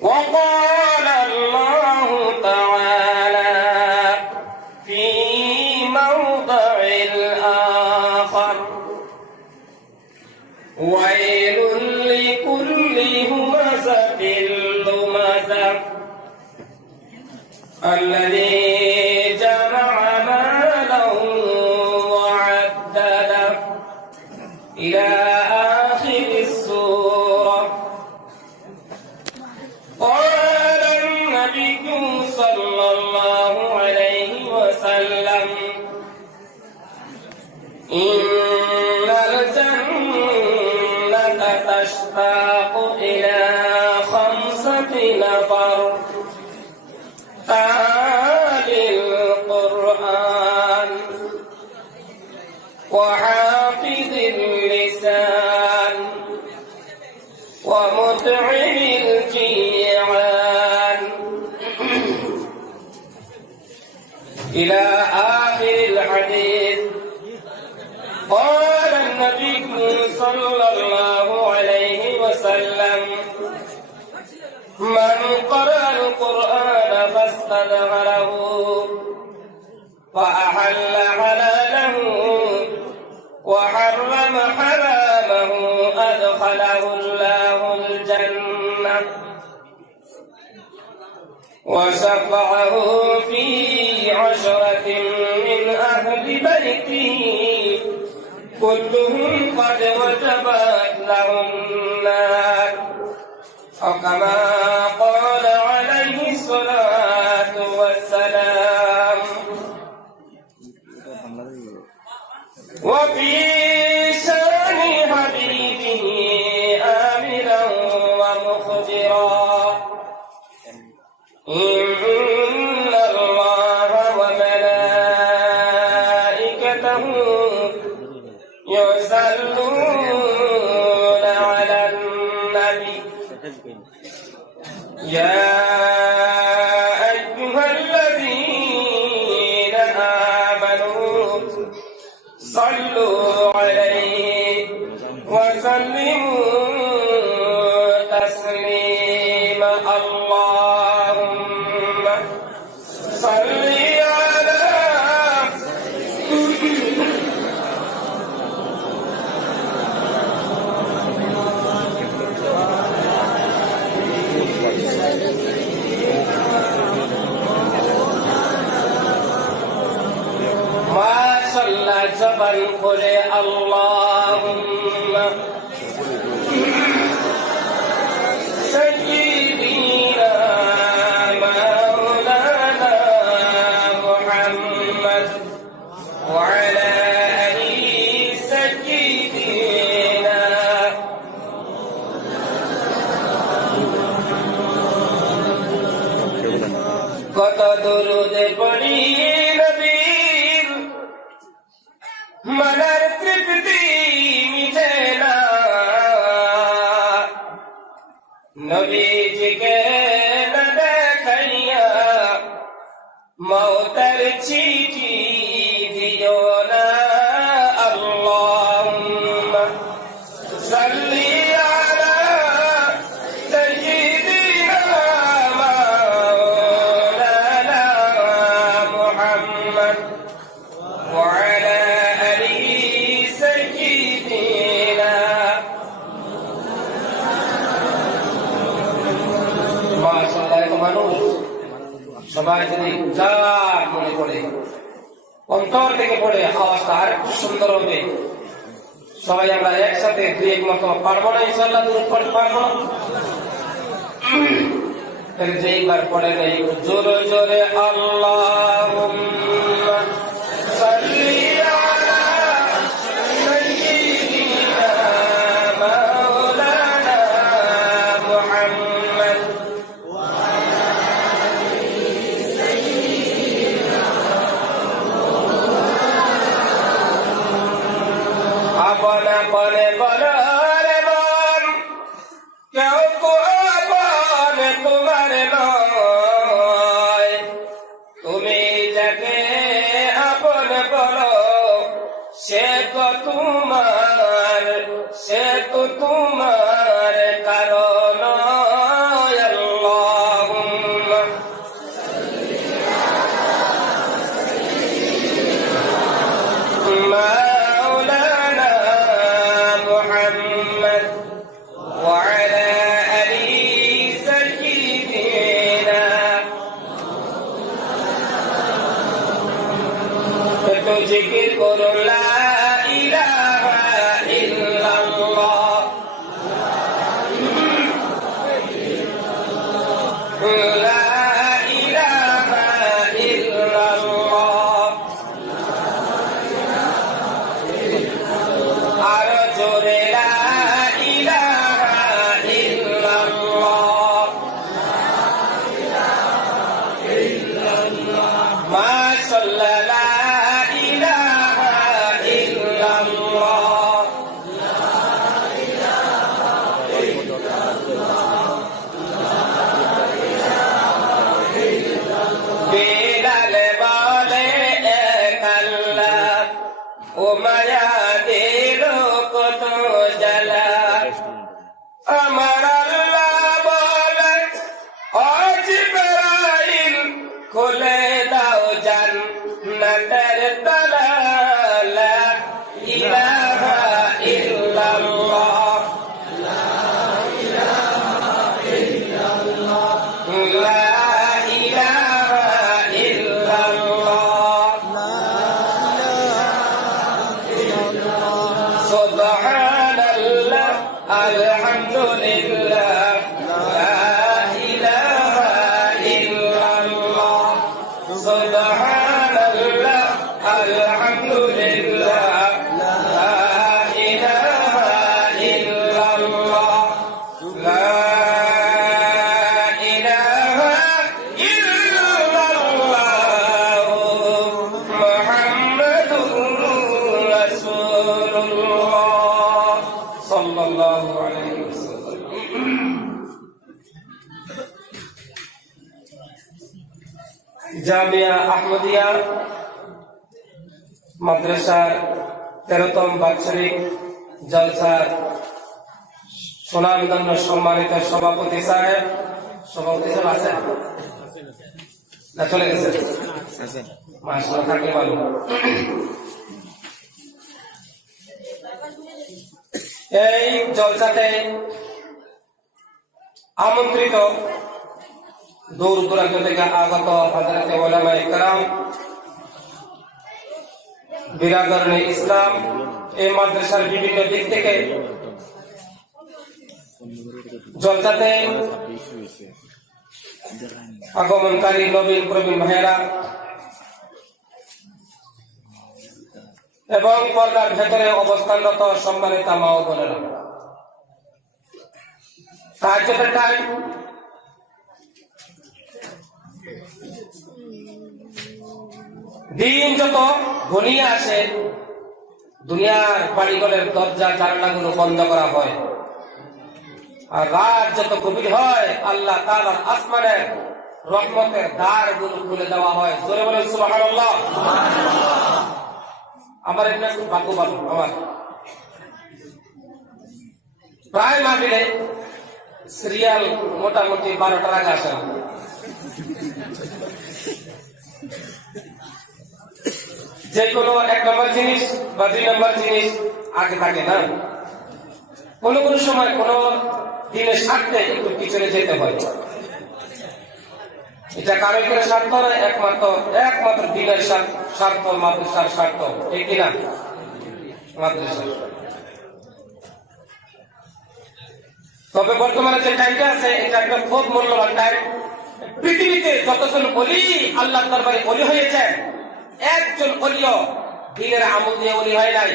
وقال الله تعالى في موضع آخر: ويل لكل همزة لمزة الذي جمع مالا وعدده إلى آخر السورة. قال النبي صلى الله عليه وسلم: إن الجنة تشتاق إلى 5 نفر: تالي القرآن، وحافظ اللسان، ومطعم الجيعان، إلى آخر الحديث. قال النبي صلى الله عليه وسلم: من قرأ القرآن فاستدبره فأحل حلاله وحرم حرامه أدخله الله الجنة وشفعه في 10 من أهل بيته كلهم قد وجبت لهم النار، أو كما قال عليه الصلاة والسلام. وفي شان حبيبه آمرا ومخبرا: إن الله وملائكته يصلون على النبي يا أيها الذين آمنوا صلوا عليه وسلموا تسليما. اللهم صل على ما صلى جبل قل اللهم سيدنا مولانا محمد وعلى آله سيدنا. কত দরুদ পড়ি নবীর মনের তৃপ্তি মিটে না, নবীজিকে না দেখাইয়া মওতের চিঠি দিও না। আল্লাহুম্মা সাল্লি আলা সাইয়্যিদিনা মাওলানা মুহাম্মদ ওয়া আলা আলিহি সাইয়্যিদিনা। মাশাআল্লাহ, এত মানুষ সবাই যদি উজাড় মনে করে অন্তর থেকে পড়ে আওয়াজটা আর একটু সুন্দর হবে। সবাই আমরা একসাথে 2-1 মতো পারবো না? ইনশাআল্লাহ দূর পড়ে পারবো। যেইবার পড়ে নেই জোরে জোরে আল্লাহুম্মা সাল্লি আলা সাইয়্যিদিনা বলো রে মন, কেউ তো আপন তোমার নয়, তুমি যাকে আপন বলো সে তো তোমার কারণ। আল্লাহুম্মা মাওলানা মুহাম্মদ ওয়া আলা আলি সাইয়্যিদিনা। একটু জিকির করো লা ইলাহা ইল্লাল্লাহ, লা ইলাহা ইল্লাল্লাহ। আর জোরে লা ইলাহা ইল্লাল্লাহ, মাশাআল্লাহ লা ইলাহা ইল্লাল্লাহ। বিলাল বলে এক আল্লাহ, ও মায়া দিল কত জ্বালা। আমার আল্লাহ বলে ও জিবরাইল, খুলে দাও জান্নাতের তালা। লা ইলাহা ইল্লাল্লাহ, লা ইলাহা ইল্লাল্লাহ। সুবহানাল্লাহ, আলহামদুলিল্লাহ, লা ইলাহা ইল্লাল্লাহ। সুবহানাল্লাহ, আলহামদুলিল্লাহ, লা ইলাহা ইল্লাল্লাহ, লা ইলাহা ইল্লাল্লাহ, মুহাম্মাদুর রাসূলুল্লাহ সাল্লাল্লাহু আলাইহি ওয়াসাল্লাম। জামিয়া আহমদিয়া মাদ্রাসার 13তম বাৎসরিক জলসার সুনামধন্য সম্মানিত সভাপতি সাহেব আছেন না, চলে গেছে? মাশাআল্লাহ, থাকলে ভালো। এই জলসাতে আমন্ত্রিত দূর দূরান্ত থেকে আগত হযরতে উলামায়ে কেরাম, বিরাদরানে ইসলাম, এই মাদ্রাসার বিভিন্ন দিক থেকে জলসাতে আগমনকারী নবীন প্রবীণ ভাইয়েরা এবং পর্দার ভেতরে অবস্থানরত সম্মানিত মা ও বোনেরা, তাহাজ্জুদের টাইম দিন যত ঘনিয়ে আসে, দুনিয়ার বাড়িঘরের দরজা জানালাগুলো বন্ধ করা হয়, আর রাত যত গভীর হয়, আল্লাহ তাআলার আসমানের রহমতের দ্বারগুলো খুলে দেওয়া হয়। জোরে বলেন সুবহানাল্লাহ। আমার একটা বাকু আমার প্রায় মাহফিলে সিরিয়াল মোটামুটি 12টার আগে আসে না। যে কোনো 1 নম্বর জিনিস বা 2 নম্বর জিনিস আগে থাকে না। কোন কোন সময় কোন দিনের স্বার্থে একটু পিছনে যেতে হয়। এটা কারো করে স্বার্থ নয়, একমাত্র দিনের স্বার্থ, মাদ্রাসার স্বার্থ, ঠিক কিনা? মাদ্রাসা। তবে বর্তমানে যে টাইমটা আছে, এটা একটা খুব মূল্যবান টাইম। পৃথিবীতে যতজন ওলি আল্লাহর দরবারে ওলি হয়েছেন, একজন ওলিও দিনের আমল দিয়ে ওলি হয় নাই,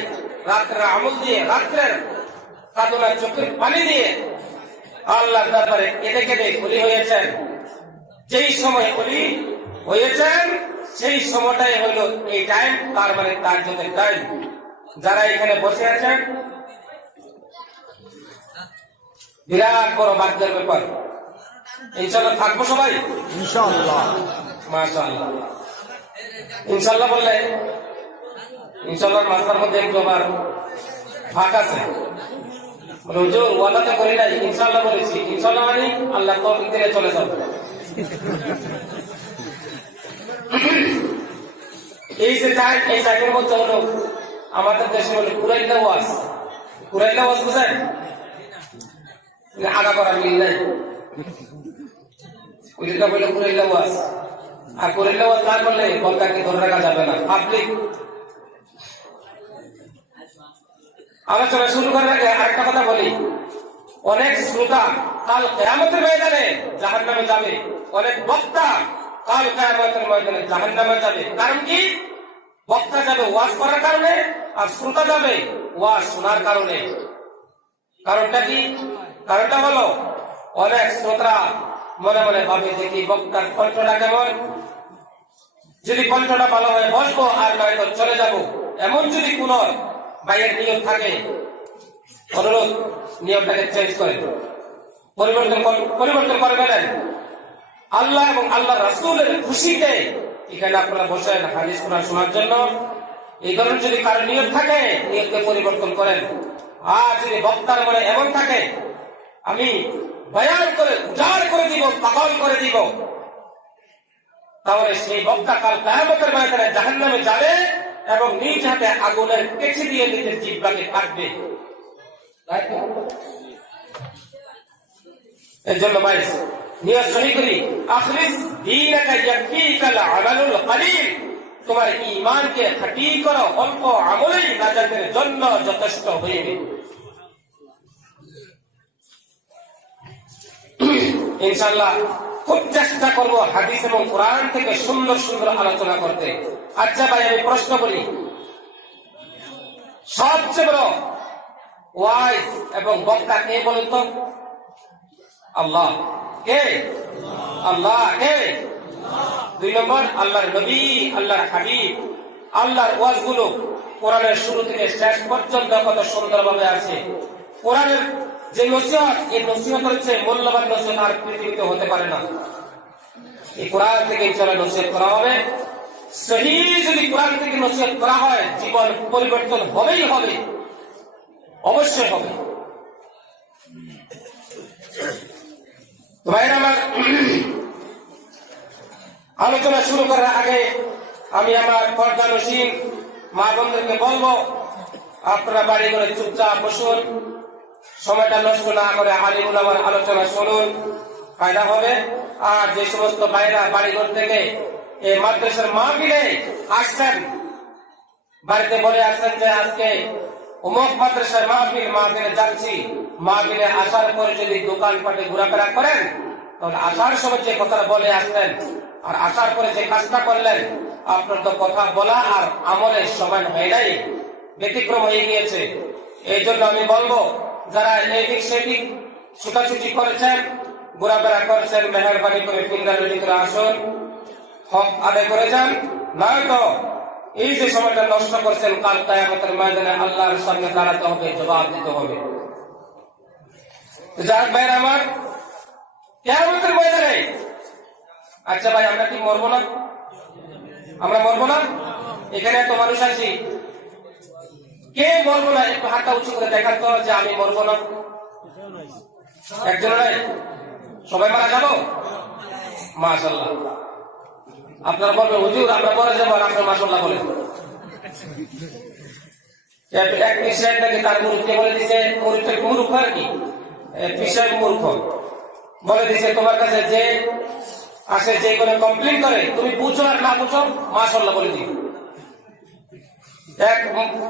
রাত্রের আমল দিয়ে, রাত্রের কাঁদনা চোখের পানি দিয়ে আল্লাহর দরবারে কেঁদে কেঁদে ওলি হয়েছেন। যেই সময় ওলি হয়েছেন সেই সময়টাই হলো এই টাইম, তার মানে তাহাজ্জুদের টাইম। যারা এখানে বসে আছেন, বিরাট বড় ভাগ্যের ব্যাপার। ইনশাল্লাহ থাকবো সবাই, ইনশাআল্লাহ। মাশাআল্লাহ। ইনশাল্লাহ বললে ইনশাল্লাহ মাস্টার মধ্যে একটু আবার ফাঁক আছে। হুজুর ওয়াদা তো করি নাই, ইনশাল্লাহ বলেছি। ইনশাল্লাহ মানে আল্লাহ তৌফিক দিলে চলে যাবে। এই যে এই টাইমের মধ্যে হলো আমাদের দেশে হলো কুরাইল্লা ওয়াজ। কুরাইল্লা ওয়াজ বুঝেন? আগা করার মিল নাই। ওইটা বললে কুরাইল্লা ওয়াজ। আর কুরাইল্লা ওয়াজ না করলে বক্তাকে ধরে রাখা যাবে না। পাবলিক আলোচনা শুরু করার আগে আরেকটা কথা বলি, অনেক শ্রোতা কাল কিয়ামতের ময়দানে জাহান্নামে যাবে, অনেক বক্তা কাল কিয়ামতের ময়দানে জাহান্নামে যাবে। কারণ কি? বক্তা যাবে ওয়াজ করার কারণে, আর শ্রোতা যাবে ওয়াজ শোনার কারণে। কারণটা কি? কারণটা হলো অনেক শ্রোতা মনে মনে ভাবে যে কি বক্তার কণ্ঠটা কেমন, যদি কণ্ঠটা ভালো হয় বসবো আর নয়তো চলে যাব। এমন যদি কোন ভাইয়ের নিয়ম থাকে, অনুরোধ নিয়মটাকে চেঞ্জ করে পরিবর্তন করে ফেলেন। আল্লাহ এবং আল্লাহ রাসূলের খুশিতে এখানে আপনারা বসেন হাদিস কোরআন শোনার জন্য। এই ধরনের যদি কারো নিয়ম থাকে, নিয়মকে পরিবর্তন করেন। আর যদি বক্তার মনে এমন থাকে আমি বয়ান করে উজাড় করে দিব, পাগল করে দিব, তাহলে সেই বক্তা কাল কিয়ামতের ময়দানে জাহান্নামে যাবে এবং নিজ হাতে আগুনের কেচি দিয়ে নিজের জিহ্বাকে কাটবে। এর জন্য ভাই নিয়ত সহি করি, আখলিস দীনাকা ইয়াকফিকাল আমালুল কলিল, তোমার ঈমানকে খাঁটি করো, অল্প আমলেই নাজাতের জন্য যথেষ্ট হইবে। ইনশাআল্লাহ খুব চেষ্টা করব হাদিস এবং কোরআন থেকে সুন্দর সুন্দর আলোচনা করতে। আচ্ছা ভাই আমি প্রশ্ন করি, সবচেয়ে বড় ওয়াইজ এবং বক্তা কে বলেন তো? আল্লাহ। কে? আল্লাহ। কে? 2 নম্বর আল্লাহর নবী, আল্লাহর হাবিব। আল্লাহর ওয়াজগুলো কোরআনের শুরু থেকে শেষ পর্যন্ত কত সুন্দরভাবে আছে। কোরআনের যে নসিহত, এই নসিহতের চেয়ে মূল্যবান নসিহত আর পৃথিবীতে হতে পারে না। এই কোরআন থেকে ইনশাআল্লাহ নসিহত করা হবে। সহিহ যদি কোরআন থেকে নসিহত করা হয়, জীবন পরিবর্তন হবেই হবে, অবশ্যই হবে। ভাইরা আমার, আলোচনা শুরু করার আগে আমি আমার পর্দানসীন মা বোনদেরকে বলবো, আপনারা বাড়ি করে চুপচাপ বসুন, সময়টা নষ্ট না করে আলিম উলামার আলোচনা শুনুন, ফায়দা হবে। আর যে সমস্ত ভাইরা বাড়িঘর থেকে এই মাদ্রাসার মাহফিলে আসছেন, বাড়িতে বলে আসছেন যে আজকে অমুক মাদ্রাসার মাহফিলে যাচ্ছি, মাহফিলে আসার পরে যদি দোকানপাটে ঘোরাফেরা করেন, তাহলে আসার সময় যে কথাটা বলে আসলেন আর আসার পরে যে কাজটা করলেন, আপনার তো কথা বলা আর আমলের সমান হয় নাই, ব্যতিক্রম হয়ে গিয়েছে। এই জন্য আমি বলবো, যারা এদিক সেদিক ছুটাছুটি করেছেন, ঘোরাফেরা করেছেন, মেহরবানি করে ফিঙ্গার রেডি করে আসুন, হক আদায় করে যান। নয়তো এই যে সময়টা নষ্ট করছেন, কাল কিয়ামতের ময়দানে আল্লাহর সামনে দাঁড়াতে হবে, জবাব দিতে হবে। যাক ভাইরা আমার, কিয়ামতের ময়দানে, আচ্ছা ভাই আমরা কি মরবো না? আমরা মরবো না? এখানে এত মানুষ আছি, কে মরবো না? একটু হাতটা উঁচু করে দেখান তো যে আমি মরবো না। একজন নাই? সবাই মারা যাবো? মাশাআল্লাহ। আপনারা বলবেন হুজুর আমরা পরে যাবো, আর আপনার মাশাআল্লাহ বলেন। এক বিষয় নাকি তার মুরুখকে বলে দিছে, মুরুখের মূর্খ আর কি, বিষয় মূর্খ বলে দিছে, তোমার কাছে যে আসে, যে কোনো কমপ্লেন করে, তুমি বুঝো আর না বুঝো মাশাআল্লাহ বলে দিও। এক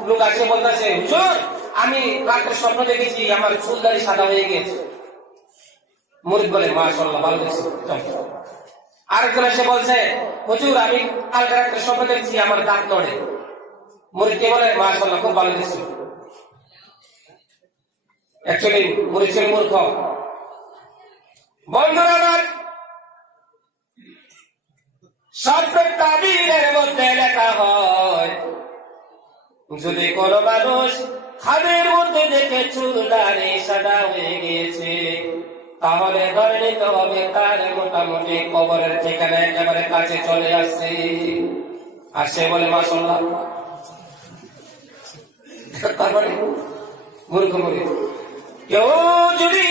লোক আছে বলতেছে, হুজুর আমি রাত্রে স্বপ্ন দেখেছি আমার চুলদারি সাদা হয়ে গেছে। মুরিদ বলে মাশাআল্লাহ ভালো দেখছি। আরেকজন এসে বলছে, হুজুর আমি কালকে রাত্রে স্বপ্ন দেখছি আমার দাঁত নড়ে। মুরিদ কে বলে মাশাআল্লাহ খুব ভালো দেখছি। অ্যাকচুয়ালি মুরিদ ছিল মূর্খ। বন্ধুরা আমার, স্বপ্নের তাবিরের মধ্যে লেখা হয়, যদি কোন মানুষ খাদের মধ্যে দেখে চুল দাঁড়িয়ে সাদা হয়ে গিয়েছে, তাহলে ধরে নিতে হবে তার মোটামুটি কবরের ঠিকানা একেবারে কাছে চলে আসছে। আর সে বলে মাশাআল্লাহ, তারপরে মূর্খ মূর্খ। কেউ যদি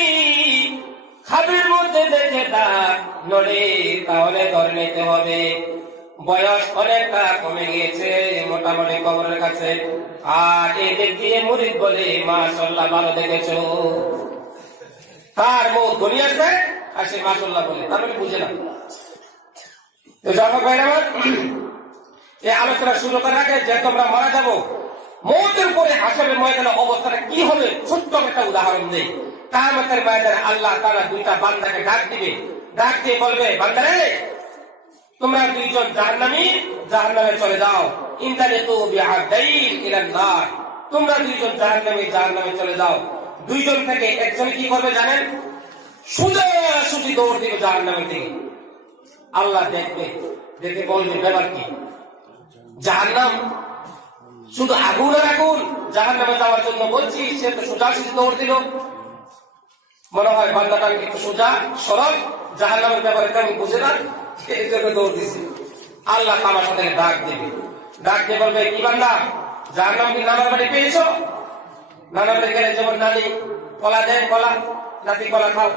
খাদের মধ্যে দেখে দাঁত নড়ে, তাহলে ধরে নিতে হবে বয়স অনেকটা কমে গিয়েছে, মোটামুটি কবরের কাছে। আর এই দিক দিয়ে মুরিদ বলে মাশাআল্লাহ ভালো দেখেছো, তার মুখ গড়িয়েছে আর সে মাশাআল্লাহ বলে, তার মানে বুঝে না। তো জবাব ভাই আমার এই আলোচনা শুরু করার আগে যে তোমরা মারা যাবো, মৌতের পরে হাসরের ময়দানে অবস্থাটা কি হবে ছোট্ট একটা উদাহরণ দেই। কিয়ামতের ময়দানে আল্লাহ তাআলা দুইটা বান্দাকে ডাক দিবে, ডাক দিয়ে বলবে, বান্দারে তোমরা দুইজন জাহান্নামী, জাহান্নামে চলে যাও। ইনতালিকু বিআদাইন ইলান নার, তোমরা দুইজন জাহান্নামী, জাহান্নামে চলে যাও। দুইজন থেকে একজন কি করবে জানেন? সোজাসুজি দৌড় দিবে জাহান্নামের দিকে। আল্লাহ দেখবে, দেখে বলবে ব্যাপার কি? জাহান্নাম শুধু আগুন আর আগুন, জাহান্নামে যাওয়ার জন্য বলছি, সে তো সোজাসুজি দৌড় দিল। মনে হয় বান্দাটা একটু সোজা সরল, জাহান্নামের ব্যাপারে তেমন বুঝে না, এই জন্য দৌড় দিছে। আল্লাহ আমার সাথে ডাক দেবে, ডাক দিয়ে বলবে, কি বান্দা জাহান্নাম কি নানার বাড়ি পেয়েছো? নানার বাড়ি গেলে যেমন নানি কলা দেন, কলা নাতি কলা খাও,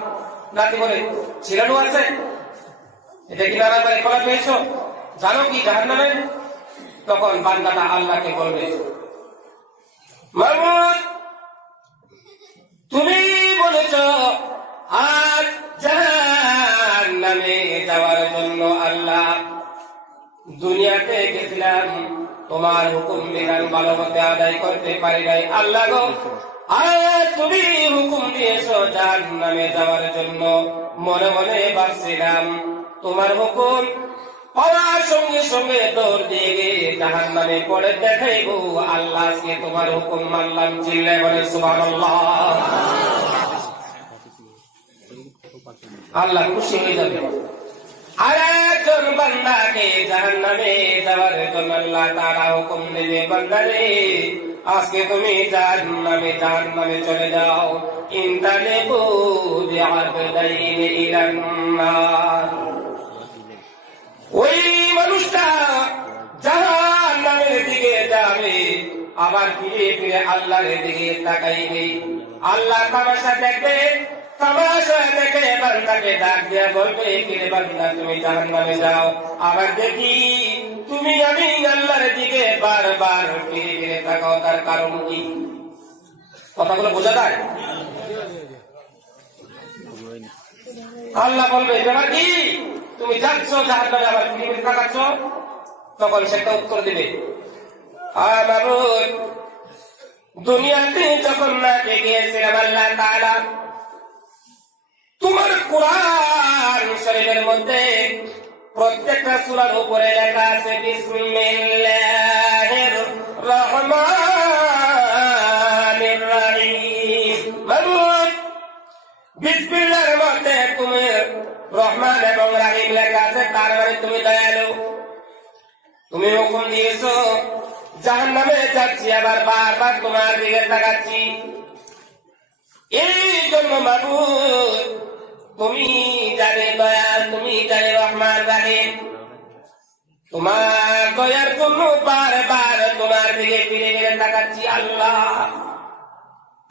নাতি বলে ছিলানো আছে, এটা কি নানার বাড়ি কলা পেয়েছো? জানো কি জাহান্নামে? তখন বান্দাটা আল্লাহকে বলবে, মাবুদ তুমি বলেছ আর জাহান্নামে যাওয়ার জন্য আল্লাহ দুনিয়াতে গেছিলাম, তোমার হুকুম বিধান ভালো মতে আদায় করতে পারি নাই। আল্লাহ গো, আর তুমি হুকুম দিয়েছো জাহান্নামে যাওয়ার জন্য, মনে মনে ভাবছিলাম তোমার হুকুম পাওয়ার সঙ্গে সঙ্গে দৌড় দিয়ে গিয়ে জাহান্নামে পড়ে দেখাইবো আল্লাহ আজকে তোমার হুকুম মানলাম। চিল্লায় বলে সুবহানাল্লাহ। আল্লাহ খুশি হয়ে যাবে। আর একজন বান্দাকে জাহান্নামে যাওয়ার জন্য আল্লাহ তাআলা হুকুম দেবে, বান্দারে আজকে তুমি জাহান্নামে চলে যাও। ইনতালিকু বিআদাইন ইলান নার। ওই মানুষটা জাহান্নামের দিকে যাবে, আবার ফিরে ফিরে আল্লাহর দিকে তাকাইবে। আল্লাহ তামাশা দেখবে, তামাশা দেখে বান্দাকে ডাক দিয়া বলবে, কিরে বান্দা তুমি জাহান্নামে যাও, আবার দেখি তুমি আমি আল্লাহর দিকে বারবার ফিরে ফিরে তাকাও, তার কারণ কি? কথাগুলো বোঝা যায়? আল্লাহ বলবে, ব্যাপার কি? তুমি যাচ্ছ জাহান্নামে, আবার ফিরে ফিরে তাকাচ্ছ। তখন সেটা উত্তর দিবে, দুনিয়াতে যখন না গিয়েছিলাম আল্লাহ তাআলা তোমার কোরআন শরীফের মধ্যে প্রত্যেকটা সূরার উপরে লেখা আছে বিসমিল্লাহির রহমানির রহিম। মাবুদ বিসমিল্লাহর মধ্যে তুমি রহমান এবং রহিম লেখা আছে, তার মানে তুমি দয়ালু। তুমি হুকুম দিয়েছো জাহান্নামে যাচ্ছি, আবার বারবার তোমার দিকে তাকাচ্ছি, এই জন্য মাবুদ তুমি জানে দয়াল, তুমি জানে রহমান রহিম, তোমার দয়ার জন্য বারবার তোমার দিকে ফিরে ফিরে তাকাচ্ছি।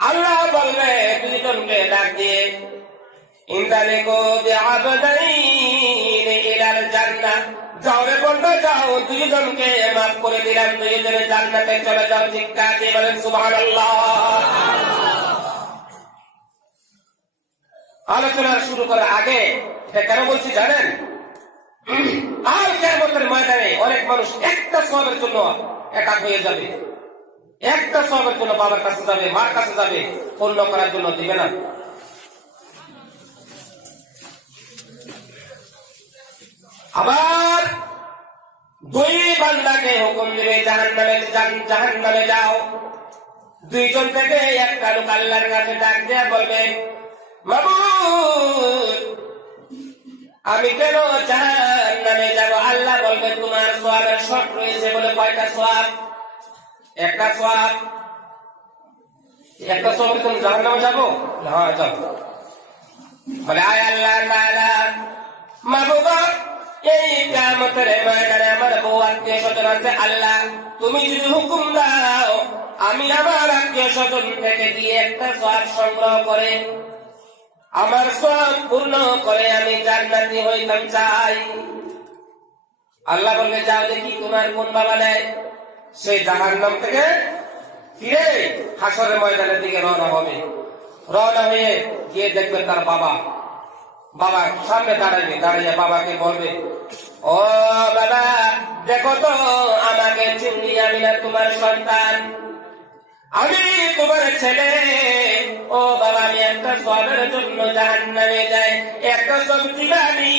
আল্লাহ বলবে দুইজনকে ডাক দিয়ে, ইনতালিকু বিআদাইন ইলাল জান্নাহ, যাও রে বন্ধু যাও, দুইজনকে মাফ করে দিলাম, দুইজনে জান্নাতে চলে যাও। চিৎকার দিয়ে বলেন সুবহানাল্লাহ। আলোচনা শুরু করার আগে এটা কেন বলছি জানেন? আর কিয়ামতের ময়দানে অনেক মানুষ একটা সওয়াবের জন্য একা হয়ে যাবে, একটা সওয়াবের জন্য বাবার কাছে যাবে, মার কাছে যাবে, পূর্ণ করার জন্য দিবে না। আবার দুই বান্দাকে হুকুম দিবে জাহান্নামে যাও। দুইজন থেকে একটা লোক আল্লাহর কাছে ডাক দিয়ে বলবে, মাবুদ আমি কেন জাহান্নামে যাব? আল্লাহ বলবে তোমার সওয়াবের শর্ত রয়েছে। বলে কয়টা সওয়াব? একটা সওয়াব একটা সবের জন্য জাহান্নামে যাবো? হ্যাঁ যাবো। বলে আয় আল্লাহ তাআলা, মাহবুবা এই কিয়ামতের ময়দানে আমার বউ আত্মীয় স্বজন আছে, আল্লাহ তুমি যদি হুকুম দাও আমি আমার আত্মীয় স্বজন থেকে গিয়ে একটা সওয়াব সংগ্রহ করে আমার সওয়াব পূর্ণ করে আমি জান্নাতি হইতাম চাই। আল্লাহ বলবে যাও দেখি তোমার কোন বাবা নেয়। সেই জাহান্নাম থেকে ফিরে হাসরের ময়দানের দিকে রওনা হবে। রওনা হয়ে গিয়ে দেখবে তার বাবা, বাবা সামনে দাঁড়াবে, দাঁড়িয়ে বাবাকে বলবে, ও বাবা দেখো তো আমাকে চিনলি, আমি না তোমার সন্তান, আমি তোমার ছেলে। ও বাবা আমি একটা সওয়াবের জন্য জাহান্নামে যাই, একটা সওয়াব দিবানি,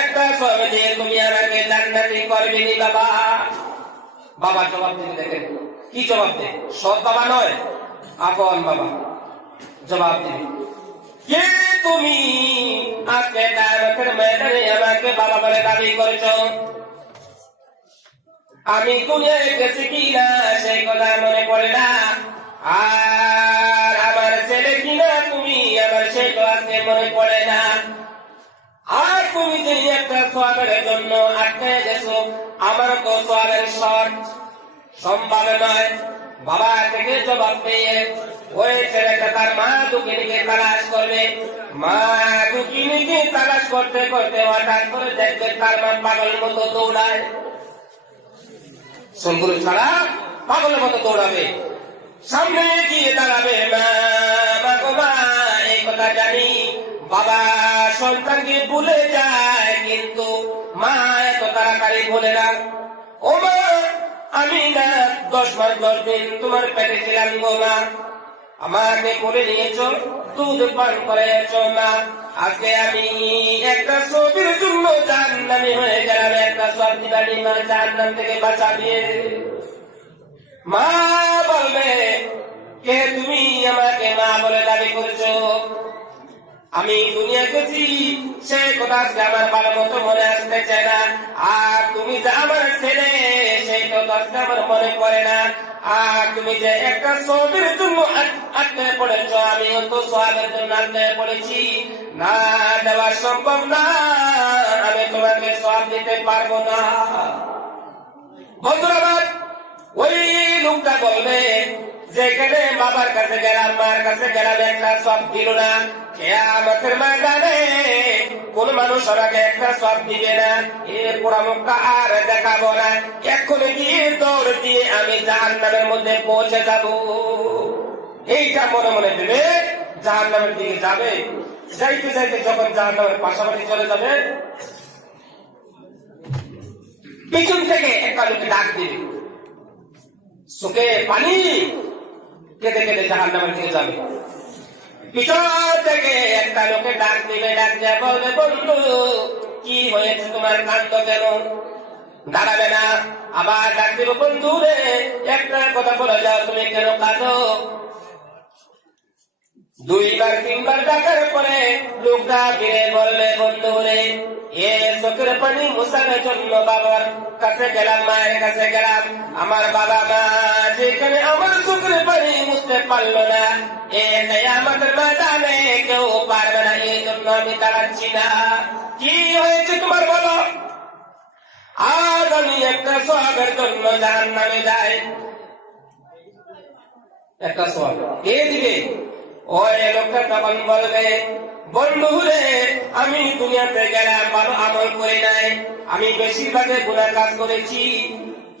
একটা সওয়াব দিয়ে তুমি আমাকে জান্নাতি করবে নি বাবা। বাবা জবাব দিতে দেখেন কি জবাব দেয়, সৎ বাবা নয়, আপন বাবা জবাব দিবে, কে তুমি আজকে কিয়ামতের ময়দানে আমাকে বাবা বলে দাবি করেছ? আমি দুনিয়ায় গেছি কিনা সেই কথা মনে পড়ে না, আর আমার ছেলে কিনা তুমি আমার সেই কথা মনে পড়ে না। আর তুমি যে একটা সওয়াবের জন্য আটকে গেছো, আমার তো সওয়াবের শর্ট সম্ভব নয়। বাবা থেকে জবাব পেয়ে ওই ছেলেটা তার মা দুঃখিনীকে তালাশ করবে। মা দুঃখিনীকে তালাশ করতে করতে হঠাৎ করে দেখবে তার মা পাগলের মতো দৌড়ায়, সঙ্গুলো ছাড়া পাগলের মতো দৌড়াবে, সামনে গিয়ে দাঁড়াবে, মা মা গো মা এই কথা জানি, বাবা সন্তানকে ভুলে যায় কিন্তু মা এত তাড়াতাড়ি ভুলে না। ও মা আমি না 10 মাস 10 দিন তোমার পেটে ছিলাম গো মা, আমাকে কোলে নিয়েছো, দুধ পান করেছো মা, আজকে আমি একটা সওয়াবের জন্য জাহান্নামী হয়ে গেলাম, একটা সওয়াব দিবানি মা, জাহান্নাম থেকে বাঁচাবে। মা বলবে কে তুমি আমাকে মা বলে দাবি করেছো? আমি দুনিয়া গেছি সে কথা আজকে আমার ভালো মতো মনে আসতেছে না, আর তুমি যে আমার ছেলে সেই কথা আজকে আমার মনে পড়ে না, আর তুমি যে একটা সওয়াবের জন্য আটকে পড়েছো, আমিও তো সওয়াবের জন্য আটকে পড়েছি, না দেওয়া সম্ভব না, আমি তোমাকে সওয়াব দিতে পারবো না। বন্ধুরা আমার ওই লোকটা বলবে যেখানে বাবার কাছে গেলাম মার কাছে গেলাম একটা সওয়াব দিল না, কিয়ামতের ময়দানে কোন মানুষ আমাকে একটা সওয়াব দিবে না, এর পোড়ামুখটা আর দেখাবো না, এক্ষুনি গিয়ে দৌড় দিয়ে আমি জাহান্নামের মধ্যে পৌঁছে যাব। এইটা মনে মনে ভেবে জাহান্নামের দিকে যাবে। যাইতে যাইতে যখন জাহান্নামের পাশাপাশি চলে যাবে, পিছন থেকে একটা লোকে ডাক দিবে, চোখে পানি কেঁদে কেঁদে জাহান্নামের দিকে যাবে। পিছন থেকে একটা লোকে ডাক দিবে, ডাক দিয়ে বলবে বন্ধু কি হয়েছে তোমার, কাঁদো কেন? দাঁড়াবে না, আবার ডাক দিব, বন্ধু রে একটা কথা বলে যাও তুমি কেন কাঁদো? 2 বার 3 বার ডাকার পরে লোকটা ফিরে বলবে বন্ধু রে এ চোখের পানি মোছানোর জন্য বাবার কাছে গেলাম, মায়ের কাছে গেলাম, আমার বাবা মা যেখানে আমার চোখের পানি মুছতে পারলো না, এটাই আমাদের ময়দানে কেউ পারবে না, এই জন্য আমি দাঁড়াচ্ছি না। কি হয়েছে তোমার বলো? আজ আমি একটা সওয়াবের জন্য জাহান্নামে যাই। একটা সওয়াব কে দিবে? ওই লোকটা তখন বলবে বন্ধু রে আমি দুনিয়াতে গেলাম ভালো আমল করে নাই, আমি বেশিরভাগে গুনাহ কাজ করেছি,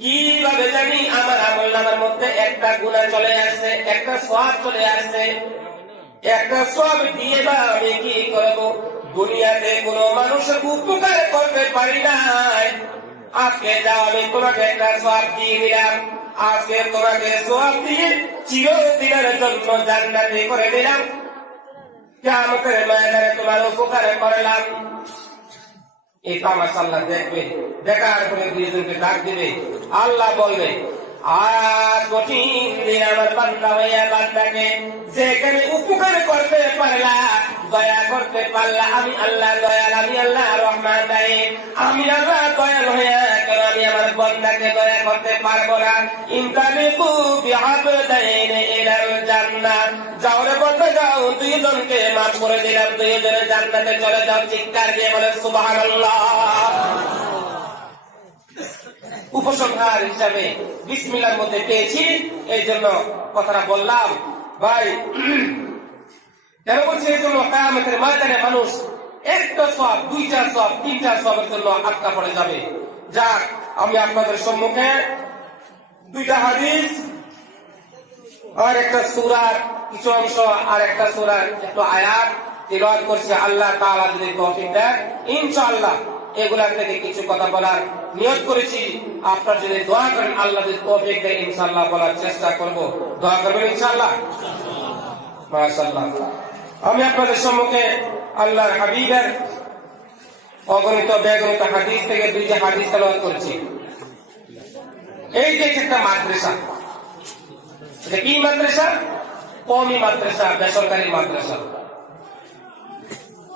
কিভাবে জানি আমার আমল নামার মধ্যে একটা গুনাহ চলে আসছে, একটা সওয়াব চলে আসছে, একটা সওয়াব দিয়ে বা আমি কি করব? দুনিয়াতে কোনো মানুষের উপকার করতে পারি নাই, আজকে যাও আমি তোমাকে একটা সওয়াব দিয়ে দিলাম, আজকে তোমাকে সওয়াব দিয়ে চিরদিনের জন্য জান্নাতি করে দিলাম, কিয়ামতের ময়দানে তোমার উপকার করলাম। এই তামাশা আল্লাহ দেখবে, দেখার পরে দুইজনকে ডাক দিবে, আল্লাহ বলবে আজ কঠিন দিন আমার বান্দা হইয়া বান্দাকে যেখানে উপকার করতে পারলা দয়া করতে পারলে আমি আল্লাহ দয়াল, আমি আল্লাহ রহমান রহিম। আমি আল্লাহ দয়াল হইয়া কেন আমি আমার বান্দাকে দয়া করতে পারবো না? ইনতালিকু বিআবদাইনি ইলাল জান্নাহ, যাও রে বান্দা যাও, দুইজনকে মাফ করে দিলাম, দুইজনে জান্নাতে চলে যাও। চিৎকার দিয়ে বলে সুবহানাল্লাহ। উপসংহার হিসাবে বিসমিল্লাহর মধ্যে পেয়েছি, এই জন্য কথাটা বললাম। ভাই কেন বলছি? এই জন্য কিয়ামতের ময়দানে মানুষ একটা সওয়াব, দুইটা সওয়াব, তিনটা সওয়াবের জন্য আটকা পড়ে যাবে। যাক, আমি আপনাদের সম্মুখে দুইটা হাদিস আর একটা সূরার কিছু অংশ আর একটা সূরার একটু আয়াত তিলাওয়াত করছি। আল্লাহ তাআলা যদি তৌফিক দেন, ইনশাআল্লাহ এগুলা থেকে কিছু কথা বলার নিয়ত করেছি। আপনারা যদি দোয়া করেন, আল্লাহ যদি তৌফিক দেয়, ইনশাআল্লাহ বলার চেষ্টা করব। দোয়া করবেন ইনশাআল্লাহ। মাশাআল্লাহ। আমি আপনাদের সম্মুখে আল্লাহর হাবিবের অগণিত বেগণিত হাদিস থেকে দুইটা হাদিস তেলাওয়াত করছি। এই যে একটা মাদ্রাসা, এটা কি মাদ্রাসা? কওমি মাদ্রাসা, বেসরকারি মাদ্রাসা।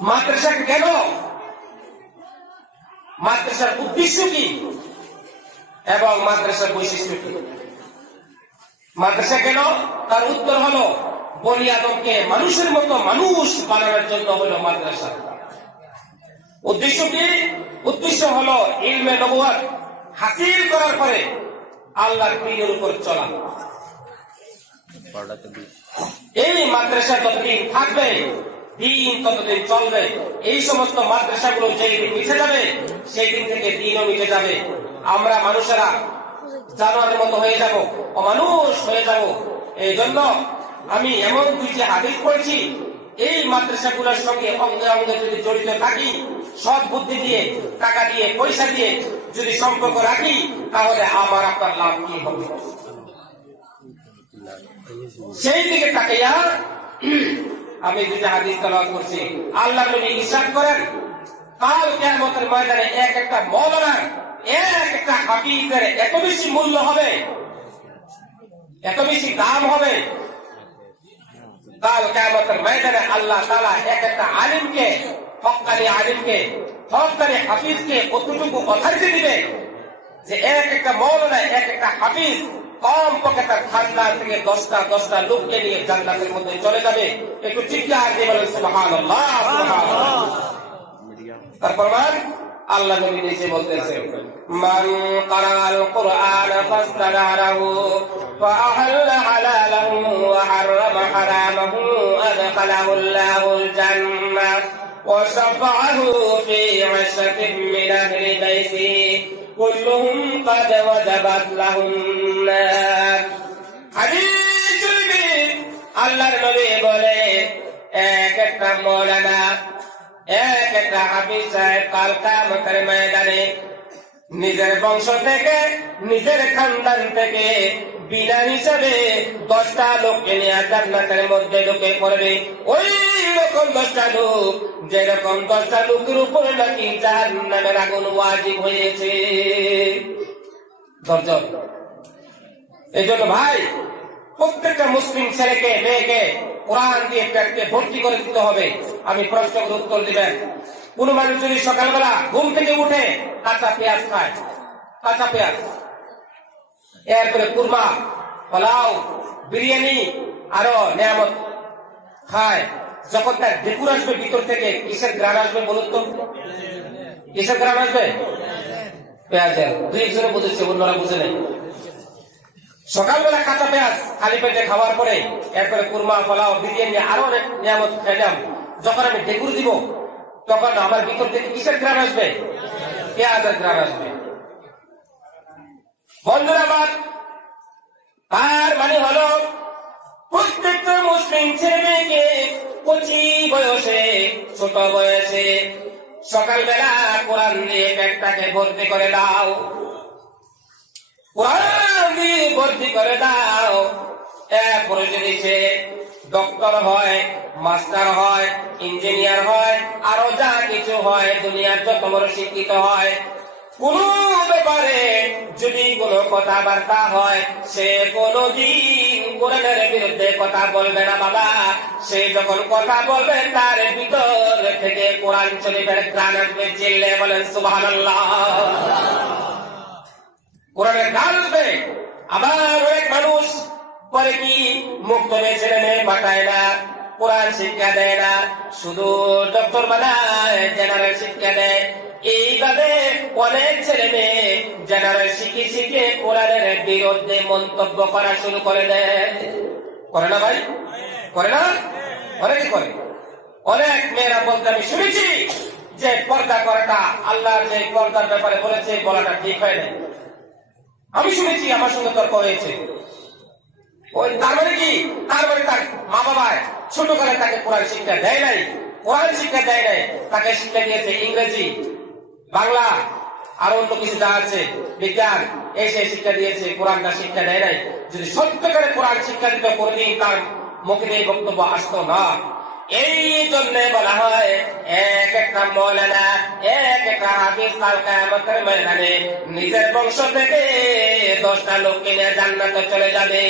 মাদ্রাসা কেন? মাদ্রাসার উদ্দেশ্য কি এবং মাদ্রাসার বৈশিষ্ট্য কি? মাদ্রাসা কেন? তার উত্তর হলো, বনি আদমকে মানুষের মতো মানুষ বানানোর জন্য হলো মাদ্রাসা। উদ্দেশ্য কি? উদ্দেশ্য হলো ইলমে নবুয়ত হাসিল করার পরে আল্লাহর দ্বীনের উপর চলা। এই মাদ্রাসা যতদিন থাকবে, দিন ততদিন চলবে। এই সমস্ত মাদ্রাসাগুলো যেদিন মিশে যাবে, সেই দিন থেকে দিনও মিটে যাবে। আমরা মানুষেরা জানোয়ারের মতো হয়ে যাব, অমানুষ হয়ে যাব। এই জন্য আমি এমন দুইটি হাদিস পড়েছি, এই মাদ্রাসাগুলোর সঙ্গে অঙ্গে অঙ্গে যদি জড়িত থাকি, সৎ বুদ্ধি দিয়ে, টাকা দিয়ে, পয়সা দিয়ে যদি সম্পর্ক রাখি, তাহলে আমার আপনার লাভ কি হবে? সেই দিকে তাকাইয়া আমি দুইটা হাদিস তেলাওয়াত করছি। আল্লাহ নবী ইরশাদ করেন, কাল কিয়ামতের ময়দানে এক একটা মাওলানা, এক একটা হাফিজের এত বেশি মূল্য হবে, এত বেশি দাম হবে। কাল কিয়ামতের ময়দানে আল্লাহ তাআলা এক একটা আলিমকে, হক্কানি আলিমকে, হক্কানি হাফিজকে কতটুকু অথরিটি দিবে যে এক একটা মাওলানা, এক একটা হাফিজ কম পক্ষে তার খানদান থেকে 10টা লোককে নিয়ে জান্নাতের মধ্যে চলে যাবে। একটু চিৎকার দিয়ে বলেন সুবহানাল্লাহ, সুবহানাল্লাহ। তারপর আল্লাহ নবী নিজে বলতেছেন, মান ক্বারাআল কুরআন ফাসতাদারাহু ফাআহাল্লা হালালাহু ওয়া হারামা হারামাহু আদখালাহুল্লাহুল জান্নাহ ওয়া শাফাআহু ফি 'ashratin মিন আহলি বাইতি কুল্লুহুম ক্বাদ ওয়াজাবাত লাহুম নার। হাদিস শরীফে আল্লাহর নবী বলে, এক একটা মাওলানা, এক একটা হাফিজ সাহেব কাল কিয়ামতের ময়দানে নিজের বংশ থেকে, নিজের খানদান থেকে বিনা হিসাবে 10টা লোককে নিয়ে জান্নাতের মধ্যে ঢুকে পড়বে। ওই রকম 10টা লোক, যেরকম 10টা লোকের উপরে নাকি জাহান্নামের আগুন ওয়াজিব হয়েছে। 10 জন। এই জন্য ভাই, প্রত্যেকটা মুসলিম ছেলেকে মেয়েকে কোরআন দিয়ে পেটকে ভর্তি করে দিতে হবে। আমি প্রশ্নের উত্তর দিবেন। কোন মানুষ যদি সকালবেলা ঘুম থেকে উঠে কাঁচা পেঁয়াজ খায়, কাঁচা পেঁয়াজ, এরপরে কুরমা, পোলাও, বিরিয়ানি, আরো নিয়ামত খায়, যখন তার ডেকুর আসবে ভিতর থেকে, কিসের গ্রান আসবে বলুন তো? কিসের গ্রান আসবে? পেঁয়াজের। দুই একজনে বুঝেছে, অন্যরা বুঝে নেই। সকালবেলা কাঁচা পেঁয়াজ খালি পেটে খাওয়ার পরে এরপরে কুরমা, পোলাও, বিরিয়ানি, আরো অনেক নিয়ামত খেলাম, যখন আমি ডেকুর দিব, তখন আমার ভিতর থেকে কিসের গ্রান আসবে? পেঁয়াজের গ্রান আসবে। বন্ধুরা আমার, তার মানে হলো প্রত্যেকটা মুসলিম ছেলেমেয়েকে কচি বয়সে, ছোট বয়সে সকালবেলা কোরআন দিয়ে পেটটাকে ভর্তি করে দাও, কোরআন দিয়ে ভর্তি করে দাও। এরপরে যদি সে ডক্টর হয়, মাস্টার হয়, ইঞ্জিনিয়ার হয়, আরো যা কিছু হয়, দুনিয়ার যত বড় শিক্ষিত হয়, কোন ব্যাপারে যদি কোনো কথাবার্তা হয়, সে কোনদিন কোরআনের বিরুদ্ধে কথা বলবে না বাবা। সে যখন কথা বলবে তার ভিতর থেকে কোরআন শরীফের গান আসবে, চিল্লে বলেন সুবহানাল্লাহ। কোরআনের গান আসবে। আবার অনেক মানুষ পরে কি মুক্ত ছেলে মেয়ে পাঠায় না, কোরআন শিক্ষা দেয় না, শুধু ডক্টর বানায়, জেনারেল শিক্ষা দেয়। এইভাবে অনেক ছেলে মেয়ে জেনারেল শিখে শিখে কোরআনের বিরুদ্ধে মন্তব্য করা শুরু করে দেয়। করে না ভাই? করে না? অনেকে করে। অনেক মেয়েরা বলতে আমি শুনেছি যে পর্দা করাটা আল্লাহর যে পর্দার ব্যাপারে বলেছে বলাটা ঠিক হয় না। আমি শুনেছি, আমার সঙ্গে তর্ক হয়েছে। ওই তার মানে কি? তার মানে তার মা বাবায় ছোটকালে তাকে কোরআন শিক্ষা দেয় নাই, কোরআন শিক্ষা দেয় নাই, তাকে শিক্ষা দিয়েছে ইংরেজি, বাংলা, আর অন্য কিছু যা আছে বিজ্ঞান, এসে শিক্ষা দিয়েছে, কোরআনটা শিক্ষা দেয় নাই। যদি সত্যকারে কোরআন শিক্ষা দিত কোনদিন তার মুখে এই বক্তব্য আসতো না। এই জন্য বলা হয় এক একটা মৌলানা, এক একটা হাফিজ কাল কিয়ামতের ময়দানে নিজের বংশ থেকে 10টা লোক কিনে জান্নাতে চলে যাবে।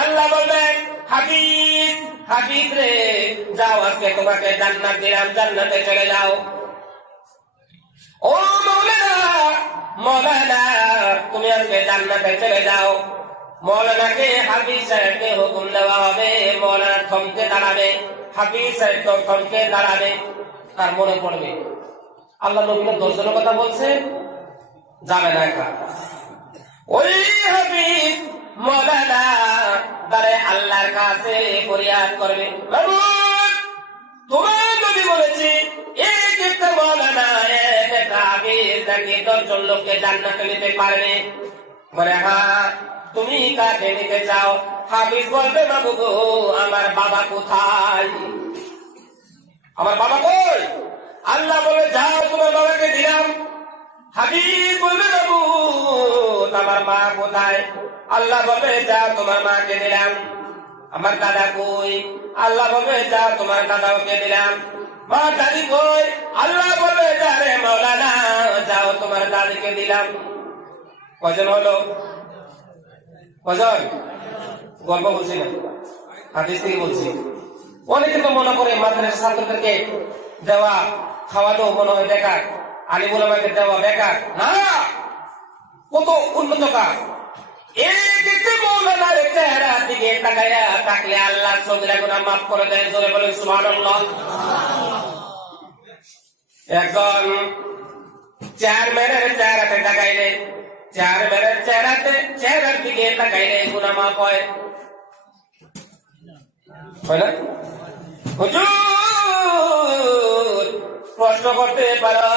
আল্লাহ বলবেন, হাফিজ, হাফিজ রে যাও, আজকে তোমাকে জান্নাত দিলাম, জান্নাতে চলে যাও। ও মৌলানা, মৌলানা তুমি আজকে জান্নাতে চলে যাও। মৌলানাকে হাফিজ সাহেবকে হুকুম দেওয়া হবে, মৌলানা থমকে দাঁড়াবে, হাফিজ সাহেব তো থমকে দাঁড়াবে। তার মনে পড়বে আল্লাহ নবী 10 জনের কথা বলছে, যাবে না একা। ওই হাফিজ মৌলানা দাঁড়ে আল্লাহর কাছে ফরিয়াদ করবে, তোমার নবী বলেছি এক একটা মৌলানা, এক একটা হাফিজ নাকি 10 জন লোককে জান্নাতে নিতে পারবে। বলে হ্যাঁ, তুমি কাকে নিতে চাও? হাফিজ বলবে, বাবু গো, আমার বাবা কোথায়? আমার বাবা কই? আল্লাহ বলে, যাও তোমার বাবাকে দিলাম। হাফিজ বলবে, বাবু আমার মা কোথায়? আল্লাহ বলবে, যাও তোমার মাকে দিলাম। আমার দাদা কই? আল্লাহ বলবে, যাও তোমার দাদাকে দিলাম। মা দাদি কই? আল্লাহ বলবে, যা রে মৌলানা, যাও তোমার দাদিকে দিলাম। কজন হলো? কজন? গল্প বলছি না, হাদিস থেকে বলছি। অনেকে তো মনে করে মাদ্রাসা ছাত্রদেরকে দেওয়া খাওয়ানো মনে হয় বেকার, আলিম উলামাকে দেওয়া বেকার। না, কত উন্নত কাজ। এক মৌলানার চেহারা দিকে তাকাইয়া থাকলে আল্লাহ সগীরা গুনাহ মাফ করে দেয়। জোরে বলেন সুবহানাল্লাহ। একজন চেয়ারম্যানের চেহারাতে তাকাইলে, চেয়ারম্যানের চেহারার দিকে তাকাইলে গুনাহ মাফ হয় না? হুজুর প্রশ্ন করতে পারো,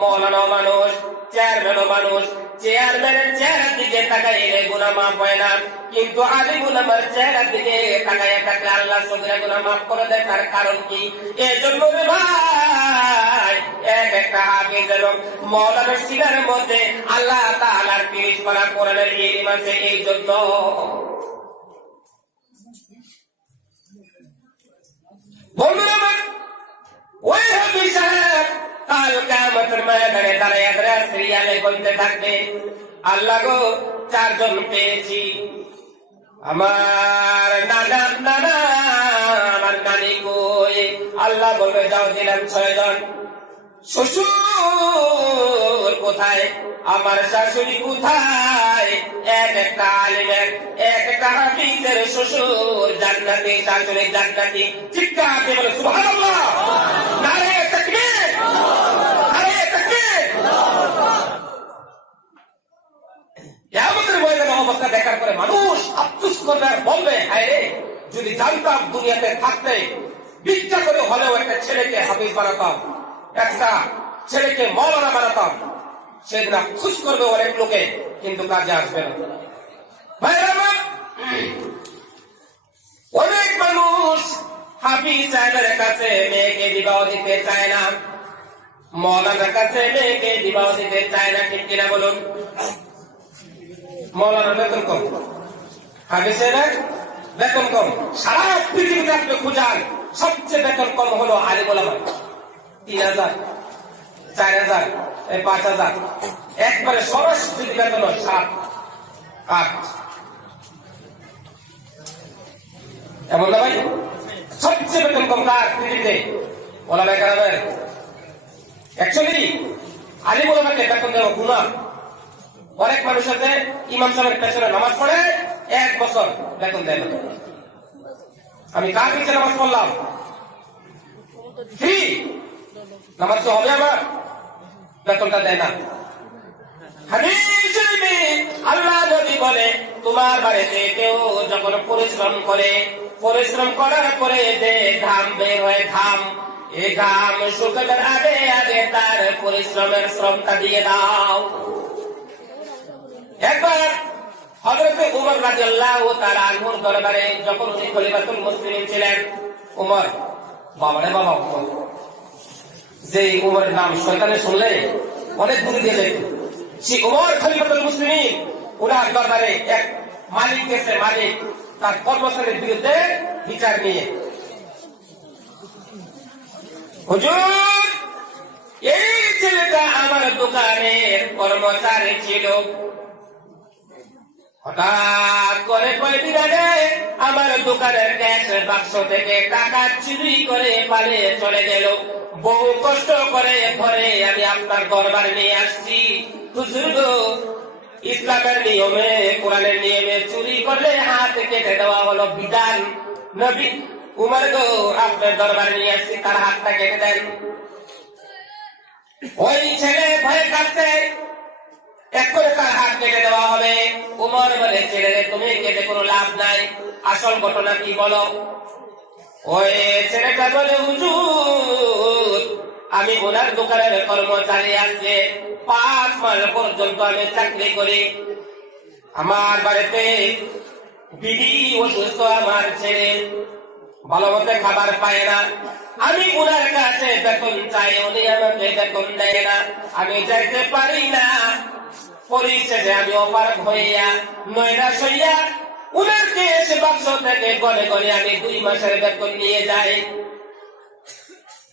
মৌলানা মানুষ, চেয়ারম্যানও মানুষ, চেয়ারম্যানের চেহারার দিকে তাকাইলে গুনাহ মাফ হয় না, কিন্তু আলিম উলামার চেহারার দিকে তাকাইয়া থাকলে আল্লাহ সগীরা গুনাহ মাফ করে দেয়। তার কারণ কি? এজন্য রে ভাই, এক একটা হাফিজ এবং মৌলানার সিনার মধ্যে আল্লাহ তাআলার 30 পারা কোরআনের ইলম আছে। এই জন্য বন্ধুরা আমার, ওই হাফিজ সাহেব কাল কিয়ামতের ময়দানে দাঁড়াইয়া দাঁড়াইয়া সিরিয়ালে বলতে থাকবে, আল্লাহ গো 4 জন পেয়েছি, আমার নানা নানা আমার নানি কই? আল্লাহ বলবে, যাও দিলাম 6 জন। শ্বশুর কোথায়? আমার শাশুড়ি কোথায়? এক একটা আলিমের, এক একটা হাফিজের শ্বশুর জান্নাতি, শাশুড়ি জান্নাতি। চিৎকার দিয়ে বলে সুবহানাল্লাহ। নারে তাকবীর, নারে তাকবীর। কিয়ামতের ময়দানে অবস্থা দেখার পরে মানুষ আফসোস করবে আর বলবে, হায় রে, যদি জানতাম দুনিয়াতে থাকতে ভিক্ষা করে হলেও একটা ছেলেকে হাফিজ বানাতাম, একটা ছেলেকে মৌলানা বানাতাম। সেদিন আফসোস করবে অনেক লোকে, কিন্তু কাজে আসবে না। অনেক মানুষ হাফিজ সাহেবের কাছে মেয়েকে বিবাহ দিতে চায় না, মৌলানার কাছে মেয়েকে বিবাহ দিতে চায় না, ঠিক কিনা বলুন? মৌলানার বেতন কম, হাফিজ সাহেবের বেতন কম। সারা পৃথিবীতে আপনি খুঁজান, সবচেয়ে বেতন কম হলো আলিম উলামা, 3000, 4,000, 5,000, একবারে সরস যদি বেতন 7, 8, এমন না ভাই? সবচেয়ে বেতন কম কার পৃথিবীতে? ওলামা কেরামের। অ্যাকচুয়ালি আলিম ওলামাকে বেতন দেওয়া গুনাহ। অনেক মানুষ আছে ইমাম সাহেবের পেছনে নামাজ পড়ে 1 বছর বেতন দেয় না। আমি কার পিছনে নামাজ পড়লাম? ফ্রি নামাজ তো হবে আমার, বেতনটা দেয় না। হাদিস শরীফে আল্লাহ নবী বলে, তোমার বাড়িতে কেউ যখন পরিশ্রম করার পরে যে ঘাম বের হয়, ঘাম, এই ঘাম শুকানোর আগে আগে তার পরিশ্রমের শ্রমটা দিয়ে দাও। একবার হযরত উমর রাদিয়াল্লাহু তাআলা আনহুর দরবারে যখন উনি খলিফাতুল মুসলিমিন ছিলেন, উমর, বাবারে বাবা, যে উমরের নাম শয়তানে শুনলে অনেক দূরে দিয়ে যেত। সেই উমর খলিফাতুল মুসলিমিন, ওনার দরবারে এক মালিক গেছে, মালিক তার কর্মচারীর বিরুদ্ধে বিচার নিয়ে। হুজুর, এই ছেলেটা আমার দোকানের কর্মচারী ছিল, হঠাৎ করে কয়েকদিন আগে আমার দোকানের ক্যাশ বাক্স থেকে টাকা চুরি করে পালিয়ে চলে গেল। বহু কষ্ট করে ধরে আমি আপনার দরবারে নিয়ে আসছি। হুজুর গো, ইসলামের নিয়মে, কোরআনের নিয়মে চুরি করলে হাত কেটে দেওয়া হলো বিধান। নবী উমর গো, আপনার দরবারে নিয়ে আসছি, তার হাতটা কেটে দেন। ওই ছেলে ভয়ে কাঁদছে, এক করে তার হাত কেটে দেওয়া হবে। উমর বলে, ছেলে তুমি কেটে কোনো লাভ নাই, আসল ঘটনা কি বলো? ওই ছেলেটা বলে, হুজুর, আমি ওনার দোকানের কর্মচারী, আছে 5 মাস পর্যন্ত আমি চাকরি করি। আমার বাড়িতে বিবি অসুস্থ, আমার ছেলে ভালো মতো খাবার পায় না। আমি ওনার কাছে বেতন চাই, উনি আমাকে বেতন দেয় না, আমি যাইতে পারি না। পরিশেষে আমি অপারগ হইয়া নৈরাশ হইয়া উনার ক্যাশ বাক্স থেকে গনে গনে আমি 2 মাসের বেতন নিয়ে যাই।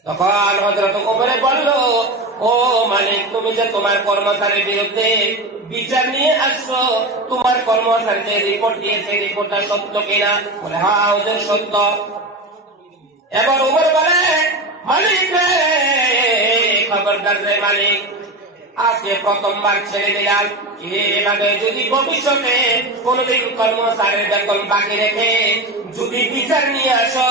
তখন হযরত ওমরে বলল, ও মালিক, তুমি যে তোমার কর্মচারীর বিরুদ্ধে বিচার নিয়ে আসছো, তোমার কর্মচারী যে রিপোর্ট দিয়েছে, রিপোর্টটা সত্য কিনা? বলে, হ্যাঁ হুজুর, সত্য। এবার ওমর বলে, মালিক রে, খবরদার রে মালিক, আজকে প্রথমবার ছেড়ে দিলাম, এভাবে যদি ভবিষ্যতে কোনদিন কর্মচারীর বেতন বাকি রেখে যদি বিচার নিয়ে আসো,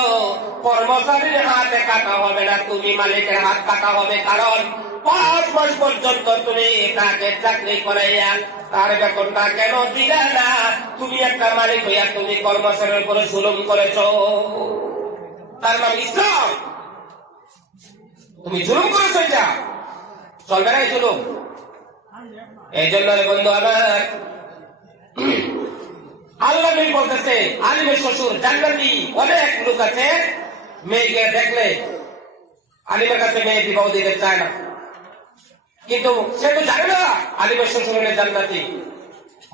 কর্মচারীর হাতে কাটা হবে না, তুমি মালিকের হাত কাটা হবে। কারণ 5 মাস পর্যন্ত তুমি তাকে চাকরি করাইয়া তার বেতনটা কেন দিলা না? তুমি একটা মালিক হইয়া তুমি কর্মচারীর উপরে জুলুম করেছ। তার নাম ইসলাম, তুমি জুলুম করেছো, এটা চলবে না, এই জুলুম। এই জন্য বন্ধু আমার, আল্লাহ নবী বলতেছে, আলিমের শ্বশুর জান্নাতি। অনেক লোক আছে মেয়েকে দেখলে আলিমের কাছে মেয়ে বিবাহ দিতে চায় না, কিন্তু সে তো জানে না আলিমের শ্বশুর হলে জান্নাতি।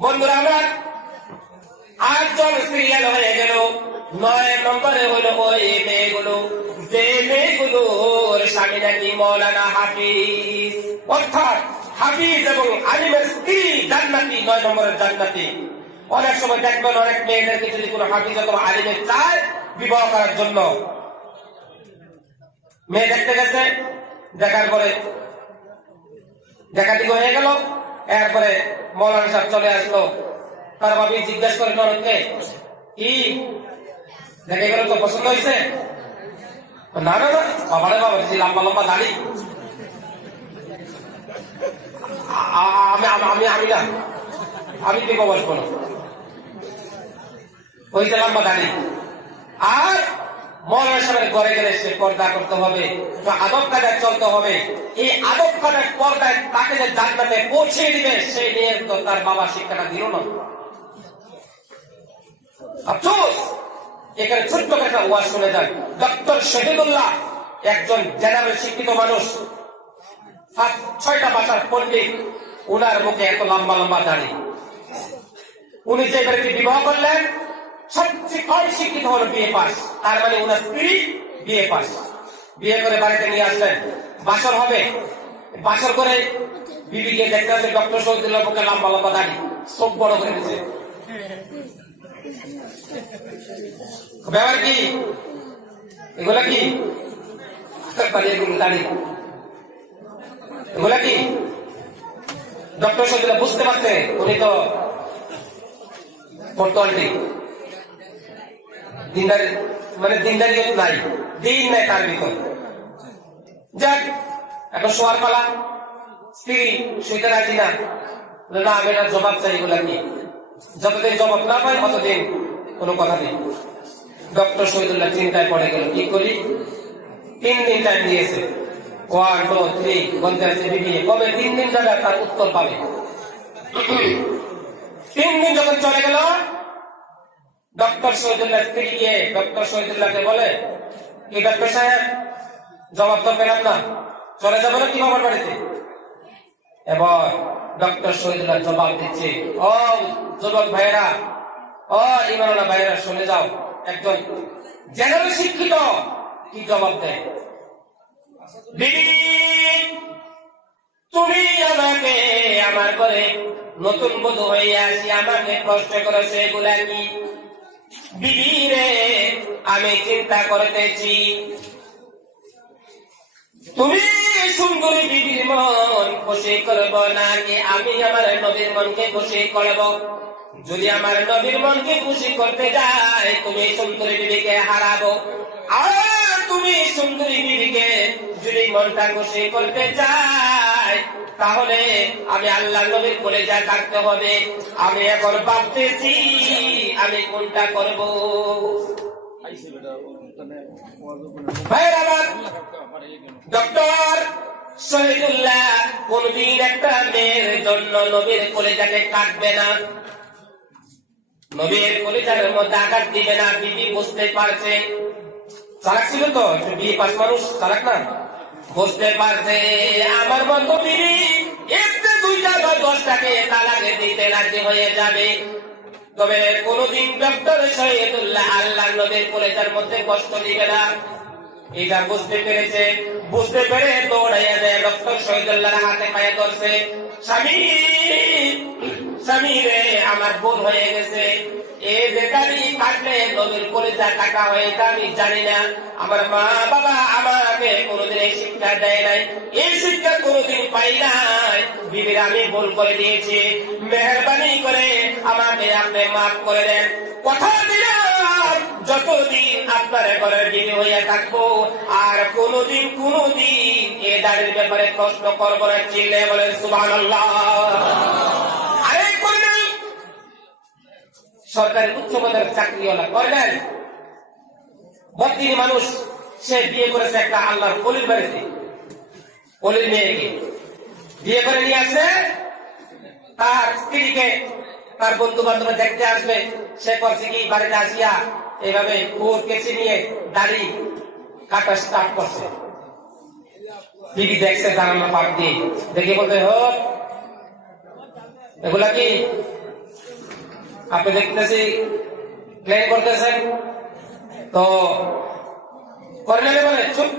বন্ধুরা আমার, 8 জন সিরিয়াল হয়ে গেল। 9 নম্বরে হলো ওই মেয়েগুলো, যে মেয়েগুলোর স্বামী নাকি মৌলানা হাফিজ, অর্থাৎ হাফিজ এবং আলিমের স্ত্রী জান্নাতি, 9 নম্বরের জান্নাতি। অনেক সময় দেখবেন অনেক মেয়েদেরকে যদি কোনো হাফিজ অথবা আলিমের চায় বিবাহ করার জন্য, মেয়ে দেখতে গেছে, দেখার পরে দেখাটি হয়ে গেল, এরপরে মৌলানা সাহেব চলে আসলো, তার ভাবি জিজ্ঞেস করেন অনেককে, কি দেখে গেল, তো পছন্দ হয়েছে? না না না, বাবারে বাবা, লম্বা লম্বা দাড়ি, আমি না, আমি বিবাহ বসবো না, হয়েছে লম্বা দাড়ি। আর মৌলানা সাহেবের ঘরে গেলে সে পর্দা করতে হবে, আদব কায়দায় চলতে হবে। এই আদব কায়দায় পর্দায় তাকে যে জান্নাতে পৌঁছে দিবে, সেই নিয়ে তো তার বাবা শিক্ষাটা দিল না। আফসোস, এখানে ছোট্ট একটা ওয়াজ শুনে যান। ডক্টর শহীদুল্লাহ একজন জেনারেল শিক্ষিত মানুষ, 5-6টা ভাষার পণ্ডিত, উনার মুখে এত লম্বা লম্বা দাড়ি। উনি যে ব্যক্তি বিবাহ করলেন সবচেয়ে কম শিক্ষিত হল বিএ পাস, তার মানে উনার স্ত্রী বিএ পাস। বিয়ে করে বাড়িতে নিয়ে আসলেন, বাসর হবে, বাসর করে বিবিকে দেখতে আছে ডক্টর শহীদুল্লাহ বুকে লম্বা লম্বা দাড়ি, চোখ বড় করে দিচ্ছে। ব্যাপার কি এগুলা? কি দাড়ি এগুলা কি? ডক্টর শহীদুল্লাহ বুঝতে পারছে উনি তো বর্তমানটি দিনদারি, মানে দিনদারি নাই, দিন নাই তার ভিতর। যাক, এখন শোয়ার পালা। স্ত্রী শুইতে রাজি না, না আমি এটা জবাব চাই। এগুলা কি? যতদিন জবাব না পাই ততদিন কোনো কথা নেই। ডক্টর শহীদুল্লাহ চিন্তায় পড়ে গেল, কি করি? 3 দিন টাইম দিয়েছে, 1 2 3 গন্তে আছে বিবি, কবে 3 দিন যাবে তার উত্তর পাবে। 3 দিন যখন চলে গেল, ডক্টর শহীদুল্লাহ স্ত্রী গিয়ে ডক্টর শহীদুল্লাহকে বলে, কি ডক্টর সাহেব জবাব তো পেলাম না, চলে যাবো না কি বাবার বাড়িতে? এবার ডক্টর শহীদুল্লাহ জবাব দিচ্ছে, ও যুবক ভাইয়েরা, ও ইমানওয়ালা ভাইয়েরা, শুনে যাও, একজন জেনারেল শিক্ষিত কি জবাব দেয়। তুমি আমাকে আমার ঘরে নতুন বধূ হয়ে আসি আমাকে কষ্ট করেছে, এগুলা কি? বিবি রে, আমি চিন্তা করতেছি তুমি সুন্দরী বিবির মন খুশি করব নাকি আমি আমার নবীর মনকে খুশি করব? যদি আমার নবীর মনকে খুশি করতে যাই তুমি সুন্দরী বিবিকে হারাবো, আর তুমি সুন্দরী বিবিকে যদি মনটা খুশি করতে চাই তাহলে আমি আল্লাহ নবীর কলেজা কাটতে হবে। আমি এখন ভাবতেছি আমি কোনটা করব। ডক্টর শহীদুল্লাহ কোনদিন একটা মেয়ের জন্য নবীর কলেজাকে কাটবে না, নবীর কলেজার মধ্যে আঘাত দিবে না। বিবি বুঝতে পারছে, চালাক ছিল তো, বিয়ে পাস মানুষ চালাক না, বুঝতে পারছে আমার মতো বিবি একটা 2টা বা 10টাকে তালাকে দিতে রাজি হয়ে যাবে। তবে কোনদিন ডক্টর শহীদুল্লাহ আল্লাহ নবীর কলেজার মধ্যে কষ্ট দিবে না, এটা বুঝতে পেরেছে। বুঝতে পেরে দৌড়াইয়া যায় ডক্টর শহীদুল্লাহর হাতে পায়ে ধরছে, স্বামী স্বামী রে, আমার ভুল হয়ে গেছে, এই যে গাড়ি কাটলে নবীর কলেজা কাটা হয় এটা আমি জানি না। আমার মা বাবা আমাকে কোনোদিন এই শিক্ষা দেয় নাই, এই শিক্ষা কোনোদিন পাই নাই। বিবির আমি ভুল করে দিয়েছি, মেহরবানি করে আমাকে আপনি মাফ করে দেন। কথা দিলাম যতদিন আপনার ঘরের বিবি হইয়া থাকবো আর কোনোদিন এ দাড়ির ব্যাপারে প্রশ্ন করবো না। চিল্লে বলেন সুবহানাল্লাহ। আরে করে নাই, সরকারি উচ্চ পদের চাকরিওয়ালা করে নাই, বর্তমানে মানুষ, সে বিয়ে করেছে একটা আল্লাহর ওলির বাড়িতে, ওলির মেয়েকে বিয়ে করে নিয়ে আসে। তার স্ত্রীকে তার বন্ধু বান্ধব দেখতে আসবে, সে করছে কি বাড়িতে আসিয়া এইভাবে কোর কেচে নিয়ে দাড়ি কাটা স্টার্ট করছে। বিবি দেখছে জানালা পাক দিয়ে, দেখে বলতে, হোক এগুলা কি আপনি দেখতেছি প্ল্যান করতেছেন তো করে নেবে? বলে চুপ,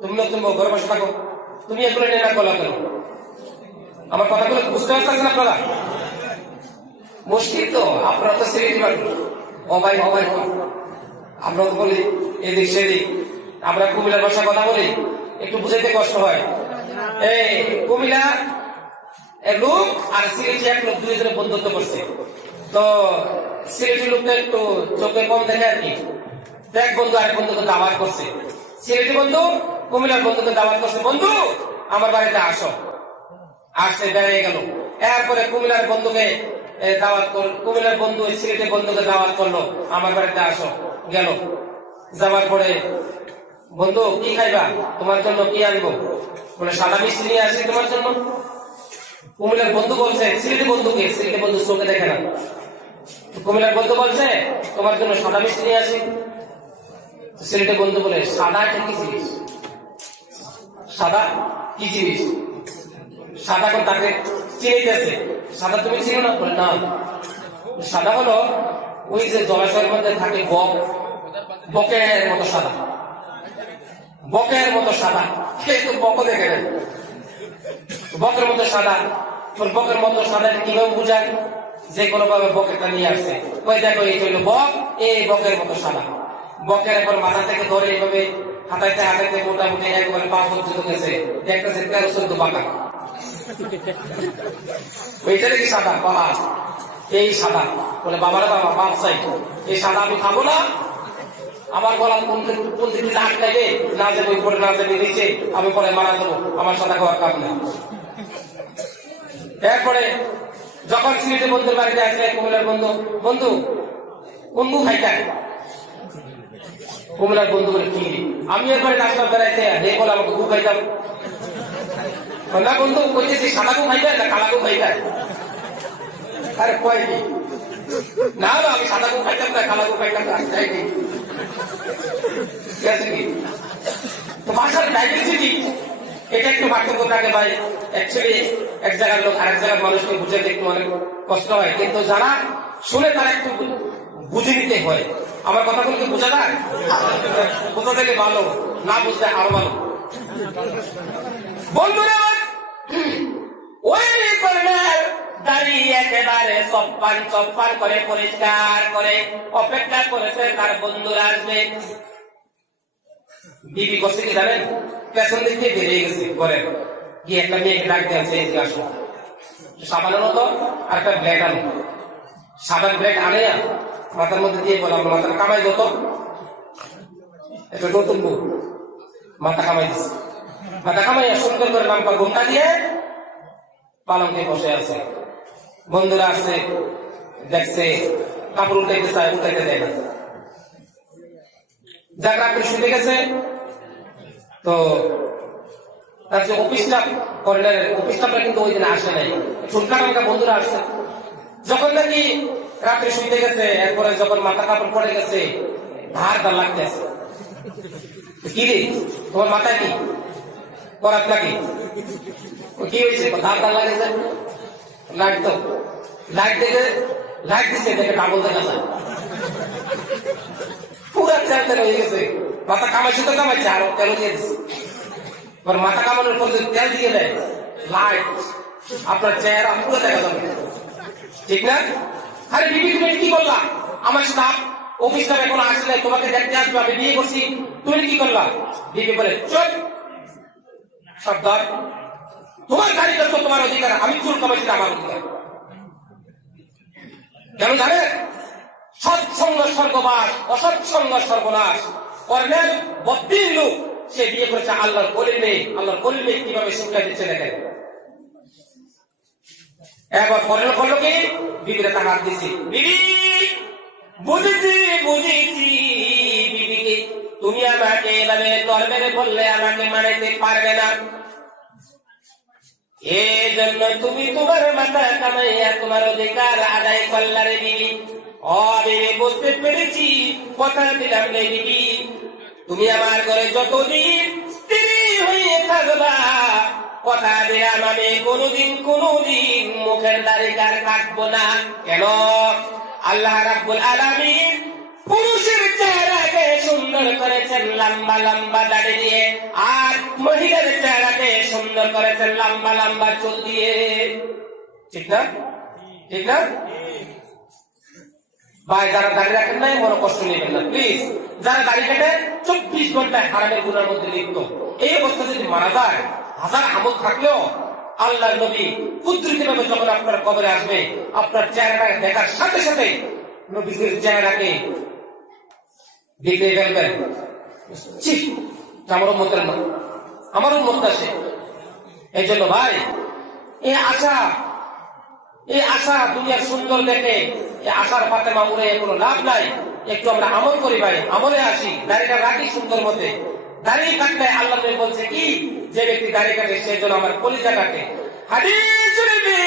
তুমি নতুন ঘরে বসে থাকো, তুমি এগুলো নিয়ে না কলা করো। আমার কথাগুলো বুঝতে পারতেছেন আপনারা? মুশকিল তো, আপনারা তো সিলেটি মানুষ, অবাই আমরা তো বলি এদিক সেদিক, আমরা কুমিল্লার ভাষায় কথা বলি, একটু বুঝাইতে কষ্ট হয়। এই কুমিল্লা এক লোক আর সিলেটি এক লোক, দুইজনে বন্ধুত্ব করছে। তো সিলেটি লোকটা একটু চোখে কম দেখে আর কি, এক বন্ধু আরেক বন্ধুকে দাওয়াত করছে। সিলেটি বন্ধু কুমিল্লার বন্ধুকে দাওয়াত করছে, বন্ধু আমার বাড়িতে আসো। আসছে, বেড়ে গেল। এরপরে কুমিল্লার বন্ধুকে দাওয়াত করল, কুমিল্লার বন্ধু সিলেটের বন্ধুকে দাওয়াত করলো, আমার বাড়িতে আসো। গেল, যাওয়ার পরে বন্ধু কি খাইবা, তোমার জন্য কি আনবো? বলে সাদা মিষ্টি নিয়ে আসি তোমার জন্য। কুমিল্লার বন্ধু বলছে সিলেটি বন্ধুকে, সিলেটি বন্ধু চোখে দেখে না, কুমিল্লার বন্ধু বলছে তোমার জন্য সাদা মিষ্টি নিয়ে আসি। সিলেটি বন্ধু বলে, সাদা কি জিনিস? সাদা কি জিনিস? সাদা কোন তাকে চিনিতেছে, সাদা তুমি চিনো না? বলে না, সাদা হলো ওই যে জলাশয়ের মধ্যে থাকে বক, বকের মতো সাদা, বকের মতো সাদা। সে তো বক দেখে নেন, বকের মতো সাদা। বকের মতো সাদা কিভাবে বুঝায়? যে কোনো ভাবে বকেরটা নিয়ে আসছে, ওই দেখো এই হইল বক, এই বকের মতো সাদা। বকের এখন মাথা থেকে ধরে এইভাবে হাতাইতে হাতাইতে মোটামুটি একবারে 5 পর্যন্ত গেছে, দেখতেছে 13-14 পাকা। ওইটা কি সাদা পাহাড়, এই সাদা। বলে বাবারা বাবা বাপ চাই, এই সাদা আমি খাবো না। আমার গলা কোন দিকে আটকাইবে, না যাবে উপরে না যাবে নিচে, আমি পরে মারা দেবো, আমার সাদা খাওয়ার কাম না। এরপরে যখন স্মৃতি বন্ধুর বাড়িতে আসে, কুমিল্লার বন্ধু, বন্ধু কোন গু খাইতেন? কুমিল্লার বন্ধু বলে কি, আমি এরপরে নাস্তা বেড়াইতে বলে আমাকে গু খাইতাম না। বন্ধু কইতেছি সাদা গু খাইতেন না কালা গু খাইতেন? আরে কয় কি না, আমি সাদা গু খাইতাম না কালা গু খাইতাম না। ঠিক আছে কি তো ভাষার ডাইভার্সিটি, এটা একটু পার্থক্য থাকে ভাই। অ্যাকচুয়ালি এক জায়গার লোক আরেক জায়গার মানুষকে বুঝে দেখতে অনেক কষ্ট হয়, কিন্তু যারা শুনে তারা একটু বুঝে নিতে হয়। আমার কথাগুলো কি বোঝা যায়? বোঝা থেকে ভালো, না বুঝতে আরো ভালো। বন্ধুরা ওই কর্নেল দাঁড়িয়ে একেবারে চপ্পান চপ্পান করে পরিষ্কার করে অপেক্ষা করেছে তার বন্ধুরা আসবে। বিবি করছে কি জানেন? পেছন দিক দিয়ে বেরিয়ে গেছে ঘরে গিয়ে একটা মেয়েকে ডাক দিয়েছে, আসো। সাবানের মতো আর একটা ব্লেড আনো, সাবান ব্লেড আনে মাথার মধ্যে দিয়ে বললাম মাথার কামাই যত একটা নতুন বউ মাথা কামাই দিচ্ছে। মাথা কামাই সুন্দর করে লাম্পা ঘুমটা দিয়ে পালঙ্কে বসে আছে। বন্ধুরা আসছে, দেখছে কাপড় উঠাইতে চায়, উঠাইতে দেয় না। যাক রাত্রে শুনে গেছে, তো তার যে অফিসটা করিডোরের অফিসটা কিন্তু ওই দিন আসে নাই, ছোটখাটো বন্ধুরা আসছে। যখন নাকি রাত্রে শুনতে গেছে, এরপরে যখন মাথা কাপড় পড়ে গেছে, ধার ধার লাগতেছে। কি রে তোমার মাথায় কি করাত নাকি? কি হয়েছে? ধার ধার লাগেছে। লাইট তো লাইট দেখে লাইট দিচ্ছে, দেখে কাগজ দেখা যায় পুরা চার হয়ে গেছে। মাথা কামাইছে তো কামাইছে, আরো তেল দিয়ে দিচ্ছে। মাথা কামানোর পর যদি তেল দিয়ে দেয়, লাইট আপনার চেহারা পুরো দেখা যাবে, ঠিক না? আরে বিবি তুমি কি করলা? আমার স্টাফ অফিস স্টাফ এখন আসে নাই, তোমাকে দেখতে আসবে, আমি বিয়ে করছি, তুমি কি করলা? বিবি বলে চল সর্দার, তোমার গাড়ি করছো তোমার অধিকার, আমি চুল কামাইছি আমার অধিকার। কেন জানে? সৎসঙ্গ স্বর্গবাস, অসৎসঙ্গ সর্বনাশ। কর্নেল বদ্দিন লোক, সে বিয়ে করেছে আল্লাহর কলির মেয়ে। আল্লাহর কলির মেয়ে কিভাবে শিক্ষা দিচ্ছে দেখেন। একবার কর্নেল করলো কি, বিবিরে তার হাত দিছি, বিবি বুঝেছি বুঝেছি, বিবি তুমি আমাকে এভাবে তরবেরে বললে আমাকে মানাইতে পারবে না, এই জন্য তুমি তোমার মাথা কামাইয়া তোমার অধিকার আদায় করলারে বিবি। ও বিবি বুঝতে পেরেছি, কথা দিলাম রে বিবি, তুমি আমার ঘরে যতদিন স্ত্রী হয়ে থাকবা, কথা দিলাম আমি কোনদিন মুখের দাড়িকার কাটবো না। কেন? আল্লাহ রাব্বুল আলামিন পুরুষের চেহারাকে সুন্দর করেছেন লম্বা লম্বা দাড়ি দিয়ে, আর মহিলার চেহারাকে সুন্দর করেছেন লম্বা লম্বা চুল দিয়ে। ঠিক না? ঠিক না ভাই? যারা দাড়ি রাখেন নাই বড় কষ্ট নেবেন না প্লিজ। যারা দাড়ি কাটেন 24 ঘন্টায় হারামের গুনার মধ্যে লিপ্ত। এই অবস্থা যদি মারা যায়, হাজার আমল থাকলেও আল্লাহর নবী কুদরতি ভাবে যখন আপনার কবরে আসবে, আপনার চেহারাটাকে দেখার সাথে সাথে নবীর চেহারাকে দেখে ফেলবেন, আমার উম্মতের না, আমার উম্মত আছে। এই জন্য ভাই এই আশা দুনিয়ার সুন্দর দেখে এই আশার ফাতেমা উড়ে কোনো লাভ নাই। একটু আমরা আমল করি ভাই, আমলে আসি, দাড়িটা রাখি সুন্দর মতে। দাড়ি কাটলে আল্লাহ নবী বলছে কি, যে ব্যক্তি দাড়ি কাটে সে যেন আমার কলিজা কাটে। হাদিস শরীফে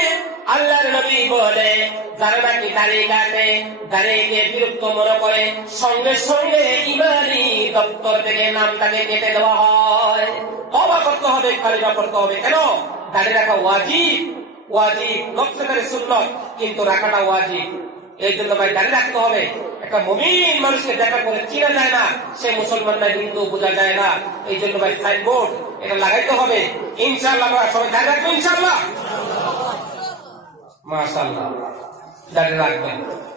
আল্লাহর নবী বলে, যারা নাকি দাড়ি কাটে, দাড়িকে বিরক্ত মনে করে, সঙ্গে সঙ্গে ইমানি দপ্তর থেকে নামটাকে কেটে দেওয়া হয়। তওবা করতে হবে, কালিমা পড়তে হবে। কেন? দাড়ি রাখা ওয়াজিব, ওয়াজিব নফসের সুন্নাত, কিন্তু রাখাটা ওয়াজিব। এই জন্য ভাই দাঁড়িয়ে রাখতে হবে। একটা মুমিন মানুষকে দেখা করে চিনা যায় না, সে মুসলমান না হিন্দু বোঝা যায় না। এই জন্য ভাই সাইনবোর্ড এটা লাগাইতে হবে। ইনশাআল্লাহ আমরা সবাই দাঁড়িয়ে রাখবো ইনশাআল্লাহ। মাশাআল্লাহ, দাঁড়িয়ে রাখবেন,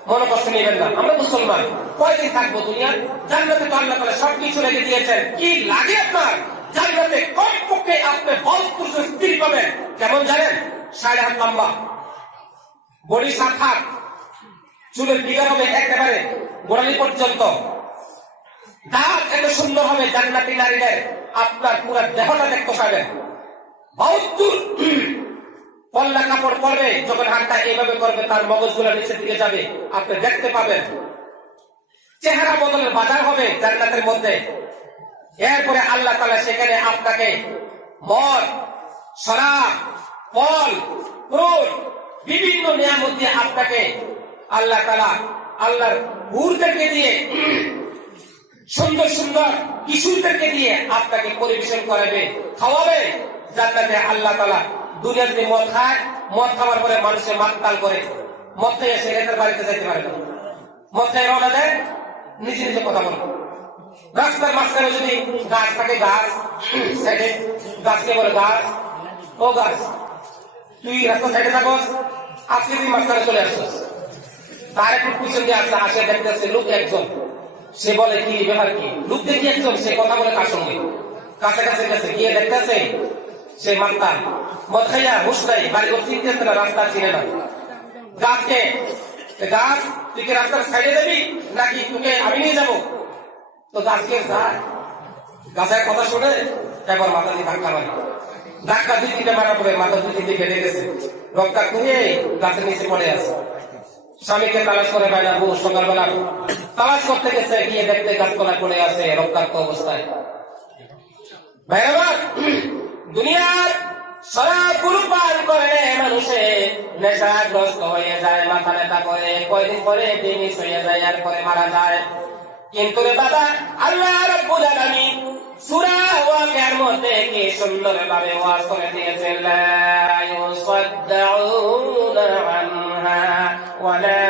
মনে কষ্ট নেবেন না। আমরা মুসলমান, কয়দিন থাকবো দুনিয়া? জান্নাতে তো আল্লাহ তাআলা সবকিছু রেখে দিয়েছেন। কি লাগে আপনার? জান্নাতে কমপক্ষে আপনি বলপুরুষ স্ত্রী পাবেন। কেমন জানেন? 6.5 হাত লম্বা, বডি 7 হাত, চুলের ফিগার হবে একেবারে গোড়ালি পর্যন্ত, দাঁত এত সুন্দর হবে জান্নাতি নারীদের, আপনার পুরো দেহটা দেখতে পাবেন। বাহাত্তর পল্লা কাপড় পরবে, যখন হাতটা এইভাবে করবে তার মগজগুলো নিচের দিকে যাবে, আপনি দেখতে পাবেন। চেহারা বদলের বাজার হবে জান্নাতের মধ্যে। এরপরে আল্লাহ তাআলা সেখানে আপনাকে মদ, শরাব, ফল, ফ্রুট, বিভিন্ন নিয়ামত দিয়ে আপনাকে আল্লাহ তাআলা আল্লাহর হুরদেরকে দিয়ে, সুন্দর সুন্দর কিশোরদেরকে দিয়ে আপনাকে পরিবেশন করাবে, খাওয়াবে জান্নাতে। আল্লাহ তাআলা দুনিয়ার যে মদ খায়, মদ খাওয়ার পরে মানুষের মাতাল করে, মদ খেয়ে এসে রেতের বাড়িতে যাইতে পারে না, মদ খেয়ে রওনা দেয়, নিজে নিজে কথা বলে। রাস্তার মাঝখানে যদি গাছ থাকে, গাছ সাইডে, গাছকে বলে গাছ, ও গাছ তুই রাস্তার সাইডে থাকস, আজকে তুই মাঝখানে চলে আসছিস, তার একটু পিছন দিয়ে আসছে, আসে দেখতেছে লোক একজন, সে বলে কি ব্যাপার কি, লোক দেখি একজন, সে কথা বলে কার সঙ্গে, কাছাকাছি গেছে, গিয়ে দেখতেছে সে মাত্তা মদ খাইয়া হুশ নাই, বাড়ি ঘর চিনতেছে না, রাস্তা চিনে না। গাছকে, গাছ তুই কি রাস্তার সাইডে যাবি নাকি তোকে আমি নিয়ে যাবো? তো গাছকে যায়, গাছের কথা শুনে একবার মাথা দিয়ে ধাক্কা মারি, ধাক্কা 2-3টা মারার পরে মাথা 2-3 বেড়ে গেছে, রক্তাক্ত হয়ে গাছের নিচে পড়ে আছে। স্বামীকে তালাশ করে পায় না, বউ সকালবেলা তালাশ করতে গেছে, গিয়ে দেখতে গাছপালা পড়ে আছে রক্তাক্ত অবস্থায়। ভাইরা, দুনিয়ার সবগুলো পার করে মানুষে নেশাগ্রস্ত হয়ে যায়, মাথা ব্যথা করে, কয়দিন পরে দিনই হয়ে যায়, আর পরে মারা যায়। কিন্তু রে বাবা, আল্লাহ রাব্বুল আলামিন সূরা ওয়াকিয়ার মধ্যে কি সুন্দরভাবে ওয়াজ করে দিয়েছেন, লা ইউসাদ্দাউনা আনহা ওয়া লা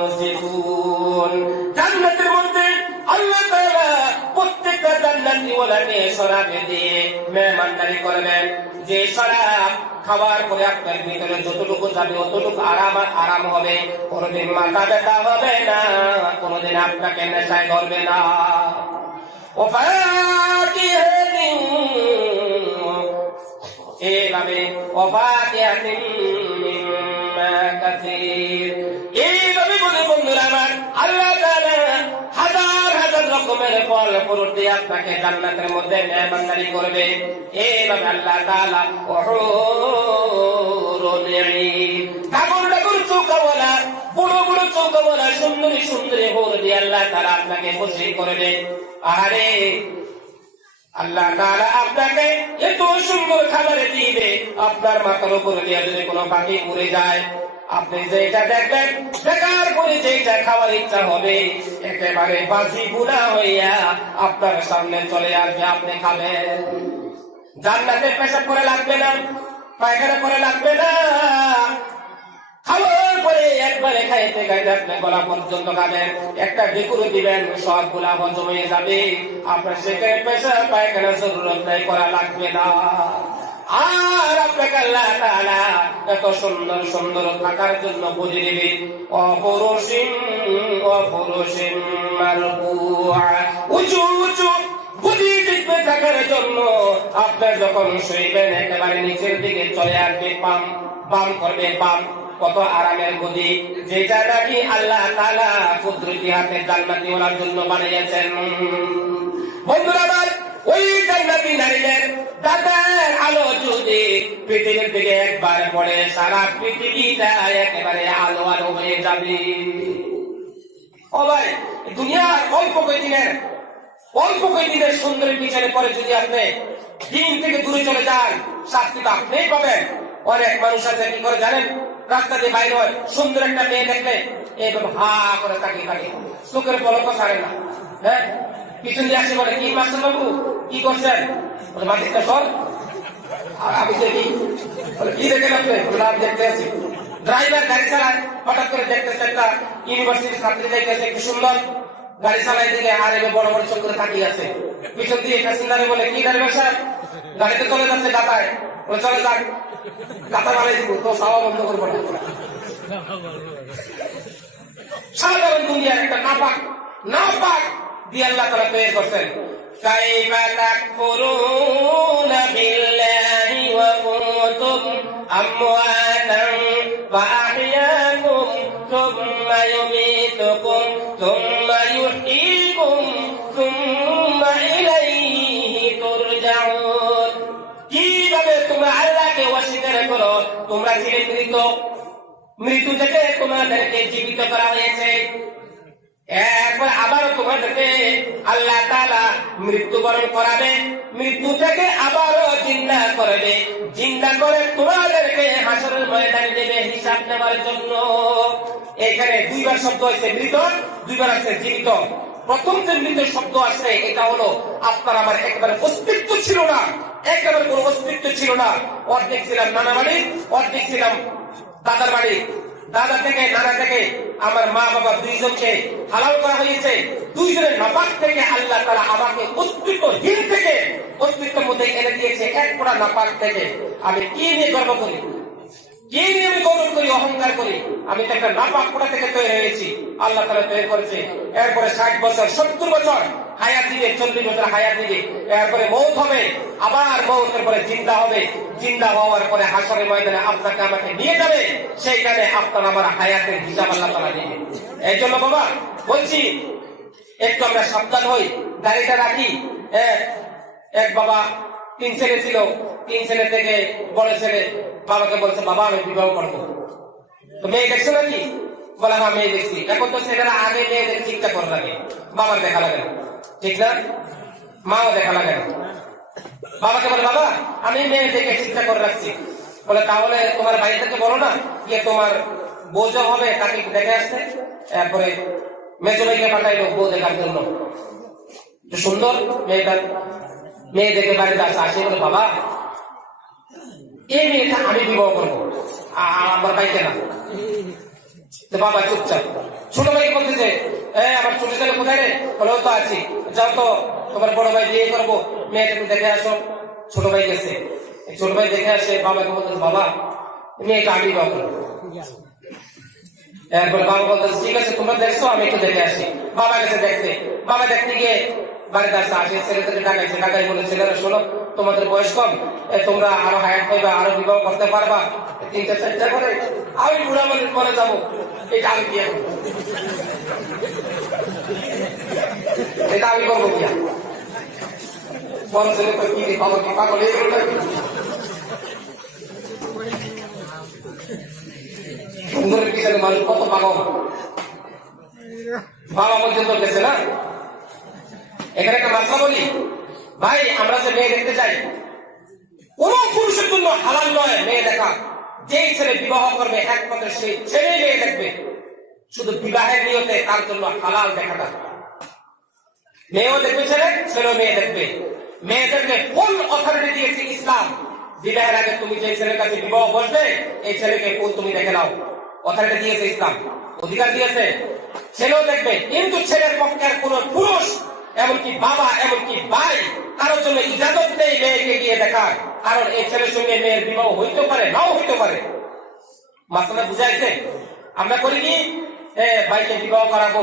ইউনজিফুন। জান্নাতের মধ্যে আল্লাহ তাআলা প্রত্যেকটা জান্নাতি ওয়ালাকে শরাব দিয়ে মেহমানদারি করবেন। যে শরাব খাওয়ার পরে আপনার ভিতরে যতটুকু যাবে অতটুকু আরাম হবে, কোনোদিন মাথা ব্যথা হবে না, কোনোদিন আপনাকে নেশায় ধরবে না। এইভাবে এইভাবে বলে বন্ধুরা আমার, আল্লাহ তাআলা হাজার হাজার রকমের ফল ফ্রুট দিয়ে আপনাকে জান্নাতের মধ্যে মেহমানদারি করবে। এইভাবে আল্লাহ তাআলা চৌকাওয়ালা, বড় বড় চৌকাওয়ালা, সুন্দরী সুন্দরী হুর দিয়ে আল্লাহ তাআলা আপনাকে খুশি করবে। আরে আল্লাহ তাআলা আপনাকে এত সুন্দর খাবার দিবে, আপনার মাথার উপর দিয়ে যদি কোনো পাখি উড়ে যায়, আপনি যেটা দেখবেন, দেখার পরে যেটা খাওয়ার ইচ্ছা হবে, একেবারে বাজি বুনা হইয়া আপনার সামনে চলে আসবে, আপনি খাবেন। জান্নাতে পেশাব করে লাগবে না, পায়খানা করে লাগবে না, খাওয়ার পরে একবারে খাইতে খাইতে আপনি গলা পর্যন্ত খাবেন, একটা ঢেকুর দিবেন, সবগুলা হজম হয়ে যাবে, আপনার সেখানে পেশাব পায়খানা জরুরত নাই, করা লাগবে না। আর আপনাকে আল্লাহ তাআলা এত সুন্দর সুন্দর থাকার জন্য বুঝে দিবে, অপরসিম অপরসিম মারফুআ, উঁচু উঁচু বুঝি দেখবে থাকার জন্য। আপনার যখন শুইবেন একেবারে নিচের দিকে চলে আসবে, পাম পাম করবে, পাম কত আরামের গদি, যেটা নাকি আল্লাহ তাআলা কুদরতি হাতে জান্নাতি ওয়ালার জন্য বানিয়েছেন। বন্ধুরা আমার, ওই জান্নাতি নারীদের দাঁতের আলো যদি পৃথিবীর দিকে একবার পড়ে, সারা পৃথিবীটা একেবারে আলো আলো হয়ে যাবে। ও ভাই, দুনিয়ার অল্প কয়েকদিনের সুন্দরের পিছনে পরে যদি আপনি দিন থেকে দূরে চলে যান, শাস্তি তো আপনিই পাবেন। অনেক মানুষ আছে কি করে জানেন, রাস্তা দিয়ে বাইরে হয়, সুন্দর একটা মেয়ে দেখলে এইভাবে হা করে তাকিয়ে থাকে, চোখের পলকও ছাড়ে না। হ্যাঁ, পিছন দিয়ে আসে বলে, কি মাস্টার বাবু কি করছেন? মাটিটা সর। আর আমি দেখি, কি দেখেন আপনি? আমি দেখতে আছি। ড্রাইভার গাড়ি চালায়, হঠাৎ করে দেখতেছে একটা ইউনিভার্সিটির ছাত্রী দেখতেছে কি সুন্দর গাড়ি চালাই দিকে, আর এবার বড় বড় চোখ করে তাকিয়ে আছে। পিছন দিয়ে প্যাসেঞ্জারে বলে, কি ড্রাইভার সাহেব, গাড়িতে চলে যাচ্ছে গাতায়, বলে চলে যাক, গাতা বাড়াই দিব, তো সাওয়া বন্ধ করবো না। সাধারণ দুনিয়ার একটা নাপাক দিয়ে আল্লাহ তাআলা তৈরি করছেন। কাইফা তাকফুরুনা বিল্লাহি ওয়া কুনতুম আমওয়াতান ওয়া আহইয়াকুম সুম্মা ইউমীতুকুম সুম্মা ইউহয়ীকুম সুম্মা ইলাইহি তুরজাউন। কিভাবে তোমরা আল্লাহকে অস্বীকার করো? তোমরা ছিলে মৃত্যু থেকে তোমাদেরকে জীবিত করা হয়েছে, এরপর আবারও তোমাদেরকে আল্লাহ তাআলা মৃত্যুবরণ করাবে, মৃত্যু থেকে আবারও জিন্দা করবে, জিন্দা করে তোমাদেরকে হাসরের ময়দানে দেবে হিসাব নেওয়ার জন্য। এখানে দুইবার শব্দ আছে মৃত, দুইবার আছে জীবিত। প্রথম যে মৃত শব্দ আছে এটা হলো আপনার আমার একেবারে অস্তিত্ব ছিল না, একেবারে কোনো অস্তিত্ব ছিল না। অর্ধেক ছিলাম নানা বাড়ি, অর্ধেক ছিলাম দাদার বাড়ি, দাদা থেকে নানা থেকে আমার মা বাবা দুইজনকে হালাল করা হয়েছে। দুইজনের নাপাক থেকে আল্লাহ তাআলা আমাকে অস্তিত্বহীন থেকে অস্তিত্বের মধ্যে এনে দিয়েছে, এক ফোঁটা নাপাক থেকে। আমি কি নিয়ে গর্ব করি, কি নিয়ে আমি গৌরব করি, অহংকার করি? আমি তো একটা নাপাক ফোঁটা থেকে তৈরি হয়েছি, আল্লাহ তাআলা তৈরি করেছে। এরপরে 60 বছর 70 বছর হায়াত দিবে, 40 বছর হায়াত দিবে, এরপরে মৌত হবে, আবার মৌতের পরে জিন্দা হবে, জিন্দা হওয়ার পরে হাসরের ময়দানে আপনাকে আমাকে নিয়ে যাবে, সেইখানে আপনার আমার হায়াতের হিসাব আল্লাহ তাআলা দিবে। এই জন্য বাবা বলছি, একটু আমরা সাবধান হই, গাড়িটা রাখি। এক বাবা 3 ছেলে ছিল, 3 ছেলে থেকে বড় ছেলে বাবাকে বলছে, বাবা আমি বিবাহ করবো, তো মেয়ে দেখছো নাকি? বলে হ্যাঁ মেয়ে দেখছি। এখন তো ছেলেরা আগে মেয়েদের চিন্তা করে লাগে, বাবার দেখা লাগে না, ঠিক না? মাও দেখা লাগে না। বাবাকে বলে, বাবা আমি মেয়ে দেখে চিন্তা করে রাখছি। বলে তাহলে তোমার বাড়ি থেকে বলো না, গিয়ে তোমার বউজো হবে তাকে দেখে আসতে। এরপরে মেজো ভাইকে পাঠাইলো বউ দেখার জন্য। সুন্দর মেয়েটা, মেয়ে দেখে বাড়িতে আসে, বলে বাবা এই মেয়েটা আমি বিবাহ করবো, আমার ভাইকে না। বাবা চুপচাপ। ছোট ভাইকে বলতেছে, আমার ছোট ছেলে কোথায় রে? বলে ও তো আছি, যাও তো তোমার বড় ভাই বিয়ে করবো, মেয়েটা তুমি দেখে আসো। ছোট ভাই গেছে, ছোট ভাই দেখে আসে, বাবাকে বলতেছে, বাবা মেয়েটা আমি বিবাহ করবো। এরপরে বাবা বলতেছে, ঠিক আছে তোমরা দেখছো, আমি একটু দেখে আসি। বাবা গেছে দেখতে, বাবা দেখতে গিয়ে বাড়িতে আসে, ছেলেদেরকে ডাকাইছে, ডাকাই বলে, ছেলেরা শোনো তোমাদের বয়স কম, তোমরা আরো হায়াত পাইবা, আরো বিবাহ করতে পারবা, 3টা 4টা করে, আমি বুড়া মানুষ পরে যাবো, এটা আমি বিয়ে করবো, এটা আমি করবো বিয়া। বড় ছেলে কি বাবা কি পাগল হয়ে গেল নাকি? সুন্দরের পিছনে মানুষ কত পাগল, বাবা পর্যন্ত গেছে না। এখানে একটা মাসলা বলি ভাই, আমরা যে মেয়ে দেখতে চাই, কোন পুরুষের জন্য হালাল নয় মেয়ে দেখা। যেই ছেলে বিবাহ করবে একমাত্র সেই ছেলে মেয়ে দেখবে, শুধু বিবাহের নিয়তে তার জন্য হালাল দেখাটা। মেয়েও দেখবে ছেলে, ছেলেও মেয়ে দেখবে। মেয়েদেরকে ফুল অথরিটি দিয়েছে ইসলাম। বিবাহের আগে তুমি যে ছেলের কাছে বিবাহ বসবে, এই ছেলেকে ফুল তুমি দেখে নাও, অথরিটি দিয়েছে ইসলাম, অধিকার দিয়েছে। ছেলেও দেখবে, কিন্তু ছেলের পক্ষে আর কোন পুরুষ, এমনকি বাবা, এমনকি ভাই, কারোর জন্য ইজাজত নেই মেয়েকে গিয়ে দেখার। কারণ এই ছেলের সঙ্গে মেয়ের বিবাহ হইতে পারে, নাও হইতে পারে। মাসলা বুঝাইছে? আমরা করি কি, ভাইকে বিবাহ করাবো,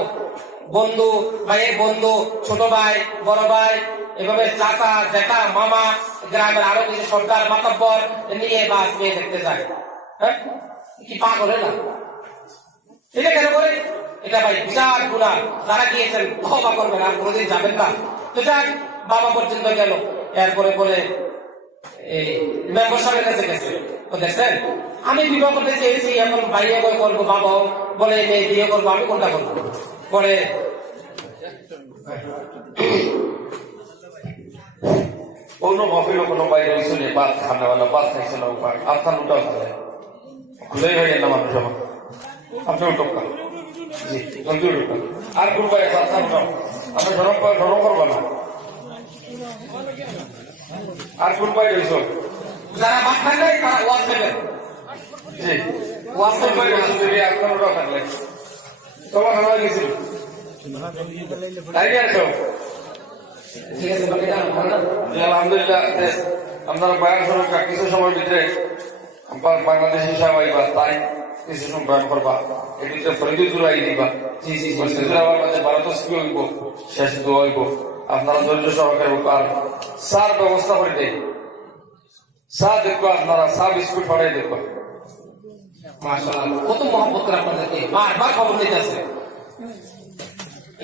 বন্ধু, ভাইয়ের বন্ধু, ছোট ভাই, বড় ভাই, এভাবে চাচা, জ্যাঠা, মামা, গ্রামের আরো কিছু সরকার মাতব্বর নিয়ে বাস মেয়ে দেখতে যায়। হ্যাঁ, কি পাগল না? এটা কেন করে? এটা ভাই বিশাল গুনাহ। যারা গিয়েছেন তওবা করবেন, আর কোনোদিন যাবেন না। তো যাক, বাবা পর্যন্ত গেল। এরপরে বলে মেম্বার সাহেবের কাছে গেছে, দেখছেন আমি বিবাহ করতে চেয়েছি, এখন ভাইয়া করবো, বাবা বলে মেয়ে বিয়ে করবো, আমি কোনটা করবো? পরে অন্য মফিল কোনো বাইরে শুনে বাদ খানা বানা বাদ খাইছে না, আপনার উঠাও খুলেই হয়ে গেলাম মানুষ আমার, আপনি উঠোকা জি জলদি উঠোকা। আর কোন ভাই আছে আপনার উঠাও, আপনি ধরম করবো না। আর কোন ভাই রয়েছ যারা বাদ খান নাই তারা ওয়াজ দেবেন জি। ওয়াসল করে যদি আপনারা থাকলে তোমার ভালো গেছিল তাই আছো ঠিক আছে বাকি না আলহামদুলিল্লাহ আপনারা বয়ান শুরু কিছু সময় ভিতরে আমার বাংলাদেশ হিসাবে আইবা তাই কিছু সময় বয়ান করবা এটিতে ফরিদি জুড়াই দিবা জি জি আমার মাঝে ভারত হইব শেষ দোয়া হইব আপনারা ধৈর্য সহকারে আর সার ব্যবস্থা করে দেয় চা দেখবো আপনারা চা বিস্কুট পাঠাই দেখবো মাশাআল্লাহ কত মহব্বত করে আপনাদেরকে বারবার খবর নিতেছে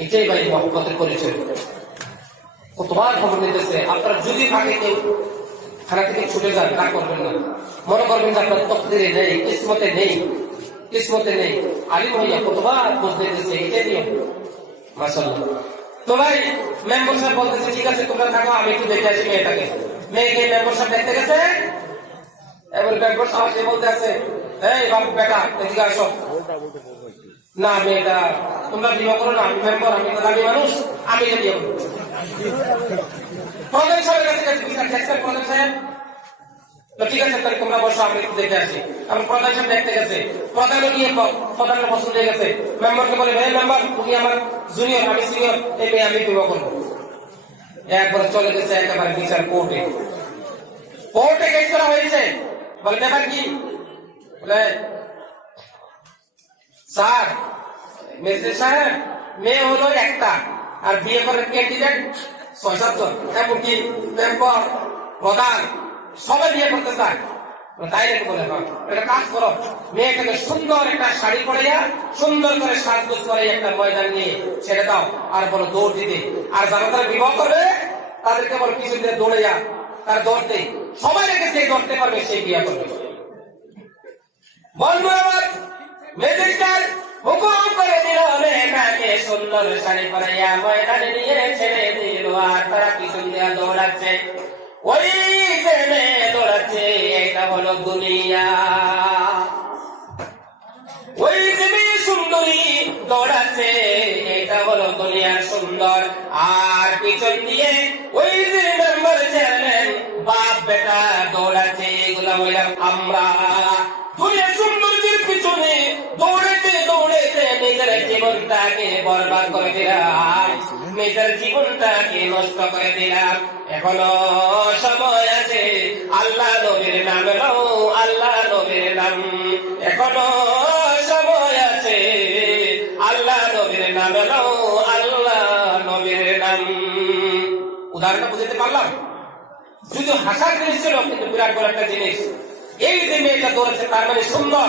এটাই ভাই মহব্বতের পরিচয় কতবার খবর নিতেছে আপনারা যদি থাকে কেউ খানা থেকে ছুটে যান তা করবেন না মনে করবেন যে আপনার তকদিরে নেই কিসমতে নেই আলিম ভাইয়া কতবার খোঁজ নিতেছে এটাই নিয়ম মাশাআল্লাহ তো ভাই মেম্বার সাহেব বলতেছে ঠিক আছে তোমরা থাকো আমি একটু দেখে আসি মেয়েটাকে মেয়েকে মেম্বার সাহেব দেখতে গেছে এবার মেম্বার সাহেব বলতে আছে এই বাবু বেটা এদিকে আসো না মেয়েটা তোমরা বিবাহ করো না আমি মেম্বার আমি দামি মানুষ আমি এটা বিয়ে করবো প্রধান সাহেবের কাছে বিচার দেখছেন প্রধান সাহেব তো ঠিক আছে তাহলে তোমরা বসো আমি একটু দেখে আসি আমি প্রধান সাহেব দেখতে গেছে প্রধানও গিয়ে প্রধানের পছন্দ হয়ে গেছে মেম্বারকে বলে ভাই মেম্বার তুমি আমার জুনিয়র আমি সিনিয়র এই মেয়ে আমি বিবাহ করবো একবার চলে গেছে একেবারে বিচার কোর্টে কেস করা হয়েছে বলে ব্যাপার কি বলে স্যার মেসেজ সাহেব মেয়ে হলো একটা আর বিয়ে করার ক্যান্ডিডেট ৬-৭ জন এমনকি মেম্বার প্রধান সবাই বিয়ে করতে চায় তাই রেখে বলে একটা কাজ করো মেয়েটাকে সুন্দর একটা শাড়ি পরাইয়া সুন্দর করে সাজগোজ করে একটা ময়দান নিয়ে ছেড়ে দাও আর বলো দৌড় দিতে আর যারা তারা বিবাহ করবে তাদেরকে বলো কিছু দিনে দৌড়ে যা তার দৌড়তে সবাই রেখে যে দৌড়তে পারবে সেই বিয়ে করবে বন্ধু আমার ম্যাজিস্ট্রেট হুকুম করে দিল মেয়েটাকে সুন্দর শাড়ি পরাইয়া ময়দানে নিয়ে ছেড়ে দিল আর তারা পিছন দিয়া দৌড়াচ্ছে ওই যে মেয়ে দৌড়াচ্ছে এটা হলো দুনিয়া ওই যে মেয়ে সুন্দরী দৌড়াচ্ছে এটা হলো দুনিয়ার সুন্দর আর পিছন দিয়ে ওই যে মেম্বার চেয়ারম্যান বাপ বেটা দৌড়াচ্ছে এগুলা হইলাম আমরা দুনিয়ার সৌন্দর্যের পিছনে দৌড়েতে দৌড়েতে নিজের জীবনটাকে বরবাদ করে দিলাম নিজের জীবনটাকে নষ্ট করে দিলাম এখনো সময় আছে আল্লাহ নবীর নাম নাও আল্লাহ নবীর নাম এখনো সময় আছে আল্লাহ নবীর নাম নাও আল্লাহ নবীর নাম উদাহরণটা বুঝতে পারলাম শুধু হাসার জিনিস ছিল কিন্তু বিরাট বড় একটা জিনিস এই যে মেয়েটা দৌড়াচ্ছে তার মানে সুন্দর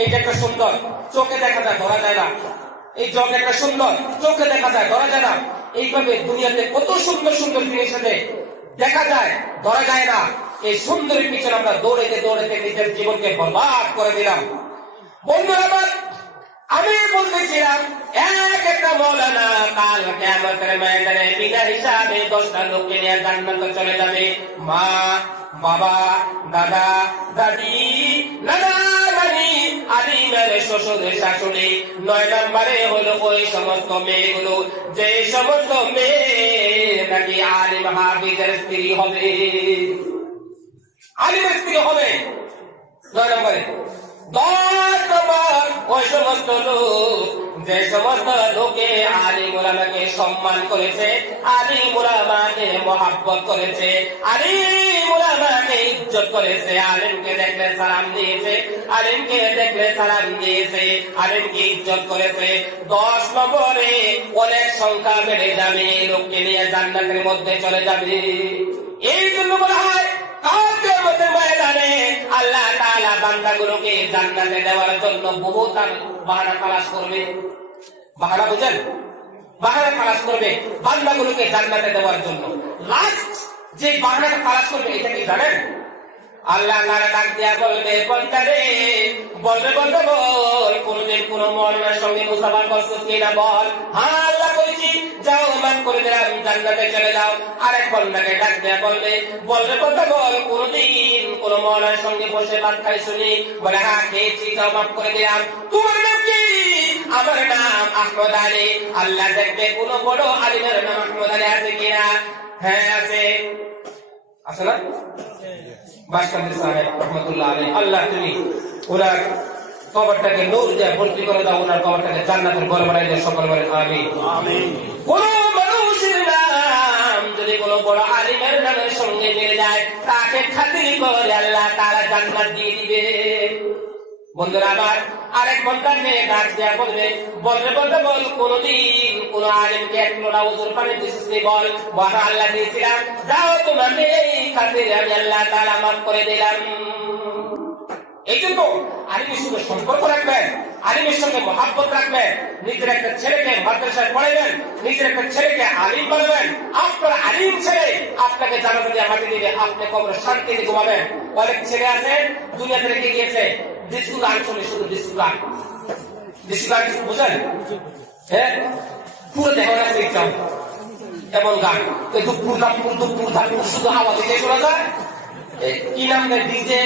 এইটা একটা সুন্দর চোখে দেখা যায় ধরা যায় না এই জগ একটা সুন্দর চোখে দেখা যায় ধরা যায় না এইভাবে দুনিয়াতে কত সুন্দর সুন্দর জিনিস আছে দেখা যায় ধরা যায় না এই সুন্দরের পিছনে আমরা দৌড়েতে দৌড়েতে নিজের জীবনকে বরবাদ করে দিলাম বন্ধুরা আমার আমি বলতেছিলাম একটা মৌলানা কাল কিয়ামতের ময়দানে বিনা হিসাবে 10টা লোককে নিয়ে জান্নাতে চলে যাবে মা বাবা দাদা দাদি নানা নানি আলিমের শ্বশুর শাশুড়ি 9 নম্বরে হলো ওই সমস্ত মেয়েগুলো যে সমস্ত মেয়ে নাকি আলিম হাফিজের স্ত্রী হবে আলিমের স্ত্রী হবে 9 নম্বরে 10 নম্বর ওই সমস্ত লোক যে সমস্ত লোকে আলিম উলামাকে সম্মান করেছে আলিম উলামাকে মহব্বত করেছে আলিম উলামাকে ইজ্জত করেছে আলিমকে দেখলে সালাম দিয়েছে আলিমকে দেখলে সালাম দিয়েছে আলিমকে ইজ্জত করেছে 10 নম্বরে অনেক সংখ্যা বেড়ে যাবে লোককে নিয়ে জান্নাতের মধ্যে চলে যাবে এই জন্য বলা হয় আল্লাহ তাআলা বান্দাগুলোকে জান্নাতে দেওয়ার জন্য বহুত বাহানা তালাশ করবে বাহানা বুঝেন বাহানা তালাশ করবে বান্দাগুলোকে জান্নাতে দেওয়ার জন্য লাস্ট যে বাহানাটা তালাশ করবে এটা কি জানেন আল্লাহ তাআলা ডাক দিয়া বলবে বান্দারে বলবে বলবে বল কোনদিন কোন মওলানার সঙ্গে মুসাফা করছিস কিনা বল হ্যাঁ আল্লাহ করেছি যাও মান করে দিলাম জান্নাতে চলে যাও আরেক বান্দাকে ডাক দিয়া বলবে বলবে বলবে বল কোনদিন কোন মওলানার সঙ্গে বসে ভাত খাইছনি বলে হ্যাঁ খেয়েছি যাও মাফ করে দিলাম তোমার নাম কি আমার নাম আহমদ আলী আল্লাহ দেখবে কোন বড় আলিমের নাম আহমদ আলী আছে কিনা হ্যাঁ আছে আছে না বাসকান্দি সাহেব রহমতুল্লাহ আলাইহি আল্লাহ তুমি ওনার কবরটাকে নূর দিয়ে ভর্তি করে দাও, ওনার কবরটাকে জান্নাতের ঘর বানাই দাও। সকল বলেন আমিন। কোন মানুষের নাম যদি কোনো বড় আলিমের নামের সঙ্গে মিলে যায়, তাকে খাতির করে আল্লাহ তাআলা জান্নাত দিয়ে দিবে। বন্ধুরা আমার, আরেক বন্ধার মেয়ে ডাক দেয়া বলবে, বল কোনদিন কোন আলিমকে এক লোটা ওজুর পানি দিছিস? বল, বাবা আল্লাহ দিয়েছিলাম, যাও তোমার এই খাতিরে আমি আল্লাহ তাআলা মাফ করে দিলাম। এই জন্য আলিমের সঙ্গে সম্পর্ক রাখবেন, আলিমের সঙ্গে মহাব্বত রাখবেন। নিজের একটা ছেলেকে মাদ্রাসায় পড়াবেন, নিজের একটা ছেলেকে আলিম বানাবেন। আপনার আলিম ছেলে আপনাকে জানাজা দিয়ে মাটি দিবে, আপনি কবরে শান্তিতে ঘুমাবেন। অনেক ছেলে আছে দুনিয়াতে রেখে গিয়েছে ডিস্কো গান শুনে, শুধু ডিস্কো গান বুঝলেন? হ্যাঁ, পুরো দেখা যাচ্ছে ইচ্ছা এমন গান, শুধু আওয়াজ দিয়ে শোনা যায়। কি নাম দেয় ডিজে,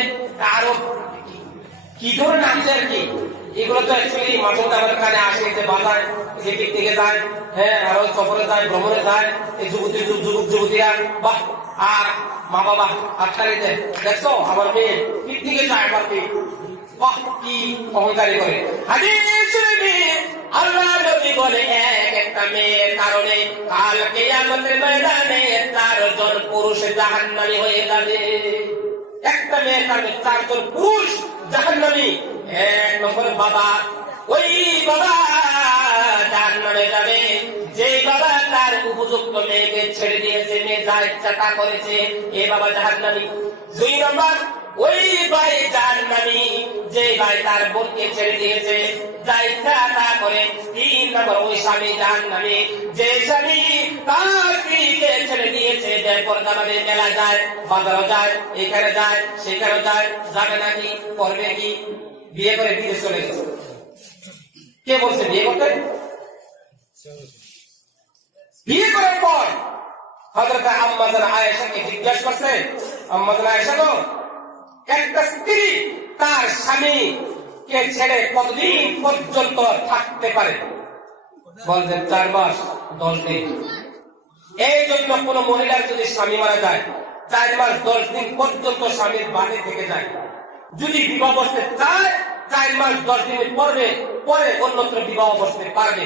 আরো কি ধরনের নাম দেয় আর কি। এগুলো তো অ্যাকচুয়ালি মাঝে মধ্যে আমার কানে আসে, যে বাজায়, যে পিকনিকে যায়, হ্যাঁ, আরো সফরে যায়, ভ্রমণে যায়, এই যুবতীরা বাহ, আর মা বাবা হাততালিতে, দেখছো আমার মেয়ে পিকনিকে যায়, আমার মেয়ে বাহ, কি অহংকারী করে। আল্লাহ নবী বলে, একটা মেয়ের কারণে কাল কিয়ামতের ময়দানে 4 জন পুরুষ জাহান্নামী হয়ে যাবে। একটা মেয়ের কারণে 4 জন পুরুষ জাহান্নামী। 1 নম্বর বাবা, ওই বাবা জাহান্নামে যাবে যে বাবা তার উপযুক্ত মেয়েকে ছেড়ে দিয়েছে, মেয়ে যা ইচ্ছা তা করেছে, এ বাবা জাহান্নামী। 2 নম্বর ওই ভাই জাহান্নামী যে ভাই তার বোনকে ছেড়ে দিয়েছে, যা ইচ্ছা তা করে। 3 নম্বর ওই স্বামী জাহান্নামী যে স্বামী তার স্ত্রীকে ছেড়ে দিয়েছে, যে পর্দা বাঁধে, মেলা যায়, বাজারও যায়, এখানে যায়, সেখানে যায়, যাবে নাকি, করবে কি, বিয়ে করে বিদেশ চলে গেছে। কে বলছে বিয়ে করতে? বিয়ে করার পর হযরত আম্মা জান আয়েশাকে জিজ্ঞাসা করছে, আম্মা জান আয়েশা গো, একটা স্ত্রী তার স্বামীকে ছেড়ে কতদিন পর্যন্ত থাকতে পারে? বলছেন 4 মাস 10 দিন। এই জন্য কোন মহিলার যদি স্বামী মারা যায় 4 মাস 10 দিন পর্যন্ত স্বামীর বাড়ি থেকে যায়। যদি বিবাহ বসতে চায় 4 মাস 10 দিনের পরে অন্যত্র বিবাহ বসতে পারবে।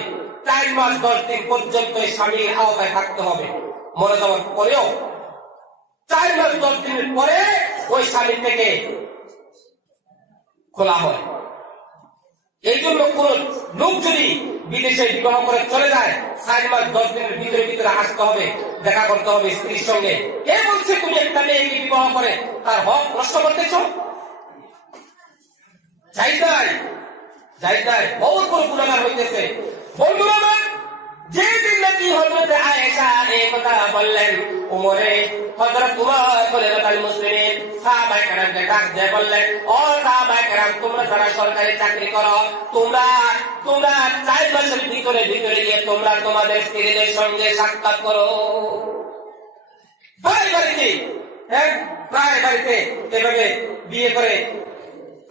4 মাস 10 দিন পর্যন্ত স্বামীর আওতায় থাকতে হবে। মরে যাওয়ার পরেও 4 মাস 10 দিনের পরে ওই স্বামী থেকে খোলা হয়। এই জন্য কোন লোক যদি বিদেশে বিবাহ করে চলে যায় 4 মাস 10 দিনের ভিতরে আসতে হবে, দেখা করতে হবে স্ত্রীর সঙ্গে। কে বলছে তুমি একটা মেয়েকে বিবাহ করে তার হক নষ্ট করতেছ? যাই বহুত বড় গুনাহগার হইতেছে। বন্ধুরা আমার, যেদিন নাকি হযরত আয়েশা এই কথা বললেন, ওমরে হযরত উমর খলিফাতুল মুসলিমিন সাহাবায়ে কেরামকে ডাক দিয়ে বললেন, ও সাহাবায়ে কেরাম, তোমরা যারা সরকারি চাকরি করো, তোমরা 4 মাসের ভিতরে গিয়ে তোমরা তোমাদের স্ত্রীদের সঙ্গে সাক্ষাৎ করো। বাড়িতে, হ্যাঁ, প্রায় বাড়িতে এভাবে বিয়ে করে,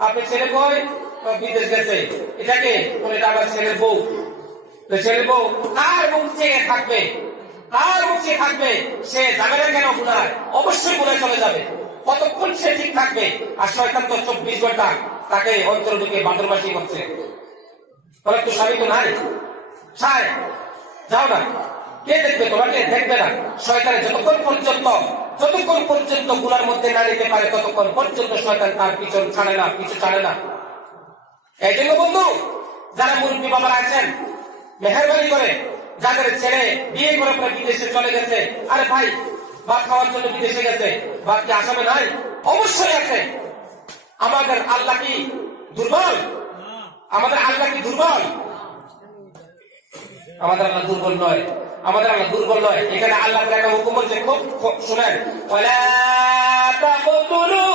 আপনি ছেলে কই? বিদেশ গেছে। এটাকে বলে এটা আমার ছেলের বউ। ছেলে বউ কার মুখ চেয়ে থাকবে? সে যাবে না কেন গুনায়? অবশ্যই গুনায় চলে যাবে। কতক্ষণ সে ঠিক থাকবে? আর শয়তান তো 24 ঘন্টা তাকে অন্তর ঢুকে বাদরবাসী করছে। বলে তো স্বামী তো নাই, যাও না, কে দেখবে তোমাকে? দেখবে না। শয়তান যতক্ষণ পর্যন্ত গুনার মধ্যে না নিতে পারে ততক্ষণ পর্যন্ত শয়তান তার পিছু ছাড়ে না। এই জন্য বন্ধু, যারা মুরব্বী বাবারা আছেন, মেহেরবানি করে যাদের ছেলে বিয়ে করে পরে বিদেশে চলে গেছে, আরে ভাই ভাত খাওয়ার জন্য বিদেশে গেছে, ভাত কি আসামে নাই? অবশ্যই আছে। আমাদের আল্লাহ কি দুর্বল? আমাদের আল্লাহ দুর্বল নয়। এখানে আল্লাহ একটা হুকুম বলছে, খুব শুনেন, ওয়ালা তাকতুলু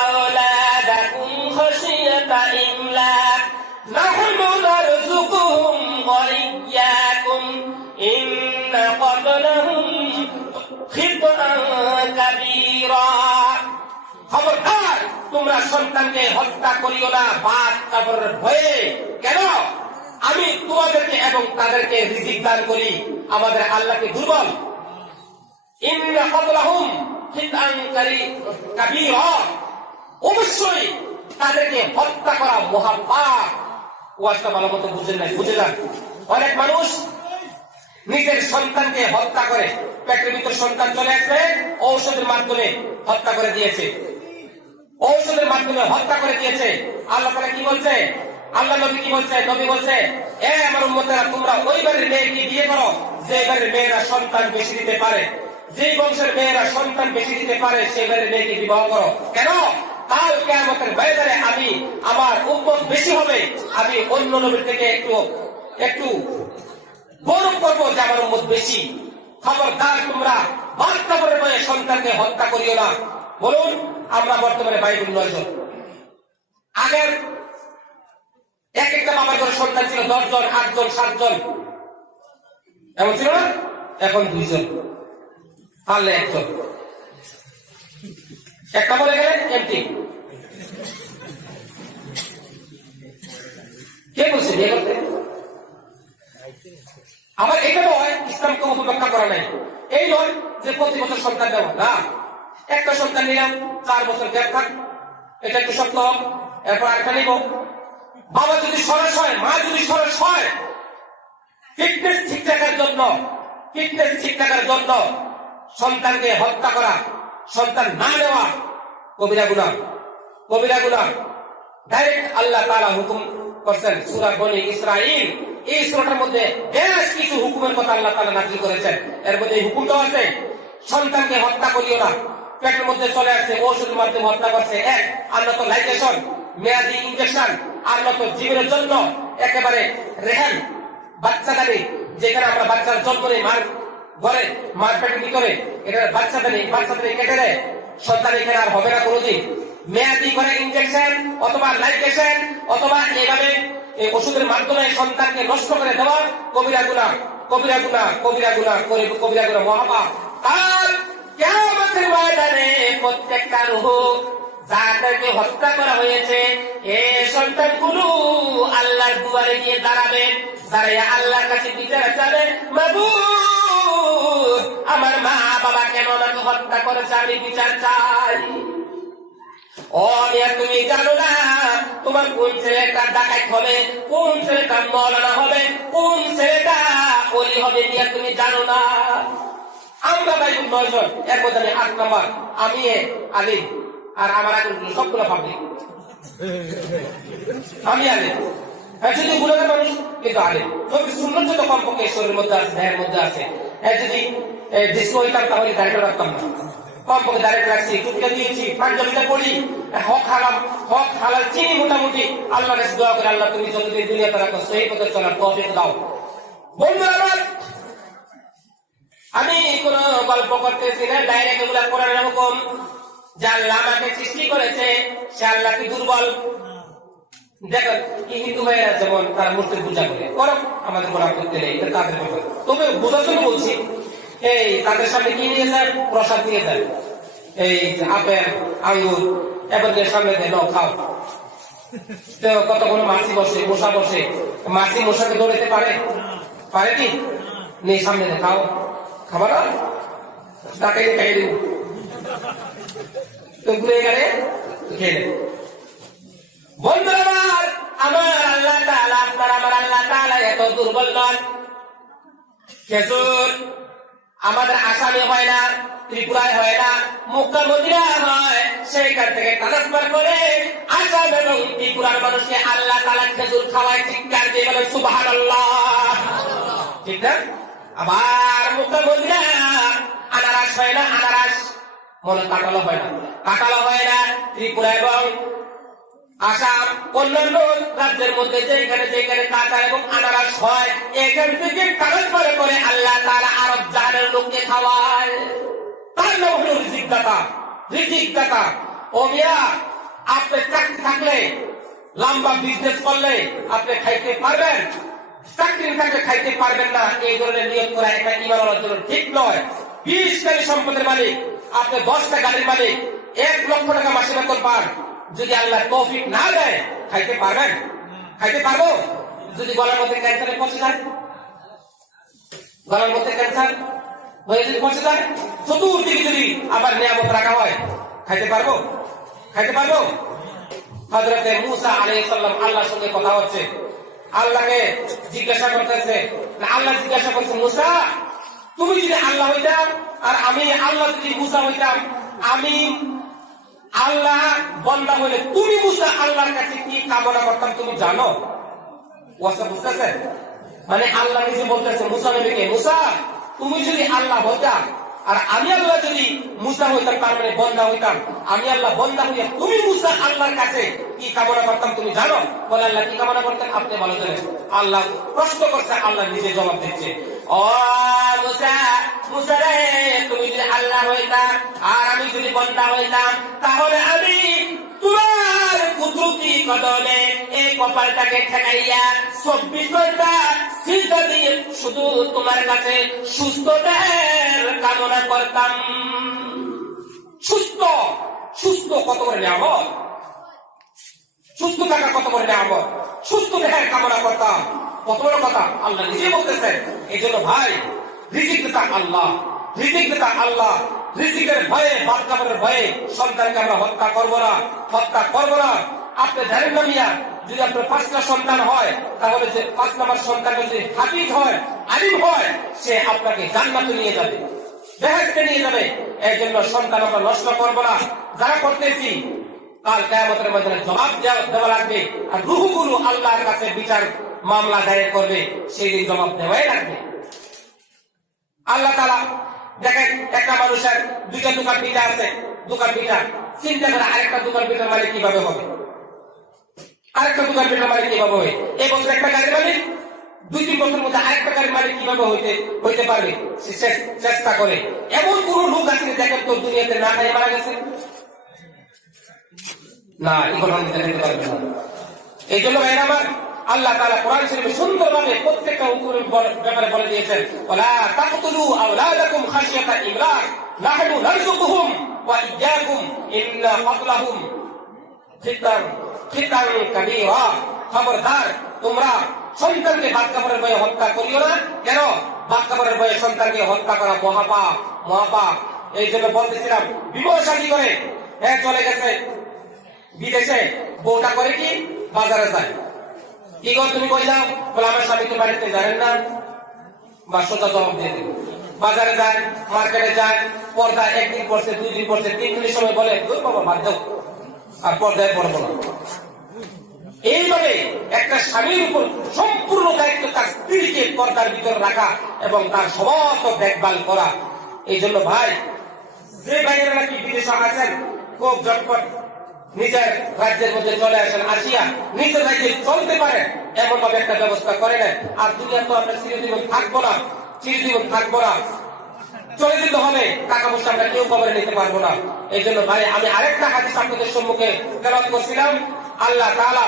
আওলাদাকুম খাশিয়াতা ইমলাক নাহনু নারযুকুহুম ওয়া ইয়্যাকুম ইন্না ক্বাতলাহুম খিতআন কাবীরা। খবরদার, তোমরা সন্তানকে হত্যা করিও না বাদ কাবরের ভয়ে। কেন? আমি তোমাদেরকে এবং তাদেরকে রিজিক দান করি। আমাদের আল্লাহকে দুর্বল? ইন্না ক্বাতলাহুম খিতআন কাবীরা। অবশ্যই তাদেরকে হত্যা করা মহাপাপ। ওয়াজটা ভালো মতো বুঝেন নাই, বুঝে যান। অনেক মানুষ নিজের সন্তানকে হত্যা করে, পেটের ভিতর সন্তান চলে আসবে, ঔষধের মাধ্যমে হত্যা করে দিয়েছে, ঔষধের মাধ্যমে হত্যা করে দিয়েছে। আল্লাহ তাআলা কি বলছে? আল্লাহ নবী কি বলছে? নবী বলছে, এ আমার উম্মতেরা, তোমরা ওই বাড়ির মেয়েকে বিয়ে করো যে বাড়ির মেয়েরা সন্তান বেশি দিতে পারে, যে বংশের মেয়েরা সন্তান বেশি দিতে পারে সেই বাড়ির মেয়েকে বিবাহ করো। কেন? কাল কিয়ামতের ময়দানে আমি, আমার উম্মত বেশি হবে, আমি অন্য নবীর থেকে একটু গৌরব করবো যে আমার উম্মত বেশি। খবরদার, তোমরা বাচ্চা করে বয়ে সন্তানকে হত্যা করিও না। বলুন, আমরা বর্তমানে 22 জন, আগের এক একটা বাবার ঘরে সন্তান ছিল 10 জন, 8 জন, 7 জন, এমন ছিল না? এখন 2 জন, পারলে 1 জন, একটা বলে গেলে এমটি। কে বলছে বিয়ে করতে? আবার এটা নয় ইসলামকে উপব্যাখ্যা করা নাই, এই নয় যে প্রতি বছর সন্তান দেওয়া না। একটা সন্তান নিলাম, 4 বছর গ্যাপ থাক, এটা একটু শক্ত হোক, এরপর আরেকটা নিব। বাবা যদি সরস হয়, মা যদি সরস হয়, ফিটনেস ঠিক রাখার জন্য সন্তানকে হত্যা করা, সন্তান না নেওয়া কবিরা গুনাহ, কবিরা গুনাহ। ডাইরেক্ট আল্লাহ তাআলা হুকুম করছেন সূরা বনী ইসরাঈল, এই সূরাটার মধ্যে বেশ কিছু হুকুমের কথা আল্লাহ তাআলা নাযিল করেছেন। এর মধ্যে এই হুকুমটাও আছে, সন্তানকে হত্যা করিও না। পেটের মধ্যে চলে আসছে, ওষুধের মাধ্যমে হত্যা করছে, এক আর নত লাইজেশন, মেয়াদি ইনজেকশন, আর নত জীবনের জন্য একেবারে রেহান বাচ্চাদানি, যেখানে আমরা বাচ্চার জন্ম নেই মার ঘরে, মার পেটের ভিতরে, এটা বাচ্চাদানি কেটে দেয়, সন্তান এখানে আর হবে না কোনোদিন। মেয়াদি করে ইনজেকশন অথবা লাইজেশন অথবা এইভাবে এই ওষুধের মাধ্যমে সন্তানকে নষ্ট করে দেওয়া কবিরা গুনাহ, কবিরা গুনাহ, কবিরা গুনাহ, কবিরা গুনাহ, মহাপাপ। আর কিয়ামতের ময়দানে প্রত্যেকটা রূহ যাদেরকে হত্যা করা হয়েছে, এই সন্তানগুলো আল্লাহর দুয়ারে গিয়ে দাঁড়াবে, দাঁড়িয়ে আল্লাহর কাছে বিচার চাবে, মাবুদ, আমার মা বাবা কেন আমাকে হত্যা করেছে, আমি বিচার চাই। ও মিয়া, তুমি জানো না তোমার কোন ছেলেটা ডাকাত হবে, কোন ছেলেটা মওলানা হবে, কোন ছেলেটা ওলি হবে? মিয়া, তুমি জানো না? আমরা 9 জন, এর মধ্যে 8 নম্বর আমি, আলিম, আর আমার আগে সবগুলো পাবলিক। আমি আলিম, যদি গুণাগার মানুষ কিন্তু আলিম, তবে সুন্নত তো কমপক্ষে শরীরের মধ্যে আছে, দেহের মধ্যে আছে। যদি ডিস্কো হইতাম তাহলে দাঁড়িয়ে রাখতাম না, কমপক্ষে দাঁড়িয়ে রাখছি, টুপিটা দিয়েছি, পাঞ্জাবিটা পড়ি, হক হালাল চিনি মোটামুটি। আল্লাহর কাছে দোয়া করে, আল্লাহ তুমি যতদিন দুনিয়াতে রাখো সেই পথে চলার তৌফিক দাও। বন্ধুরা আমার, আমি কোন গল্প করতেছি না, ডাইরেক্ট এগুলা কোরআনের হুকুম। যে আল্লাহ আমাকে সৃষ্টি করেছে সে আল্লাহ কি দুর্বল? দেখেন কি হিন্দু ভাইয়েরা যেমন তারা মূর্তির পূজা করে, করো, আমাদের কোনো আপত্তি নেই, এটা তাদের ব্যাপার। তবে বোঝার জন্য বলছি, এই তাদের সামনে কি নিয়ে যায়? প্রসাদ নিয়ে যায়, এই আপেল, আঙ্গুর, এবার সামনে দেয়, নাও খাও। তো কতক্ষণ মাছি বসে, মশা বসে, মাছি মশাকে দৌড়াতে পারে কি? নেই, সামনে দেয়, খাও, খাবার তাকে খাইয়ে দেব, তো ঘুরে গেলে খেয়ে নেব। বন্ধুরা আমার আল্লাহ তাআলা, আপনার আমার আল্লাহ তাআলা এত দুর্বল নন। খেজুর আমাদের আসামে হয় না, ত্রিপুরায় হয় না, মক্কা মদিনা হয়, সেইখান থেকে ট্রান্সফার করে আসাম এবং ত্রিপুরার মানুষকে আল্লাহ তাআলা খেজুর খাওয়ায়। চিৎকার দিয়ে বলেন সুবহানাল্লাহ, ঠিক না? আবার মক্কা মদিনা আনারস হয় না, আনারস মনে কাঁঠালও হয় না, কাঁঠালও হয় না। ত্রিপুরা এবং আসাম অন্যান্য রাজ্যের মধ্যে যেখানে কাঁঠাল এবং আনারস হয়, এখান থেকে ট্রান্সফার করে আল্লাহ তাআলা আরব জাহানের লোককে খাওয়ায়। তার নাম হলো রিজিক দাতা, রিজিক দাতা। ও মিয়া, আপনি চাকরি থাকলে, লম্বা বিজনেস করলে আপনি খাইতে পারবেন, চাকরি থাকলে খাইতে পারবেন না, এই ধরনের নিয়ত করা একটা ইমানের জন্য ঠিক নয়। 20 কোটি সম্পদের মালিক, আপনি 10টা গাড়ির মালিক, 1 লক্ষ টাকা মাসে বেতন পান, যদি আল্লাহ তৌফিক না দেয় খাইতে পারবেন? খাইতে পারবো? যদি গলার মধ্যে ক্যান্সারে পৌঁছে যায়, গলার মধ্যে ক্যান্সার হয়ে যদি পৌঁছে যায়, চতুর্দিকে যদি আবার নিয়ামত রাখা হয়, খাইতে পারবো? খাইতে পারবো? হযরতে মূসা আলাইহিস সালাম আল্লাহর সঙ্গে কথা হচ্ছে, আল্লাহকে জিজ্ঞাসা করতেছে, আল্লাহ জিজ্ঞাসা করছে, মূসা তুমি যদি আল্লাহ হইতাম আর আমি আল্লাহ যদি মূসা হইতাম, আমি আল্লাহ বান্দা হলে তুমি মূসা আল্লাহর কাছে কি কামনা করতাম তুমি জানো? ওয়াসা বুঝতেছেন? মানে আল্লাহ নিজে বলতেছে মূসা নবীকে, মূসা তুমি যদি আল্লাহ হইতাম আর আমি আল্লাহ যদি মূসা হইতাম, তার মানে বান্দা হইতাম, আমি আল্লাহ বান্দা হইয়া তুমি মূসা আল্লাহর কাছে কি কামনা করতাম তুমি জানো? বলে আল্লাহ কি কামনা করতেন আপনি ভালো জানেন। আল্লাহ প্রশ্ন করছে, আল্লাহ নিজে জবাব দিচ্ছে, ও মূসা, মূসা রে তুমি যদি আল্লাহ হইতাম আর আমি যদি বান্দা হইতাম, তাহলে আমি তোমার কুদরতি কদমে এই কপালটাকে ঠেকাইয়া 24 ঘন্টা সিজদা দিয়ে শুধু তোমার কাছে সুস্থতার কামনা করতাম। সুস্থ, সুস্থ কত করে নিয়ামত, সুস্থ থাকা কত করে নিয়ামত, সুস্থ দেহের কামনা করতাম, কত বড় কথা আল্লাহ নিজে বলতেছেন। এই জন্য ভাই রিজিক দাতা আল্লাহ, রিজিক দাতা আল্লাহ, রিজিকের ভয়ে, বাচ্চাদের ভয়ে সন্তানকে আমরা হত্যা করবো না, হত্যা করবো না। আপনি জানেন না মিয়া, যদি আপনার 5টা সন্তান হয়, তাহলে যে 5 নম্বর সন্তান যদি হাফিজ হয়, আলিম হয়, সে আপনাকে জান্নাতে নিয়ে যাবে, বেহেশতে নিয়ে যাবে। এই জন্য সন্তান আমরা নষ্ট করবো না, যারা করতেছি কাল কিয়ামতের ময়দানে জবাব দেওয়া লাগবে। আর রূহগুলো আল্লাহর কাছে বিচার মামলা দায়ের করবে, সেই দিন জবাব দেওয়াই লাগবে। আল্লাহ তাআলা দেখেন, একটা মানুষের 2টা দোকান পিঠা আছে, দোকান পিঠা, চিন্তা করে আরেকটা দোকান পিঠার মালিক কিভাবে হবে, আরেকটা দোকান পিঠার মালিক কিভাবে হবে? এই বছর একটা গাড়ির মালিক, 2-3 বছরের মধ্যে আরেকটা গাড়ির মালিক কিভাবে হইতে পারবে? চেষ্টা করে। এমন কোন লোক আছে দেখেন তো দুনিয়াতে না খাইয়ে মারা গেছে? না, এগুলো দেখতে পারবে না। এই জন্য ভাইরা আমার, আল্লাহ তাআলা কোরআন শরীফে সুন্দরভাবে প্রত্যেকটা উপরের ব্যাপারে বলে দিয়েছেন, ওয়ালা তাকতুলু আওলাদাকুম খাশিয়াতা ইমলাক নাহনু নারযুকুহুম ওয়া ইয়্যাকুম ইন্না ক্বাতলাহুম খিতান কাবীরা। খবরদার, তোমরা সন্তানকে বাদকাপড়ের ভয়ে হত্যা করিও না। কেন? বাদকাপড়ের ভয়ে সন্তানকে হত্যা করা মহাপাপ, মহাপাপ। এই জন্য বলতেছিলাম, বিবাহ শাদী করে চলে গেছে বিদেশে, বউটা করে কি বাজারে যায়, কি গো তুমি কই যাও? বলে আমার স্বামী তো বাড়িতে জানেন না, বা সোজা জবাব দিয়ে দেবে। বাজারে যায়, মার্কেটে যায়, পর্দা 1 দিন পড়ছে, 2 দিন পড়ছে, 3 দিনের সময় বলে দূর বাবা বাদ দাও, আর পর্দায় পড়বো না। এইভাবে একটা স্বামীর উপর সম্পূর্ণ দায়িত্ব তার স্ত্রীকে পর্দার ভিতরে রাখা এবং তার সমস্ত দেখভাল করা। এই জন্য ভাই, যে ভাইয়েরা নাকি বিদেশে আছেন, খুব ঝটপট নিজের রাজ্যের মধ্যে চলে আসেন, আসিয়া নিজের রাজ্যে চলতে পারেন এমন ভাবে একটা ব্যবস্থা করে নেন। আর দুনিয়া তো আমরা চিরজীবন থাকবো না, চিরজীবন থাকবো না, চলে যেতে হবে, টাকা পয়সা আমরা কেউ কবরে নিতে পারবো না। এই জন্য ভাই, আমি আরেকটা হাদিস আপনাদের সম্মুখে তেলাওয়াত করছিলাম। আল্লাহ তাআলা,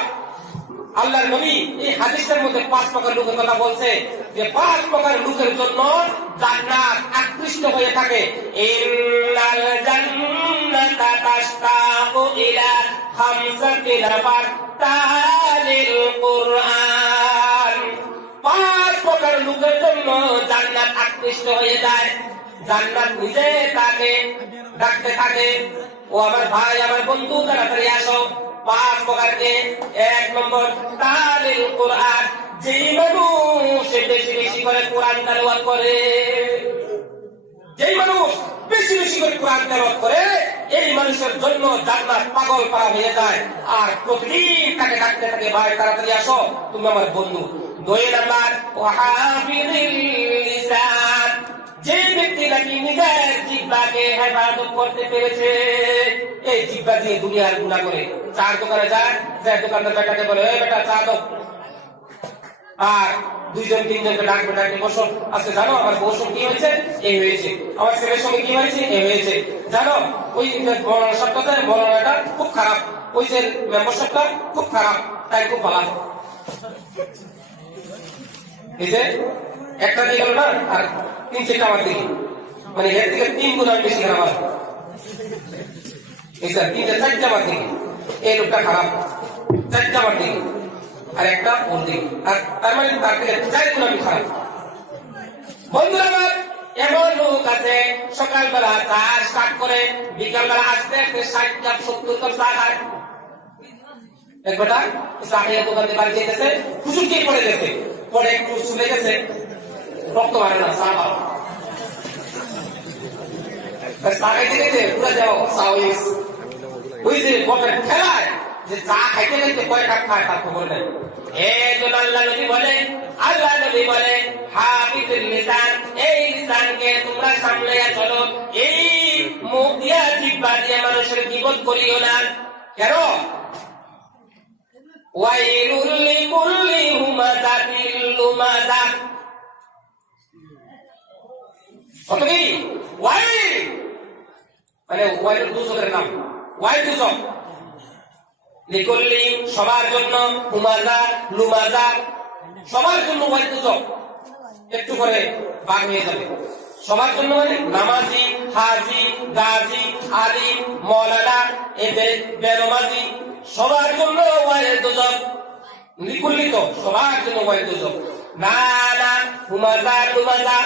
আল্লাহর নবী এই হাদিসের মধ্যে 5 প্রকার লোকের কথা বলছে, যে 5 প্রকার লোকের জন্য জান্নাত আকৃষ্ট হয়ে থাকে। ইন্নাল জান্নাতা তাশতাকু ইলা খামসাতি নাফার তালিল কুরআন। 5 প্রকার লোকের জন্য জান্নাত আকৃষ্ট হয়ে যায়, জান্নাত নিজে তাকে ডাকতে থাকে, ও আমার ভাই, আমার বন্ধু, তাড়াতাড়ি আসো। 5 প্রকারকে। 1 নম্বর তালিল কুরআন, যেই মানুষ বেশি বেশি করে কোরআন তেলাওয়াত করে, যেই মানুষ বেশি বেশি করে কোরআন তেলাওয়াত করে, এই মানুষের জন্য জান্নাত পাগল করা হয়ে যায়। আর প্রতিদিন তাকে ডাকতে থাকে, ভাই তাড়াতাড়ি আসো, তুমি আমার বন্ধু। 2 নম্বর ওয়াহাফিযিল লিসান, যে ব্যক্তি নাকি নিজের জিহ্বাকে হেফাজত করতে পেরেছে, এই জিহ্বা দিয়ে দুনিয়ার গুনাহ করে। 4 দোকানে যায়, দোকানদার বেটাকে বলে, এই বেটা চা দাও, আর 2-3জনকে ডাকবে, ডাকবে, বসো, আজকে জানো আমার বউর সঙ্গে কি হয়েছে? এই হয়েছে। আমার ছেলের সঙ্গে কি হয়েছে? এই হয়েছে। জানো ওই মৌলানা মৌলানাটা খুব খারাপ, ওই যে মেম্বারশিপটা খুব খারাপ, তাই খুব ভালো। এই যে একটা দিয়ে গেল না, আর 3-4টা আমার দিকে, মানে এর থেকে 3 গুণ আমি বেশি খারাপ। এই স্যার 3-4টা আমার দিকে, এই লোকটা খারাপ, 4টা আমার দিকে, আর একটা ওর দিকে, আর তার মানে তার থেকে 4 গুণ আমি খারাপ। বন্ধুরা আমার, এমন লোক আছে সকালবেলা চা স্টার্ট করে, বিকালবেলা আসতে আসতে 60 কাপ 70 কাপ চা খায়। এক বেটা চাকরির দোকানে বাড়ি যেতেছে, হুজুর কে পড়ে গেছে, পরে একটু চলে গেছে, রক্ত মারে না, চা খাও চাকাইতে গেছে পুরা যাও চা হয়ে গেছে। ওই যে বলেন খেলায় যে চা খাইতে খাইতে কয় কাপ খায় তার খবর নেই। এই জন্য আল্লাহ নবী বলেন, আল্লাহ নবী বলে হাফিজুল লিসান, এই লিসানকে তোমরা সামলাইয়া চলো, এই মুখ দিয়া জিহ্বা দিয়ে মানুষের গীবত করিও না। কেন? ওয়াইলুল লিকুল্লি হুমাযাতিল লুমাযা। কত কি ওয়াইল মানে ওয়াইলুল দুজকের নাম, ওয়াইল দুজক, লিকুল্লি সবার জন্য, হুমাযা লুমাযা সবার জন্য, ওয়াইল দুজক একটু করে ভাগ হয়ে যাবে। সবার জন্য মানে নামাজি, হাজি, গাজী, আলিম, মাওলানা, বেনমাজি সবার জন্য ওয়াইল দুজক। লিকুল্লি তো সবার জন্য ওয়াইল দুজক না, না হুমাযা লুমাযা।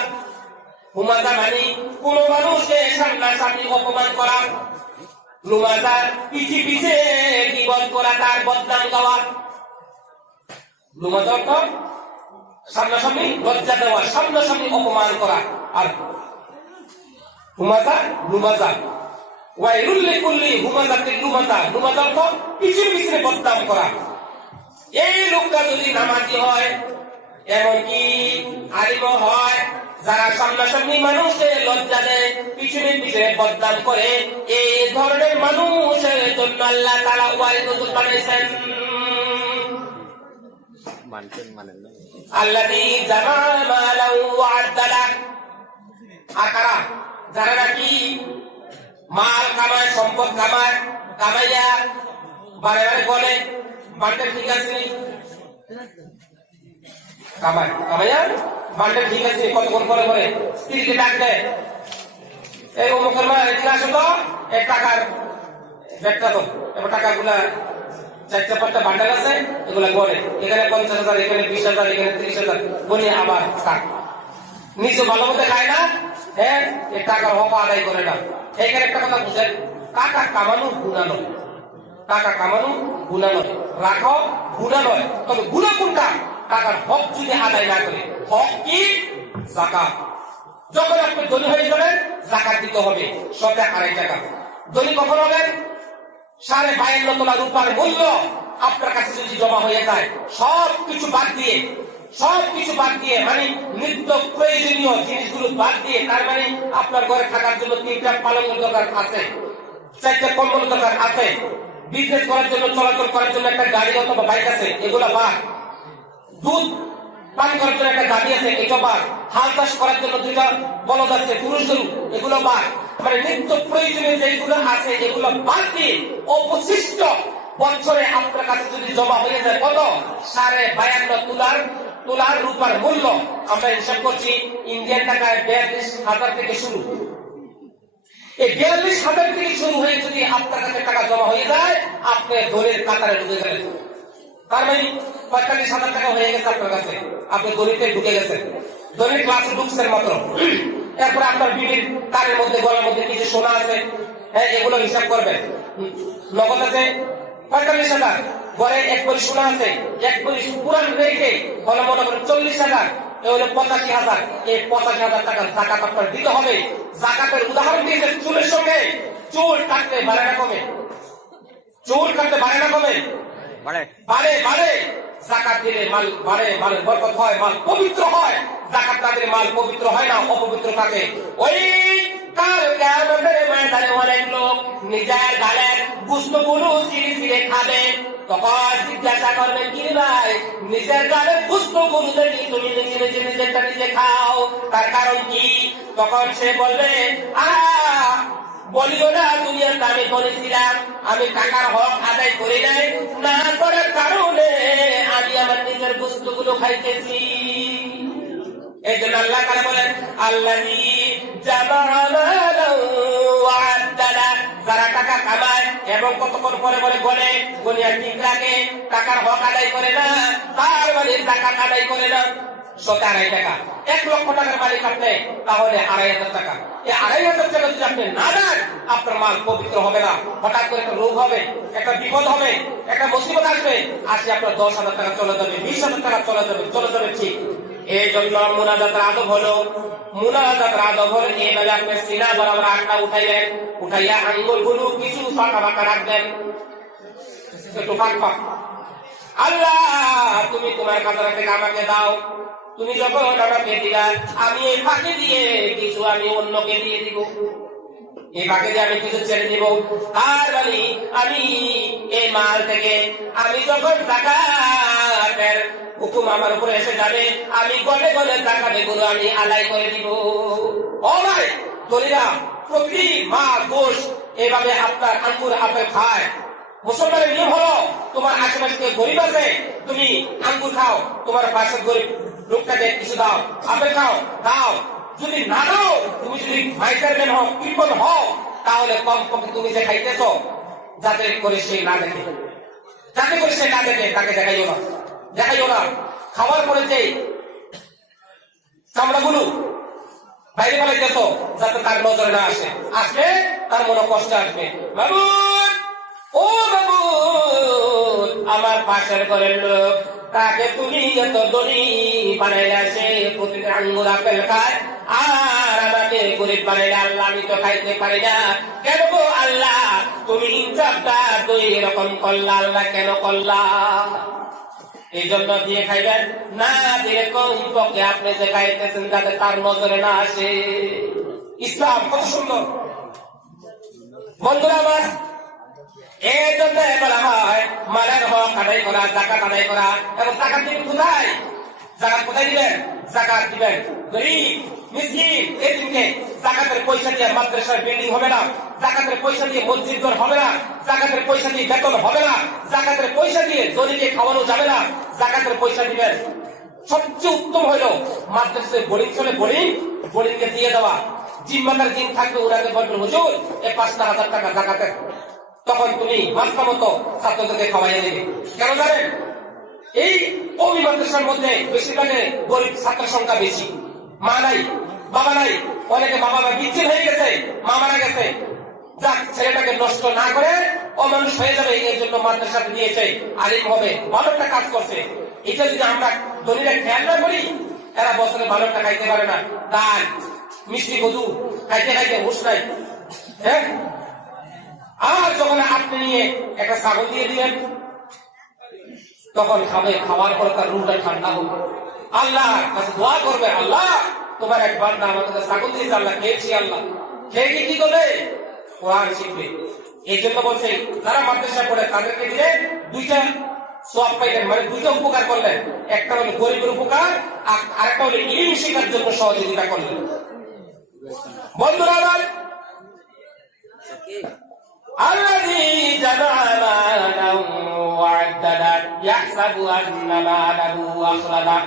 হুমাযা মানে কোন মানুষকে সামনাসামনি অপমান করা, লুমাযা পিছে পিছে গীবত করা, তার বদনাম গাওয়া। লুমাযা তো সামনাসামনি লজ্জা দেওয়া, সামনাসামনি অপমান করা। আর হুমাযা লুমাযা, ওয়াইলুল লিকুল্লি হুমাযাতিল লুমাযা, লুমাযা তো পিছে পিছে বদনাম করা। এই লোকটা যদি নামাজি হয়, এমনকি আলিম হয়, যারা সামনাসামনি মানুষকে লজ্জা দেয়, পিছনে পিছনে বদনাম করে, এই ধরনের মানুষের জন্য আল্লাহ তাআলা ওয়াইল দুজক বানাইছেন। আল্লাযী জামা মালাউ ওয়া আদ্দালা, আকারা যারা নাকি মাল কামায়, সম্পদ কামায়, কামাইয়া বারে বারে বলে বান্ডেল ঠিক আছে, কামায় কামাইয়া বান্ডেল ঠিক আছে, কতক্ষণ পরে পরে স্ত্রীকে ডাক দেয়, এই অমুকের মা এদিকে আসো তো, এক টাকার ব্যাগটা তো, এবার টাকাগুলা 4-5টা বান্ডেল আছে, এগুলা গড়ে, এখানে 50,000, এখানে 20,000, এখানে 30,000 বনি আবার কাক নিজে ভালো মতো খায় না, হ্যাঁ এই টাকার হক আদায় করে না। এইখানে একটা কথা বুঝেন, টাকা কামানো গুনাহ নয়, টাকা কামানো গুনাহ নয়, রাখো গুনাহ নয়, তবে গুনাহ কোনটা? টাকার হক যদি আদায় না করে। হক কি? যাকাত। যখন আপনি ধনী হয়ে যাবেন যাকাত দিতে হবে 100 টাকা। ধনী কখন হবেন? 52.5 তোলা রূপার মূল্য আপনার কাছে যদি জমা হয়ে যায়, সবকিছু বাদ দিয়ে মানে নিত্য প্রয়োজনীয় জিনিসগুলো বাদ দিয়ে, তার মানে আপনার ঘরে থাকার জন্য 3টা পালঙ্ক দরকার আছে, 4টা কম্বল দরকার আছে, বিজনেস করার জন্য, চলাচল করার জন্য একটা গাড়ি অথবা বাইক আছে, এগুলো বাদ। দুধ পান করার জন্য একটা গাড়ি আছে, এটা বাদ। হাল চাষ করার জন্য 2টা বলদ আছে, পুরুষ গরু, এগুলো বাদ। মানে নিত্য প্রয়োজনীয় যেগুলো আছে এগুলো বাদ দিয়ে অবশিষ্ট বছরে আপনার কাছে যদি জমা হয়ে যায় কত? 52.5 তোলার রূপার মূল্য। আমরা হিসাব করছি ইন্ডিয়ান টাকায় 42,000 থেকে শুরু। এই 42,000 থেকে শুরু হয়ে যদি আপনার কাছে টাকা জমা হয়ে যায়, আপনি ধনের কাতারে ঢুকে গেলেন। তার মানে 45,000 টাকা হয়ে গেছে আপনার কাছে, আপনি গণিতে ঢুকে গেছেন, গণিত ক্লাসে ঢুকছেন মাত্র। এরপরে আপনার বিবির কানের মধ্যে, গলার মধ্যে কিছু সোনা আছে, হ্যাঁ এগুলো হিসাব করবেন। নগদ আছে 45,000, ঘরে 1 ভরি সোনা আছে, 1 ভরি পুরান রেখে হলো মনে করেন 40,000, এ হলো 85,000। এই 85,000 টাকার যাকাত আপনার দিতে হবে। যাকাতের উদাহরণ দিয়েছে চুলের সঙ্গে। চুল কাটতে বাড়ে না কমে? চুল কাটতে বাড়ে না কমে? বাড়ে। যাকাত দিলে মাল বাড়ে, মালের বরকত হয়, মাল পবিত্র হয়। যাকাত না দিলে মাল পবিত্র হয় না, অপবিত্র থাকে। ওই কাল কিয়ামতের ময়দানে অনেক লোক নিজের গালের গোশতগুলো ছিঁড়ে ছিঁড়ে খাবে। তখন জিজ্ঞাসা করবে, কি ভাই নিজের গালের গোশতগুলো যদি তুমি নিজেরটা নিজে খাও, তার কারণ কি? তখন সে বলবে, বলিও না দুনিয়াতে আমি করেছিলাম, আমি টাকার হক আদায় করি নাই, না করার কারণে আমি আমার নিজের বস্তুগুলো খাইতেছি। এই জন্য আল্লাহ তাআলা বলেন, আল্লাযী জামা মালাউ ওয়া আদ্দালা, যারা টাকা কামায় এবং কতক্ষণ পরে পরে গনিয়া ঠিক রাখে, টাকার হক আদায় করে না, তার মানে যাকাত আদায় করে না, শতে 2.5 টাকা। 1 লক্ষ টাকার মালিক আপনি, তাহলে 2.500 টাকা। এই 2.500 টাকা যদি আপনি না দেন, আপনার মাল পবিত্র হবে না। হঠাৎ করে একটা রোগ হবে, একটা বিপদ হবে, একটা মুসিবত আসবে, আপনার 10,000 টাকা চলে যাবে, 20,000 টাকা চলে যাবে ঠিক। এই জন্য মুনাজাতের আদব হলো, এইভাবে আপনি সিনা বরাবর আটটা উঠাইলেন, উঠাইয়া আঙ্গুলগুলো কিছু ফাঁকা রাখবেন, একটু ফাঁক। আল্লাহ, তুমি তোমার কাতারা থেকে আমাকে দাও। তুমি যখন আমাকে দিলা, আমি এই ফাঁকে দিয়ে কিছু আমি অন্যকে দিয়ে দিব, এই ফাঁকে দিয়ে আমি কিছু ছেড়ে দিব। আর আমি এই মাল থেকে আমি যখন যাকাতের হুকুম আমার উপরে এসে যাবে, আমি গলে যাকাতের গুলো আমি আদায় করে দিব। ও ভাই দলিরা, প্রতি মাস গোশ এভাবে আপনার আঙ্গুর আপেল খায়। মুসলমানের নিয়ম হলো, তোমার আশেপাশে গরিব আছে, তুমি আঙ্গুর খাও, তোমার পাশের গরিব লোকটাকে কিছু দাও, আপেল খাও, দাও। যদি না দাও, তুমি যদি মাইকারম্যান হও, কৃপণ হও, তাহলে কমপক্ষে তুমি যে খাইতেছ, যাতে করে সে না দেখে, তাকে দেখাইও না। খাওয়ার পরে যে চামড়াগুলো বাইরে ফেলাইতেছ, যাতে তার নজরে না আসলে তার মনে কষ্ট আসবে। ও বাবু, আমার পাশের ঘরের লোক, তাকে তুমি এত দড়ি বানাইলে আসে, প্রতিদিন আঙ্গুর আপেল খায়, আর আমাকে গরিব বানাইলে, আল্লাহ আমি তো খাইতে পারি না, কেন গো আল্লাহ তুমি ইনসাফটা দুই রকম করলা, আল্লাহ কেন করলা? এই জন্য দিয়ে খাইবেন না, দিয়ে কমপক্ষে আপনি যে খাইতেছেন যাতে তার নজরে না আসে। ইসলাম কত সুন্দর বন্ধুরা আমার। এই জন্য বলা হয় মালের হক আদায় করা, যাকাত আদায় করা। এবং যাকাত দিবেন কোথায়? যাকাত দিবেন গরিব, মিসকিন, এতিমকে। যাকাতের পয়সা দিয়ে মাদ্রাসার বিল্ডিং হবে না, যাকাতের পয়সা দিয়ে মসজিদ ঘর হবে না, যাকাতের পয়সা দিয়ে বেতন হবে না, যাকাতের পয়সা দিয়ে দরিদ্রকে খাওয়ানো যাবে না। যাকাতের পয়সা দিবেন, সবচেয়ে উত্তম হইল মাদ্রাসায় বোর্ডিং চলে, বোর্ডিংকে দিয়ে দেওয়া। জিম্মাদার দিন থাকবে, ওনাকে বলবেন হুজুর এই 5,000 টাকা যাকাতের, তখন তুমি মাত্রা মতো ছাত্রদেরকে খাওয়াইয়া দেবে। কেন জানেন? এই কওমি মাদ্রাসার মধ্যে বেশিরভাগে গরিব ছাত্রের সংখ্যা বেশি, মা নাই, বাবা নাই, অনেকে বাবা মা বিচ্ছিন্ন হয়ে গেছে, মা মারা গেছে। যাক, ছেলেটাকে নষ্ট না করে অমানুষ হয়ে যাবে, এই জন্য মাদ্রাসাতে দিয়েছে, আলিম হবে, ভালো একটা কাজ করছে। এটা যদি আমরা ধনীরা খেয়াল না করি, এরা বছরে ভালো একটা খাইতে পারে না, ডাল মিষ্টি মধু খাইতে হুঁশ নাই। হ্যাঁ, আর যখন আপনি নিয়ে একটা ছাগল দিয়ে দিলেন, তখন খাবে, খাওয়ার পর তার রুটা ঠান্ডা হবে, আল্লাহ কাছে দোয়া করবে, আল্লাহ তোমার এক বান্দা আমাকে ছাগল দিয়েছে, আল্লাহ খেয়েছি, আল্লাহ খেয়ে কি করবে? কোরআন শিখবে। এই জন্য বলছে যারা মাদ্রাসা পড়ে তাদেরকে দিলে 2টা সওয়াব পাইলেন, মানে 2টা উপকার করলেন। একটা হলো গরিবের উপকার, আর আরেকটা হলো ইলম শেখার জন্য সহযোগিতা করলেন। বন্ধুরা আমার, الذي جمع مالا وعدده يحسب أن ماله أخلده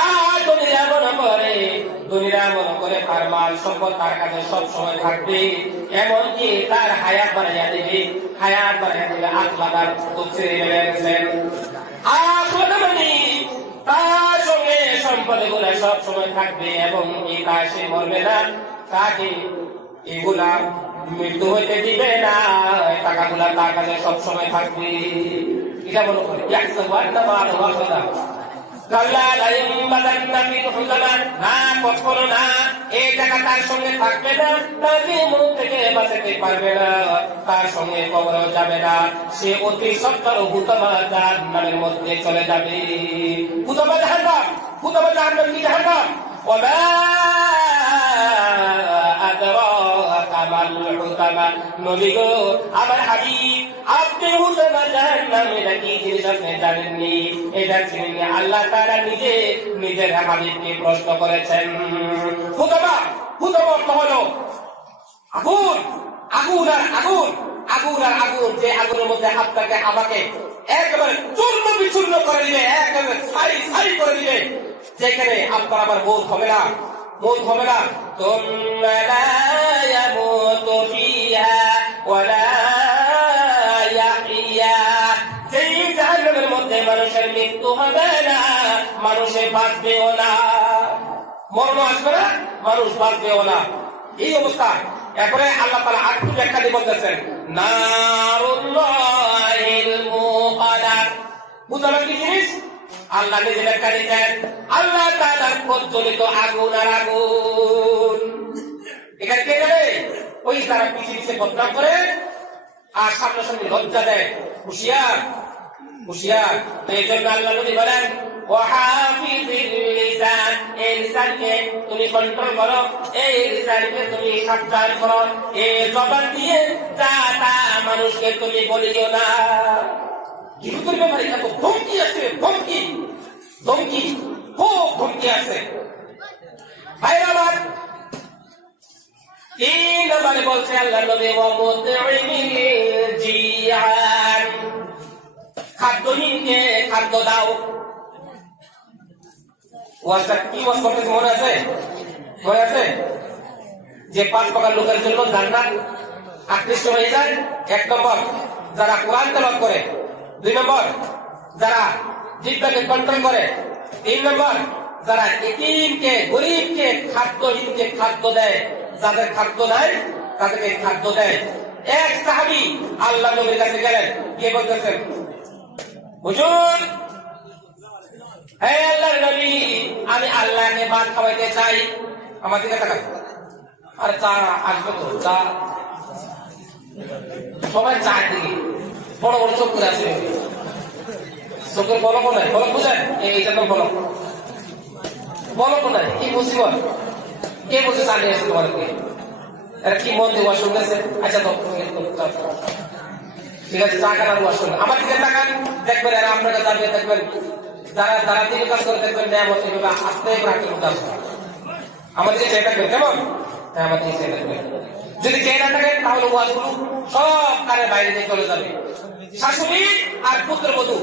আর দুনিয়া মনে করে তার মাল সম্পদ তার কাছে সব সময় থাকবে, এমনকি তার হায়াত বাড়াইয়া দেবে। আখলাদার তার সঙ্গে সম্পদ গুলা সব সময় থাকবে, এবং সে মরবে না, তাকে এগুলা মৃত্যু হইতে দিবে না, টাকাগুলা তার কাছে সব সময় থাকবে। এটা মনে করে কখনো না, এই টাকা তার সঙ্গে থাকবে না, তাকে মুখ থেকে বাঁচাতে পারবে না, তার সঙ্গে কবরেও যাবে না, সে অতি সত্তর হুতমা জাহান্নামের মধ্যে চলে যাবে। হুতমা জাহান্নাম কি জাহান্নাম? নবী গো, আমার হাবিব, আপনি হুতমা জাহান্নাম এটা কি জিনিস আপনি জানেননি? এটা চিনেননি? আল্লাহ তাআলা নিজের হাবিবকে প্রশ্ন করেছেন। হুতমা অর্থ হলো আগুন, যে আগুনের মধ্যে আপনাকে আমাকে একেবারে চূর্ণ বিচূর্ণ করে দিবে, একেবারে ছাই করে দিবে, যেখানে আপনার আবার মৌত হবে না। তুম্মা লা ইয়ামুতু ফিহা ওয়ালা ইয়াহইয়া, যেই জাহান্নামের মধ্যে মানুষের মৃত্যু হবে না, সে বাঁচবেও না, মরণ আসবে না, মানুষ বাঁচবেও না। এই অবস্থা। এরপরে আল্লাহ তাআলা আরেকটু ব্যাখ্যা দিয়ে বলতেছেন, নারুল্লাহিল মুকাদা। বুঝলাম কি জিনিস? আল্লাহ নিজে ব্যাখ্যা দিচ্ছেন, আল্লাহ তাআলার প্রজ্বলিত আগুন আর আগুন। এখানে কে যাবে? ওই যারা পিছিয়ে পিছিয়ে বদনাম করে আর সামনে সামনে লজ্জা দেয়। হুঁশিয়ার, হুঁশিয়ার। এই জন্য আল্লাহ নবী বলেন, ওয়াহাফিজিল লিসান, এই লিসানকে তুমি কন্ট্রোল করো, এই লিসানকে তুমি সাবধান করো, এই জবান দিয়ে যা তা মানুষকে তুমি বলিও না। কিন্তু ব্যাপারে এত ধমকি আছে, ধমকি, ধমকি, খুব ধমকি আছে। ভাইরা আমার, 3 নম্বরে বলছে আল্লাহ নবী, ওয়ামুতঈমিল জিয়ান, খাদ্যহীনকে খাদ্য দাও। ওয়াজটা কি ওয়াজ করতেছে মনে আছে? মনে আছে যে 5 প্রকার লোকের জন্য জান্নাত আকৃষ্ট হয়ে যায়। 1 নম্বর যারা কোরআন তেলাওয়াত করে, 2 নম্বর যারা জিহ্বাকে কন্ট্রোল করে, 3 নম্বর যারা এতিমকে গরিবকে খাদ্যহীনকে খাদ্য দেয়, যাদের খাদ্য নাই তাদেরকে খাদ্য দেয়। এক সাহাবী আল্লাহ নবীর কাছে গেলেন, গিয়ে বলতেছেন, হুজুর, হে আল্লাহর নবী, আমি আল্লাহকে ভাত খাওয়াইতে চাই। আমার দিকে তাকান। আর চা আসবে তো? চা সবাই চায় দিকে, বড় বড় চোখ করে আসবে, চোখের বলক নাই, বলক বুঝেন? এইটা তো বলক, বলক নাই। কি মুসিবত! কে বলছে চা নিয়ে আসছে তোমাদেরকে? এরা কি মন দিয়ে ওয়াশ করতেছে? আচ্ছা তো ঠিক আছে, চা খানার ওয়াশ করবেন। আমার দিকে তাকান, দেখবেন এরা আপনার কাছে যাবে, দেখবেন যারা যারা দিকে কাজ করে, দেখবেন নিয়ামত এভাবে আস্তে রাখতে আসবে। আমাদের চেয়ে থাকবেন কেমন? হ্যাঁ, আমাদের চেয়ে থাকবেন। যদি চেয়ে না থাকেন তাহলে ওয়াজগুলো সব কারে বাইরে দিয়ে চলে যাবে। শাশুড়ি আর পুত্রবধূ,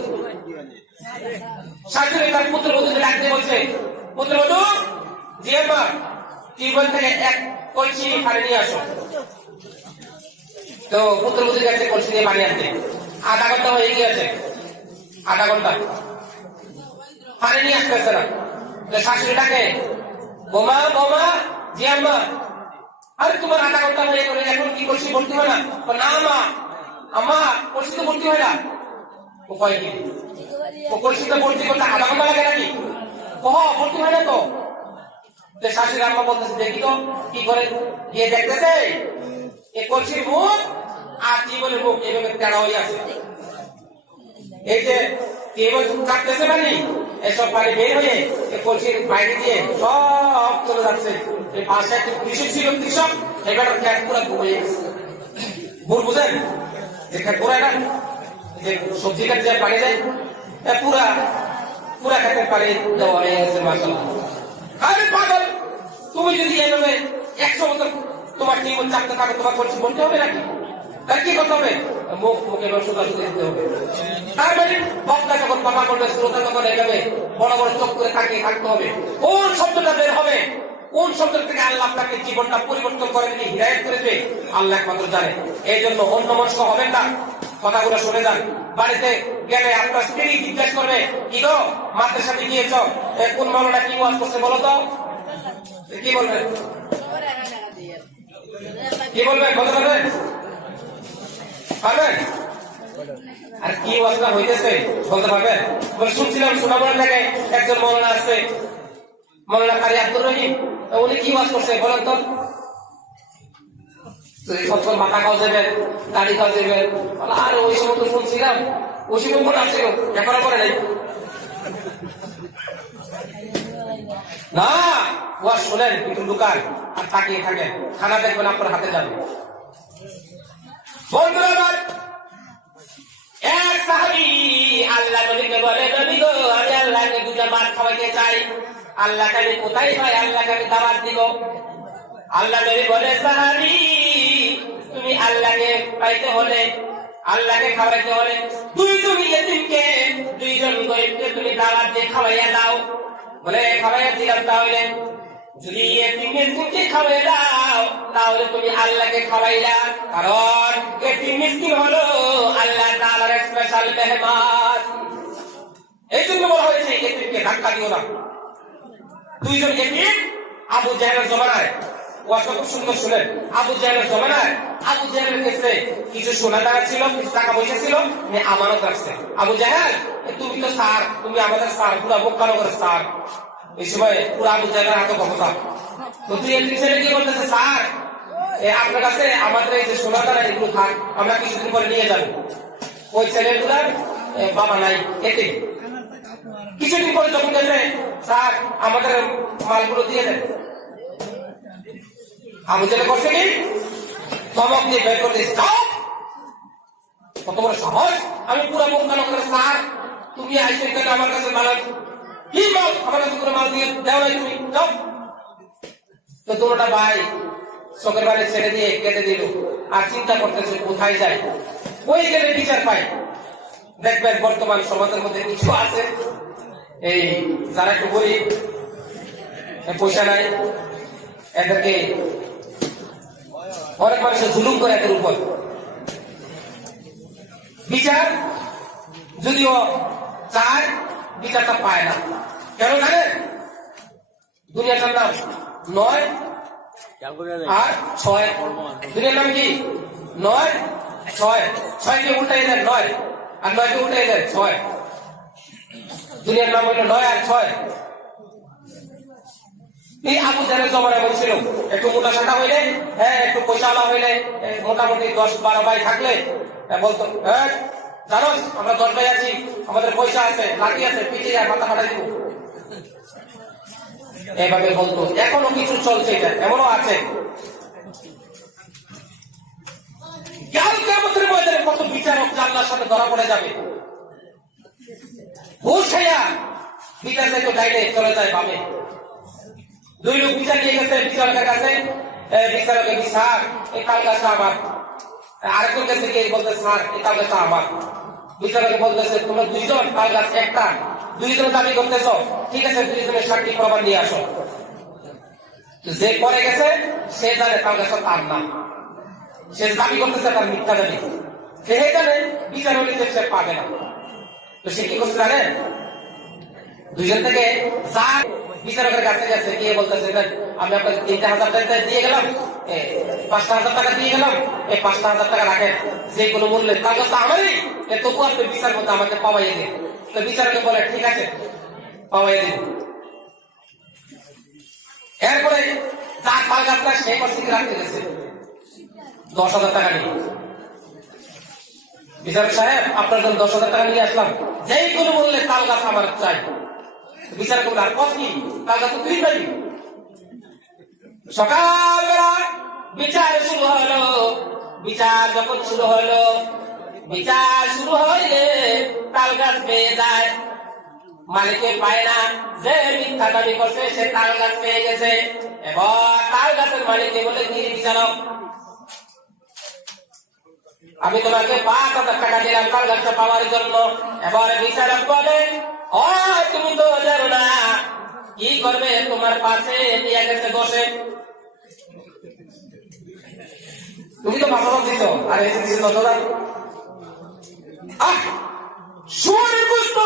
শাশুড়ি তার পুত্রবধূকে ডাকতে বলছে, পুত্রবধূ, জিয়াম্মা, টিউবওয়েল থেকে 1 কলসি পানি নিয়ে আসো। তো পুত্রবধূর কাছে কলসি দিয়ে পানি আনতে 1/2 ঘন্টা হয়ে গিয়েছে, 1/2 ঘন্টা পানি নিয়ে আসতেছে না। শাশুড়িটাকে, বোমা বোমা, জিয়াম্মা, আরে তোমার 1/2 ঘন্টা হয়ে গেল, এখন কি কলসি ভর্তি হয় না? না মা, আমা কলসি তো ভর্তি হয় না। উপায় কি? ও কলসিটা ভর্তি করতে 1/2 ঘন্টা লাগে নাকি? ভর্তি হয় না তো। শাশুড়ি আম্মা বলতেছে, দেখি তো কি করে। গিয়ে দেখতেছে এই কলসির মুখ আর টিউবওয়েলের মুখ এভাবে তেড়া হয়ে আছে। এই যে টিউবওয়েল কাটতেছে পানি, এসব পানি বের হয়ে এই কলসির বাইরে দিয়ে সব চলে যাচ্ছে। এই পাশে একটা কৃষক ছিল, কৃষক, এবার ক্যাট পুরো ঘুরে গেছে। ভুল বুঝেন? যে ক্যাট পুরো এটা যে সবজি কাট যে পানি দেয়, পুরা পুরা খেতের পানি দেওয়া হয়ে গেছে। মাশাআল্লাহ। আরে পাগল, তুমি যদি এভাবে 100 বছর তোমার জীবন চাপতে থাকে, তোমার কলসি বলতে হবে নাকি? তার কি করতে হবে? মুখে সোজা সুদে দিতে হবে। তার মানে বক্তা যখন কথা বলবে, শ্রোতা যখন এভাবে বড় বড় চোখ করে তাকিয়ে থাকতে হবে। কোন শব্দটা বের হবে, কোন শব্দ থেকে আল্লাহ আপনাকে জীবনটা পরিবর্তন করে দিয়ে হিদায়াত করেছে, আল্লাহ একমাত্র জানে। এই জন্য অন্য মনস্ক হবেন না, কথাগুলো শুনে যান। বাড়িতে গেলে আপনার স্ত্রী জিজ্ঞেস করবে, কি গো, মাদ্রাসাতে গিয়েছ, কোন মাওলানা কি ওয়াজ করছে বলো তো? কি বলবেন? কি বলবেন? বলতে পারবেন? পারবেন? আর কি ওয়াজটা হইতেছে বলতে পারবেন? শুনছিলাম সোনামুড়া থেকে একজন মাওলানা আসছে, মাওলানা কারি আব্দুর রহিম, উনি কি ওয়াজ করছে বলেন তো? মাথা খাওয়া যাবেন, দাড়ি খাওয়া যাবেন, আর ওই সময় তো শুনছিলাম, ওই সময় মনে আসছিল, এখনো করে নাই না। ওয়াজ শোনেন কিন্তু দোকান আর তাকিয়ে থাকেন, খানা দেখবেন আপনার হাতে যাবে। বন্ধুরা আমার, এক সাহাবী আল্লাহ নবীকে বলে, নবী গো, আমি আল্লাহকে 2টা ভাত খাওয়াইতে চাই, আল্লাহকে আমি কোথায় পাই, আল্লাহকে আমি দাওয়াত দিব। আল্লাহ নবী বলে, সাহাবী, তুমি আল্লাহকে পাইতে হলে, আল্লাহকে খাওয়াইতে হলে 2জন ইয়েতিমকে, 2জন গরিবকে তুমি দাওয়াত দিয়ে খাওয়াইয়া দাও। বলে, খাওয়াইয়া দিলাম, তাহলে যদি ইয়েতিমকে খাওয়াই দাও তাহলে তুমি আল্লাহকে খাওয়াইলা, কারণ এতিম মিসকিন হলো আল্লাহ তাআলার স্পেশাল মেহমান। এই জন্য বলা হয়েছে এতিমকে ধাক্কা দিও না। দুইজন এতিম আবু জাহেলের জমানায়, ওয়াটা খুব সুন্দর শুনেন, আবু জাহেলের জমানায় আবু জাহেলের ক্ষেত্রে কিছু সোনা টাকা ছিল, কিছু টাকা পয়সা ছিল, আমানত রাখছে। আবু জাহেল, তুমি তো স্যার, তুমি আমাদের স্যার, পুরা মক্কানগরের স্যার। এই সময় পুরা আবু জাহেলের হাতে ক্ষমতা। তো তুই এতিম ছেলে কি বলতেছে, স্যার আপনার কাছে আমাদের এই যে সোনা টাকা এগুলো থাক, আমরা কিছুদিন পরে নিয়ে যাবো। ওই ছেলেগুলার বাবা নাই, এতিম। কিছুদিন পরে যখন গেছে, স্যার আমাদের মালগুলো দিয়ে দেন। আবু জাহেল করছে কি, ধমক দিয়ে বের করে দিয়েছে, যাও, কত বড় সাহস, আমি পুরো মক্কানগরের স্যার, তুমি আইসে কেন আমার কাছে মাল, কি মাল আমার কাছে পুরো মাল দিয়ে দেও নাই তুমি, যাও। তো দুটোটা ভাই চোখের বাড়ি ছেড়ে দিয়ে কেটে দিল, আর চিন্তা করতেছে কোথায় যায়, ওই গেলে বিচার পাই। দেখবেন বর্তমান সমাজের মধ্যে কিছু আছে, এই যারা একটু গরিব, পয়সা নাই, এদেরকে অনেক মানুষের জুলুম করে এদের উপর। বিচার যদিও চায়, বিচারটা পায় না। কেন জানেন? দুনিয়াটার নাম 9 আর 6। দুনিয়ার নাম কি? 9 6। 6 কে উল্টাই দেন 9, আর 9 কে উল্টাই দেন 6। দুনিয়ার নাম হইল 9 আর 6। এই আবু জাহেলের জমানায় বলছিল, একটু মোটা সাটা হইলে, হ্যাঁ একটু পয়সাওয়ালা হইলে, মোটামুটি 10-12 ভাই থাকলে বলতো, হ্যাঁ জানো আমরা 10 ভাই আছি, আমাদের পয়সা আছে, লাঠি আছে, পিঠে যায়, মাথা ফাটাই দিব, এভাবে বলতো। এখনো কিছু চলছে, এটা এমনও আছে। কিয়ামতের ময়দানে কত বিচারক আল্লাহর সাথে ধরা পড়ে যাবে, ঘুষ খাইয়া বিচার চাইতো ডাইনে চলে যায় বামে। দুই লোক বিচার নিয়ে গেছে বিচারকের কাছে, বিচারকের কি স্যার এই তাল গাছটা আমার, আরেকজন কাছে গিয়ে বলতে স্যার এই তাল গাছটা আমার। বিচারকে বলতেছে তোমরা দুইজন তাল গাছ একটা, দুইজনে দাবি করতেছ, ঠিক আছে দুইজনের সাক্ষী প্রমাণ নিয়ে আসো। যে পরে গেছে সে জানে তাল গাছটা তার না, সে দাবি করতেছে তার মিথ্যা দাবি, সে জানে বিচার হলে সে পাবে না। তো সে কি করছে জানেন? দুইজন থেকে চার বিচারকের কাছে গেছে, গিয়ে বলতেছে আমি আপনাকে 3,000 টাকা দিয়ে গেলাম, 5,000 টাকা দিয়ে গেলাম, এই 5,000 টাকা রাখেন, যে কোনো মূল্যে কাগজ তো আমারই, তবু আপনি বিচার করতে আমাকে পাওয়াইয়ে দিন। তো বিচারকে বলে ঠিক আছে পাওয়াইয়ে দিন। এরপরে যার কাগজটা সে পরিস্থিতি রাখতে গেছে 10,000 টাকা নিয়ে, বিচারক সাহেব আপনার জন্য 10,000 টাকা নিয়ে আসলাম, যেই কোনো মূল্যে তাল গাছ আমার চাই। বিচার করবো আর কত কি তাল গাছ তুই পাবি। সকালবেলা বিচার শুরু হলো, বিচার যখন শুরু হলো, বিচার শুরু হইলে তাল গাছ পেয়ে যায়, মালিকে পায় না, যে মিথ্যা দাবি করছে সে তাল গাছ পেয়ে গেছে। এবার তাল গাছের মালিককে বলে কি বিচারক আমি তোমাকে 5,000 টাকা দিলাম তাল গাছটা পাওয়ার জন্য। এবার বিচারক বলে তুমি তো জানো না কি করবে, তোমার পাশে নিয়ে গেছে বসে, তুমি তো মাথা দিচ্ছ, আর এসে দিচ্ছে 10,000। শুয়োরের গোশত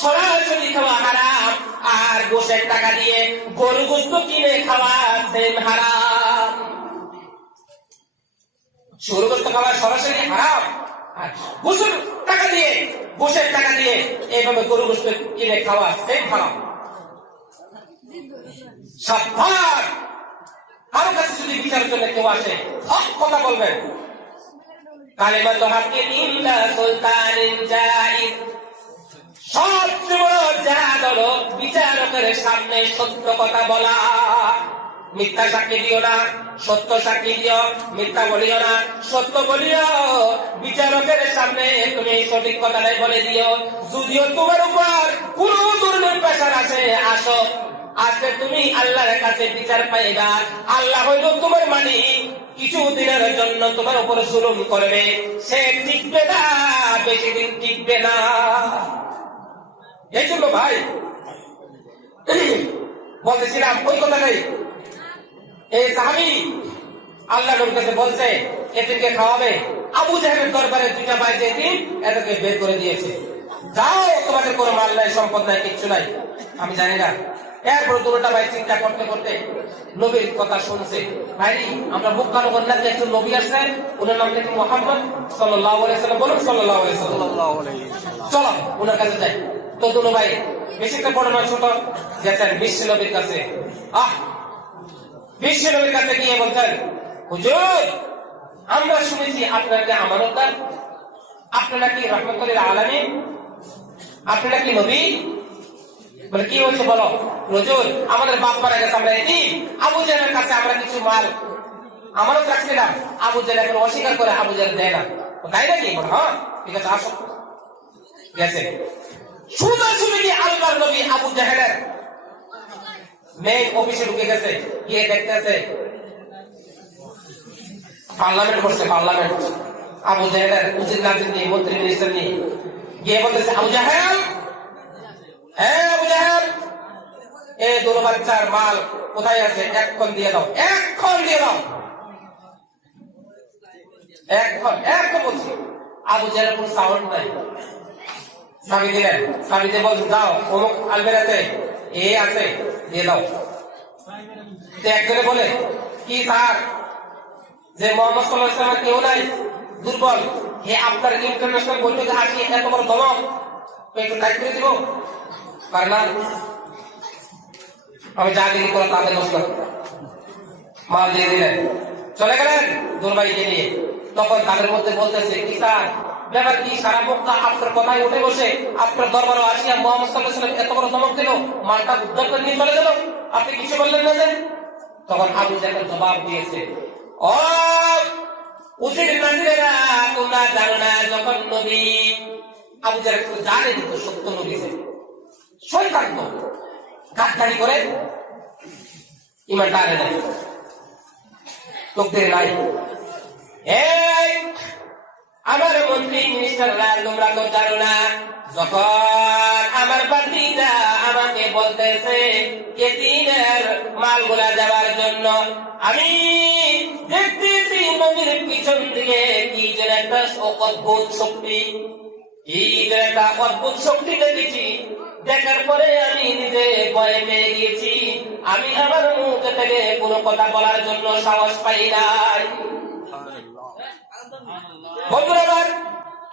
সরাসরি খাওয়া হারাম, আর গোশের টাকা দিয়ে গরু গোশত কিনে খাওয়া সেম হারাম। শুয়োরের গোশত খাওয়া সরাসরি হারাম, আর গোশের টাকা দিয়ে, গোশের টাকা দিয়ে এইভাবে গরু গোশত কিনে খাওয়া সেম হারাম। সাবধান, কারো কাছে যদি বিচারের জন্য কেউ আসে হক কথা বলবেন। কালিমাত হাক্কি ইনদা সুলতানিন জাইজ, সবচেয়ে বড় জাহাদ হলো বিচারকের সামনে সত্য কথা বলা। মিথ্যা সাক্ষী দিও না, সত্য সাক্ষী দিও, মিথ্যা বলিও না, সত্য বলিও। বিচারকের সামনে তুমি সঠিক কথাটাই বলে দিও। যদিও তোমার উপর কোন দুর্নীতির প্রেসার আছে, আসো, আজকে তুমি আল্লাহর কাছে বিচার পাইবা। আল্লাহ হইল তোমার মালিক, কিছু দিনের জন্য তোমার উপর জুলুম করবে, সে টিকবে না, বেশি দিন টিকবে না। এই জন্য ভাই বলতেছিলাম ওই কথাটাই, এই সাহাবী আল্লাহ নবীর কাছে বলছে এতিমকে খাওয়াবে। আবু জাহেলের দরবারে 2টা ভাই এতিম, এদেরকে বের করে দিয়েছে। যাও, তোমাদের কোনো মাল নাই, সম্পদ নাই, কিচ্ছু নাই, আমি জানি না। এরপর দুটা ভাই চিন্তা করতে করতে নবীর কথা শুনছে। ভাই আমরা মুখ কালো করি না যে একজন নবী আসছেন, ওনার নাম কি মুহাম্মদ সাল্লাল্লাহু আলাইহি সাল্লাম, বলুন সাল্লাল্লাহু আলাইহি সাল্লাম। চলো ওনার কাছে যাই। তো দুটো ভাই বেশি একটা বড় নয়, ছোট, গেছেন বিশ্ব নবীর কাছে। বিশ্ব নবীর কাছে গিয়ে বলছেন, হুজুর আমরা শুনেছি আপনার যে আমানতদার, আপনারা কি রাহমাতুল লিল আলামিন, আপনারা কি নবী? বলে কি হচ্ছে বলো। হুজুর আমাদের বাপ মারা গেছে, আমরা এতিম, আবু জাহেলের কাছে আমরা কিছু মাল আমানত রাখছিলাম, আবু জাহেল এখন অস্বীকার করে, আবু জাহেল দেয় না। তাই নাকি? হ্যাঁ ঠিক আছে, আসো। গেছে সোজাসুজি কি আল্লাহর নবী আবু জাহেলের মেইন অফিসে ঢুকে গেছে, গিয়ে দেখতেছে পার্লামেন্ট করছে, পার্লামেন্ট। আবু জাহেলের উজির নাজির নেই, মন্ত্রী মিনিস্টার নেই। গিয়ে বলতেছে, আবু জাহেল, হ্যাঁ আবু জাহেল, এই দুটো বাচ্চার মাল কোথায় আছে, এক্ষণ দিয়ে দাও, এক্ষণ দিয়ে দাও, এক্ষণ, এক্ষণ বলছি। আবু জাহেলের কোনো সাউন্ড নাই। চাবি দিলেন, চাবিতে বলছেন যাও অমুক আলবেরাতে এ আছে, দিয়ে দাও। একজনে বলে, কি স্যার, যে মোহাম্মদ সাল্লাল্লাহু আলাইহি ওয়াসাল্লাম কেউ নাই, দুর্বল, হে আপনার ইন্টারন্যাশনাল বৈঠকে আসি এত বড় দমক, একটু টাইট করে দিব পারে না। আমি যা দিলি করে তাদের বসল, মাল দিয়ে দিলেন, চলে গেলেন দুর্বাইকে নিয়ে। তখন তাদের মধ্যে বলতেছে, কি স্যার ব্যাপার কি, সারা মক্কা আপনার কথায় উঠে বসে আপনার দরবারে আসিয়া মুহাম্মদ সাল্লাল্লাহু আলাইহি ওয়াসাল্লাম এত বড় ধমক দিল, মালটা উদ্ধার করে নিয়ে চলে গেল, আপনি কিছু বললেন না যে? তখন আবু জাহেল জবাব দিয়েছে, ও উজির নাজিরেরা, তোমরা জানো না যখন নবী, আবু জাহেল জানে দিত সত্য নবী যে শয়তান, তো গাদ্দারি করে ইমানটা আনে নাই, তোকদের নাই। এই আমার মন্ত্রী মিনিস্টাররা, তোমরা তো জানো না, যখন আমার ভাতিজা আমাকে বলতেছে এতিমের মালগুলা দেওয়ার জন্য, আমি দেখতেছি নবীর পিছন দিকে কি যেন একটা অদ্ভুত শক্তি, কি যেন একটা অদ্ভুত শক্তি দেখেছি। দেখার পরে আমি নিজে ভয় পেয়ে গিয়েছি, আমি আমার মুখ থেকে কোনো কথা বলার জন্য সাহস পাই নাই। বন্ধুরা আমার,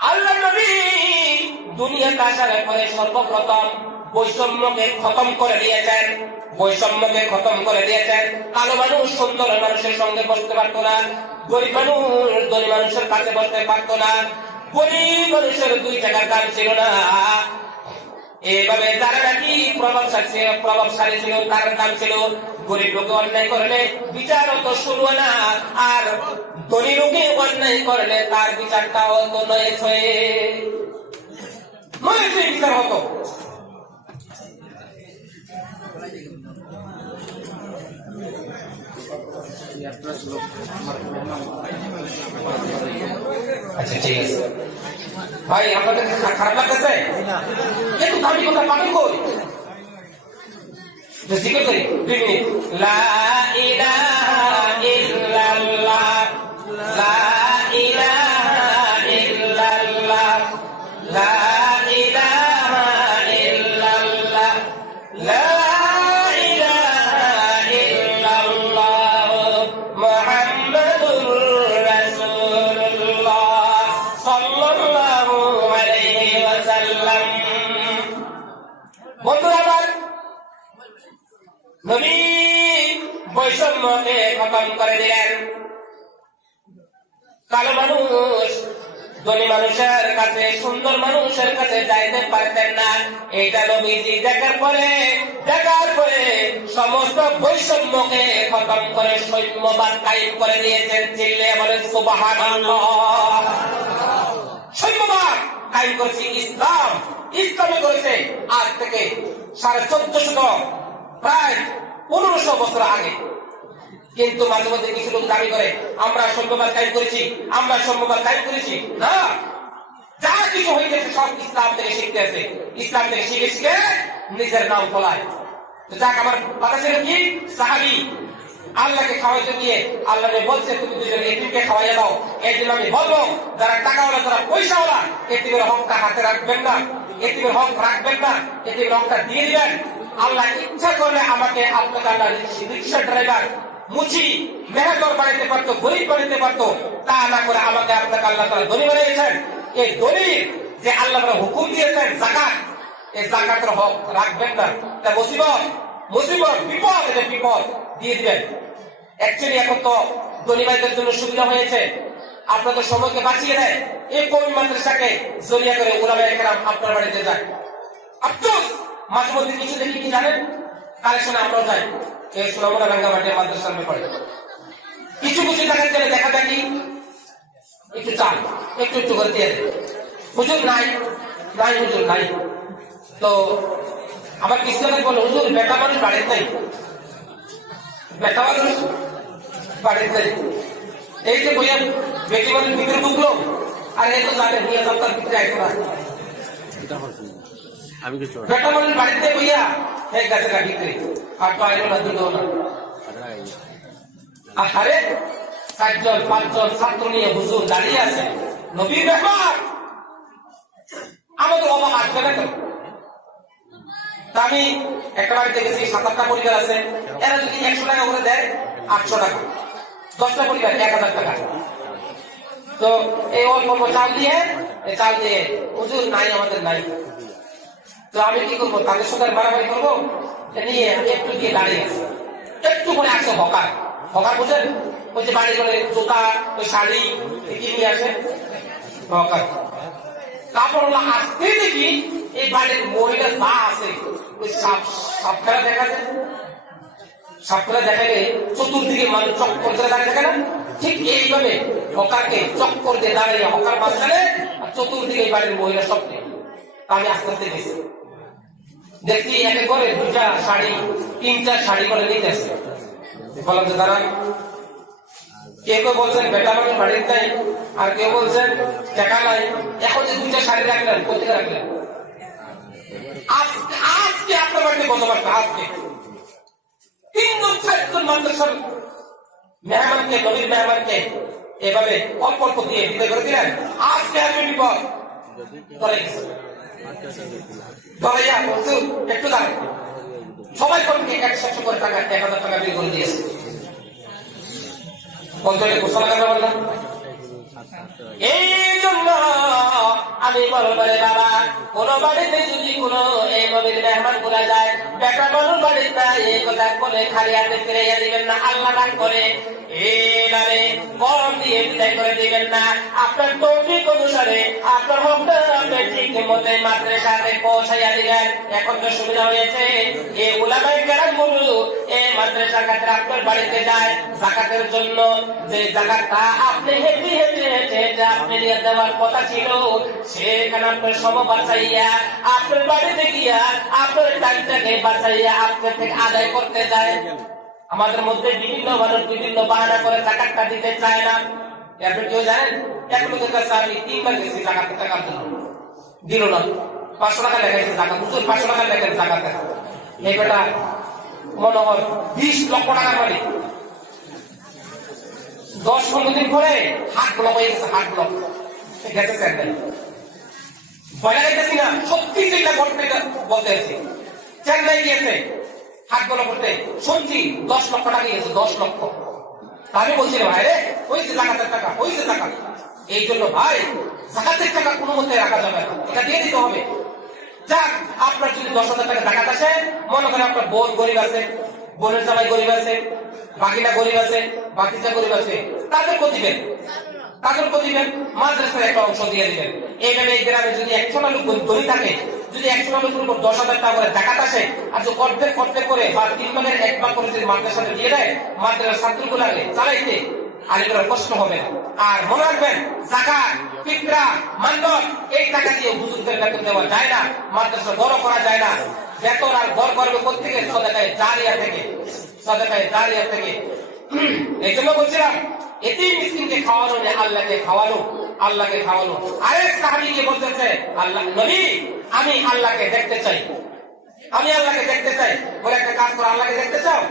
আল্লাহর নবী দুনিয়াতে আসার পরে সর্বপ্রথম বৈষম্যকে খতম করে দিয়েছেন, বৈষম্যকে খতম করে দিয়েছেন। কালো মানুষ সুন্দর মানুষের সঙ্গে বসতে পারতো না, গরিব মানুষ ধনী মানুষের কাছে বসতে পারতো না, গরিব মানুষের 2 টাকার দাম ছিল না। এইভাবে যারা নাকি প্রভাবশালী ছিল তার দাম ছিল। গরিব লোকে অন্যায় করলে বিচার তো শুরু না, আর ধনী লোকে অন্যায় করলে তার বিচারটাও তো নয় বিচার হতো। আচ্ছা ঠিক আছে ভাই, আপনাদের খারাপ লাগতেছে? একটু দামি কথা পাবেন কই? জিকির করি 2 মিনিট। লা ইলাহা ইল্লাল্লাহ, লা ইলাহা ইল্লাল্লাহ, লা ইলাহা ইল্লাল্লাহ, লা ইলাহা ইল্লাল্লাহ, মুহাম্মাদুর রাসূলুল্লাহ সাল্লাল্লাহু আলাইহি ওয়াসাল্লাম। বন্ধুরা আমার, নবী বৈষম্যকে খতম করে দিলেন। কালো মানুষ ধনী মানুষের কাছে, সুন্দর মানুষের কাছে যাইতে পারতেন না। এইটা নবীজি দেখার পরে সমস্ত বৈষম্যকে খতম করে সৈন্যবাদ কায়েম করে দিয়েছেন। চিল্লিয়ে বলেন সুবহানাল্লাহ। সৈন্যবাদ কায়েম করেছে ইসলামে করেছে আজ থেকে 1450 প্রায় 1500 বছর আগে। কিন্তু মাঝে মধ্যে কিছু লোক দাবি করে আমরা সভ্যবাদ কায়েম করেছি, আমরা সভ্যবাদ কায়েম করেছি। না, যা কিছু হয়েছে সব ইসলাম থেকে শিখতে আছে, ইসলাম থেকে শিখে শিখে নিজের নাম ফলায়। যাক, আমার কথা ছিল কি, সাহাবী আল্লাহকে খাওয়াইতে গিয়ে আল্লাহ বলছে তুমি দুজন এতিমকে খাওয়াইয়া দাও। এই জন্য আমি বলবো যারা টাকাওয়ালা যারা পয়সাওয়ালা এতিমের হকটা হাতে রাখবেন না, এতিমের হক রাখবেন না, এতিমের হকটা দিয়ে দিবেন। আল্লাহ ইচ্ছা করলে আমাকে আপনাকে আল্লাহ রিক্সা ড্রাইভার মুচি মেহনত বানাইতে পারতো, গরিব বানাইতে পারতো, তা না করে আমাকে আপনাকে আল্লাহ তাআলা ধনী বানিয়েছেন। এই ধনী যে আল্লাহ তাআলা হুকুম দিয়েছেন যাকাত, এই যাকাতের হক রাখবেন না। তা মুসিবত মুসিবত বিপদ, এটা বিপদ দিয়ে দিবেন। অ্যাকচুয়ালি এখন তো ধনী ভাইদের জন্য সুবিধা হয়েছে, আপনাদের সময়কে বাঁচিয়ে দেয়। এই কওমি মাদ্রাসাকে জরিয়া করে উলামায়ে কেরাম আপনার বাড়িতে যায়। আফসোস মাঝে মধ্যে কিছু দেখি কি জানেন, কালেকশনে আমরাও যাই, এই সোনামুড়া রাঙ্গামাটি মাদ্রাসার সামনে পড়ে কিছু কিছু জায়গায় গেলে দেখা যায় কি একটু চাল একটু একটু করে দিয়ে দেয়। হুজুর নাই নাই, হুজুর নাই। তো আমার কিছু জায়গায় বলে হুজুর বেটা মানুষ বাড়িতে নাই, বেটা মানুষ বাড়িতে নাই। এই যে বইয়া বেটি মানুষ ভিতরে ঢুকলো, আর এই তো জানে নিয়ে সপ্তাহ ভিতরে আইতো না, বেটা মানুষ বাড়িতে বইয়া এক গাছে গা বিক্রি আর তো আইলো না, দিল না। আরে 4জন 5জন ছাত্র নিয়ে হুজুর দাঁড়িয়ে আছে, নবীর ব্যাপার আমাদের অবাক আসবে না কেন? আমি একটা বাড়িতে গেছি, 7-8টা পরিবার আছে, এরা যদি 100 টাকা করে দেয় 800 টাকা, 10টা পরিবার 1000 টাকা। তো এই অল্প চাল দিয়ে হুজুর নাই, আমাদের নাই। তো আমি কি করবো, তাদের সাথে বাড়াবাড়ি করবো? নিয়ে একটু দিয়ে দাঁড়িয়ে আছে, একটু করে আসে হকার, হকার বুঝেন, ওই যে বাড়ি করে জুতা ওই শাড়ি কি নিয়ে আসে হকার। তারপর আসতে দেখি এই বাড়ির মহিলা যা আছে ওই সাপখেলা দেখা যায়, সাপখেলা দেখালে চতুর্দিকে মানুষ চক্কর করে দাঁড়িয়ে থাকে না, ঠিক এইভাবে হকারকে চক্কর দিয়ে দাঁড়িয়ে হকার মাঝখানে চতুর্দিকে বাড়ির মহিলা সবকে। আমি আস্তে আস্তে গেছি, দেখছি একে করে 2টা শাড়ি 3টা শাড়ি করে নিতে আসছে। বললাম যে দাঁড়ান, কেউ বলছেন বেটা মানুষ বাড়ির নাই, আর কেউ বলছেন টাকা নাই। এখন যে 2টা শাড়ি রাখলেন, কোথেকে রাখলেন? আজকে আপনার বাড়িতে বসবাস, আজকে 3-4জন মাদ্রাসার মেহমানকে, নবীর মেহমানকে এভাবে অল্প অল্প দিয়ে বিদায় করে দিলেন। আজকে আসবে বিপদ করে একটু দাঁড়ান, সবাই কমকে 100 করে টাকা 1000 টাকা বিল করে দিয়েছে। অঞ্চলে ঘোষণা কেন বললাম? এই জন্য আমি বলবো বাবা, কোন বাড়িতে যদি কোন এই নবীর মেহমান গুলা যায়, বেটা মানুষ বাড়িতে যায়, এই কথা বলে খালি হাতে ফিরে দিবেন না, আল্লাহ রাগ করে। এবারে গরম দিয়ে বিদায় করে দিবেন না। আপনার তৌফিক অনুসারে আপনার হকটা আপনি ঠিক মতো মাদ্রাসাতে পৌঁছাইয়া দিলেন। এখন তো সুবিধা হয়েছে, এই উলামায়ে কেরাম গুলো এই মাদ্রাসার কাছে আপনার বাড়িতে যায় যাকাতের জন্য। যে জায়গাটা আপনি হেঁটে হেঁটে হেঁটে হেঁটে আপনি নিয়ে দেওয়ার কথা ছিল, সেখানে আপনার সম বাঁচাইয়া আপনার বাড়িতে গিয়া আপনার টাইমটাকে বাঁচাইয়া আপনার থেকে আদায় করতে যায়। আমাদের মধ্যে বিভিন্ন মানুষ বিভিন্ন বাহানা করে জাকাতটা দিতে চায় না। আপনি কেউ জানেন, এক লোকের কাছে আমি 3বার গেছি জাকাত টাকার জন্য, দিল না। 500 টাকা লেখাইছে জাকাত, 500 টাকা লেখেন জাকাত। এই বেটা মনে হয় 20 লক্ষ টাকার বাড়ি। 10-15 দিন পরে হাট ব্লক হয়ে গেছে, হাট ব্লক গেছে স্যান্ডেল। ভয় লাগাইতেছি না, সত্যি যেটা ঘটবে বলতে আছি। চেন্নাই গিয়েছে হাট ব্লক করতে, শুনছি 10 লক্ষ টাকা গিয়েছে, 10 লক্ষ। আমি বলছিলাম ভাই রে, ওই যে জাকাতের টাকা, ওই যে জাকাত। এই জন্য ভাই জাকাতের টাকা কোনো মতে রাখা যাবে না, এটা দিয়ে দিতে হবে। যাক, আপনার যদি 10,000 টাকা জাকাত আসে, মনে করেন আপনার বোন গরিব আছে, বোনের জামাই গরিব আছে, বাকিটা গরিব আছে, বাকিটা গরিব আছে, তাদেরকেও দিবেন, তাদেরকেও দিবেন, মাদ্রাসার একটা অংশ দিয়ে দিবেন। এইভাবে এই গ্রামে যদি 100টা লোক ধনী থাকে, যদি 100টা লোকের উপর 10,000 টাকা করে জাকাত আসে, আর যদি অর্ধেক করে বা 3 ভাগের 1 ভাগ করে যদি মাদ্রাসাতে দিয়ে দেয়, মাদ্রাসার ছাত্রগুলো চালাইতে আলিমের কষ্ট হবে না। আর মনে রাখবেন, যাকাত, ফিতরা, মানদণ্ড এই টাকা দিয়ে হুজুরদের বেতন দেওয়া যায় না, মাদ্রাসা বড় করা যায় না। বেতন আর ঘর করবে কোত্থেকে? সাদাকায়ে জারিয়া থেকে, সাদাকায়ে জারিয়া থেকে। এই জন্য বলছিলাম, এতিম মিসকিনকে খাওয়ানো নেই, আল্লাহকে খাওয়ানো, আল্লাহকে খাওয়ানো। আরেক সাহাবীকে বলতেছে, আল্লাহ নবী আমি আল্লাহকে দেখতে চাই, আমি আল্লাহকে দেখতে চাই। বলে একটা কাজ করো, আল্লাহকে দেখতে চাও,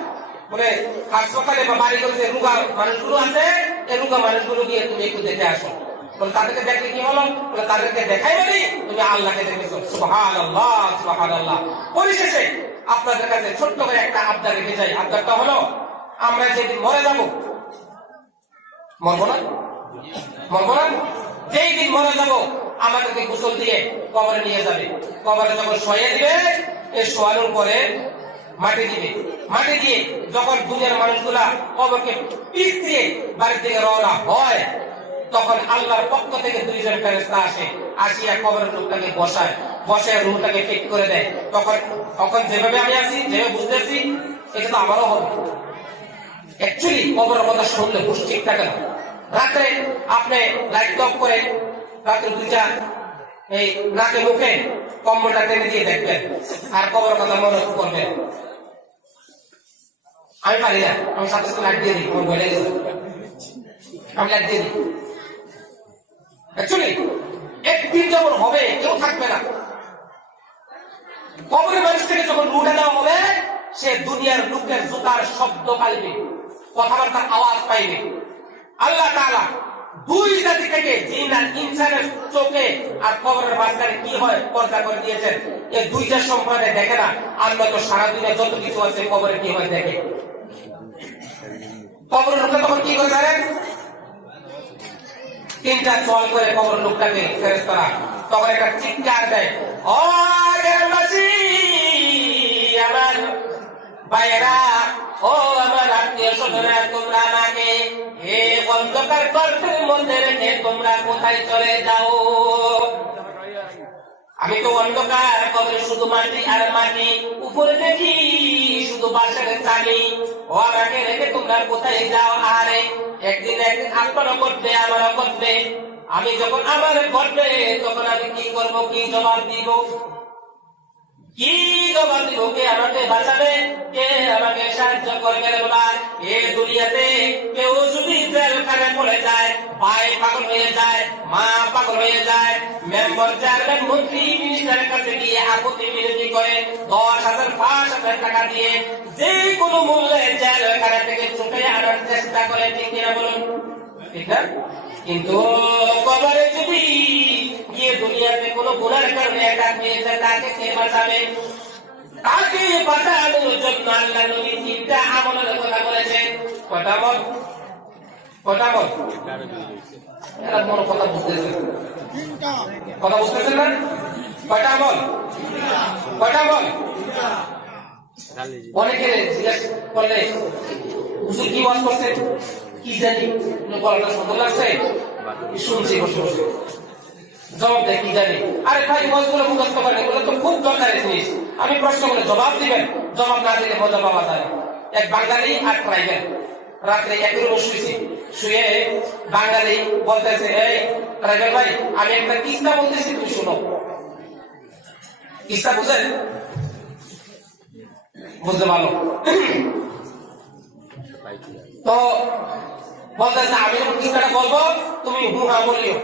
বলে হাসপাতালে বা বাড়ি করে যে রোগা মানুষগুলো আছে এই রোগা মানুষগুলো গিয়ে তুমি একটু দেখে আসো। বলে তাদেরকে দেখলে কি হলো? বলে তাদেরকে দেখাই মানে তুমি আল্লাহকে দেখেছো। সুবহানাল্লাহ সুবহানাল্লাহ। পরিশেষে আপনাদের কাছে ছোট্ট করে একটা আবদার রেখে যাই। আবদারটা হলো, আমরা যেদিন মরে যাব, মরবো না? মরবো না? যেই দিন মরে যাব আমাদেরকে গোসল দিয়ে কবরে নিয়ে যাবে। কবরে যখন শোয়ে দিবে, এই শোয়ানোর পরে মাটি দিবে। মাটি দিয়ে যখন দুনিয়ার মানুষগুলা কবরকে পিছ দিয়ে বাড়ি থেকে রওনা হয়, তখন আল্লাহর পক্ষ থেকে দুইজন ফেরেশতা আসে, আসিয়া কবরের লোকটাকে বসায়, বসে রুহটাকে ঠিক করে দেয়। তখন যেভাবে আমি আছি, যেভাবে বুঝতেছি, এটা তো আমারও হবে। অ্যাকচুয়ালি কবরের কথা শুনলে হুশ ঠিক থাকে না। রাত্রে আপনি লাইট অফ করে রাত্রে দুইটা এই নাকে মুখে কম্বলটা টেনে দিয়ে দেখবেন আর কবরের কথা মনে করবেন। আমি পারি না, আমি সাথে সাথে লাইট দিয়ে দিই, আমার বলে গেছে আমি লাইট দিয়ে দিই। অ্যাকচুয়ালি একদিন যখন হবে কেউ থাকবে না। কবরের মানুষ থেকে যখন রুটে দেওয়া হবে, সে দুনিয়ার লোকের জুতার শব্দ পাইবে, কথাবার্তার আওয়াজ পাইবে। আল্লাহ তাআলা দুই জাতি থেকে জিন আর ইনসানের চোখে আর কবরের মাঝখানে কি হয় পর্দা করে দিয়েছেন। এই দুইটা সম্প্রদায় দেখে না, আমরা তো সারা দুনিয়া যত কিছু আছে কবরে কি হয় দেখে। কবরের লোকটা তখন কি করে জানেন? তিনটা সওয়াল করে কবর লোকটাকে ফেরেশতারা তখন একটা চিৎকার দেয়, ও গ্রামবাসী, আমার ভাইয়েরা, ও আমার আত্মীয় স্বজনেরা, তোমরা আমাকে এই অন্ধকার গর্তের মধ্যে রেখে তোমরা কোথায় চলে যাও? আমি তো অন্ধকার, কবরে শুধু মাটি আর মাটি, উপরে দেখি শুধু বাঁশের চালি। ও আমাকে রেখে তোমরা কোথায় যাও? আরে একদিন আপনারও করবে, আমারও করবে। আমি যখন আমার করবে তখন আমি কি করব? কি জবাব দিব? কি জবাব দিব? কে আমাকে বাঁচাবে? কে আমাকে সাহায্য করবে? এই দুনিয়াতে কেউ যদি জেলখানে পড়ে যায়, ভাই পাগল হয়ে যায়, মা পাগল হয়ে যায়, মেম্বার চেয়ারম্যান মন্ত্রী মিনিস্টারের কাছে গিয়ে আপত্তি বিরোধী করে 10,000 5,000 টাকা দিয়ে যে কোনো মূল্যে জেলখানা থেকে ছুটে আনার চেষ্টা করে, ঠিক কিনা বলুন? ঠিক না? কিন্তু কবরে যদি গিয়ে দুনিয়াতে কোনো গুনার কারণে একা পেয়েছে, তাকে কে বাঁচাবে? তাকে বাঁচানোর জন্য আল্লাহ নবী 3টা আমলের কথা বলেছেন। কয়টা আমল? কয়টা আমল? এরা কোনো কথা বুঝতেছেন? কথা বুঝতেছেন না? কয়টা আমল? কয়টা আমল? অনেকে জিজ্ঞেস করলে, হুজুর কি ওয়াজ করছে? কি জানি, গলাটা সুন্দর লাগছে, শুনছি বসে বসে। জবাব দেয় কি জানি। আরে ভাই, ওয়াজগুলো মুখস্থ করেন, এগুলো তো খুব দরকারি জিনিস। আমি প্রশ্ন করলে জবাব দিবেন, জবাব না দিলে মজা পাওয়া যায়। এক বাঙালি আর ট্রাইবেল রাত্রে এক রুমে শুয়েছে, শুয়ে বাঙালি বলতেছে, এই ট্রাইবেল ভাই, আমি একটা কিস্তা বলতেছি, তুমি শুনো। কিস্তা বুঝেন? বুঝতে পারলো তো বলতেছে, আমি যখন কিস্তাটা বলবো তুমি হু হা বলিও।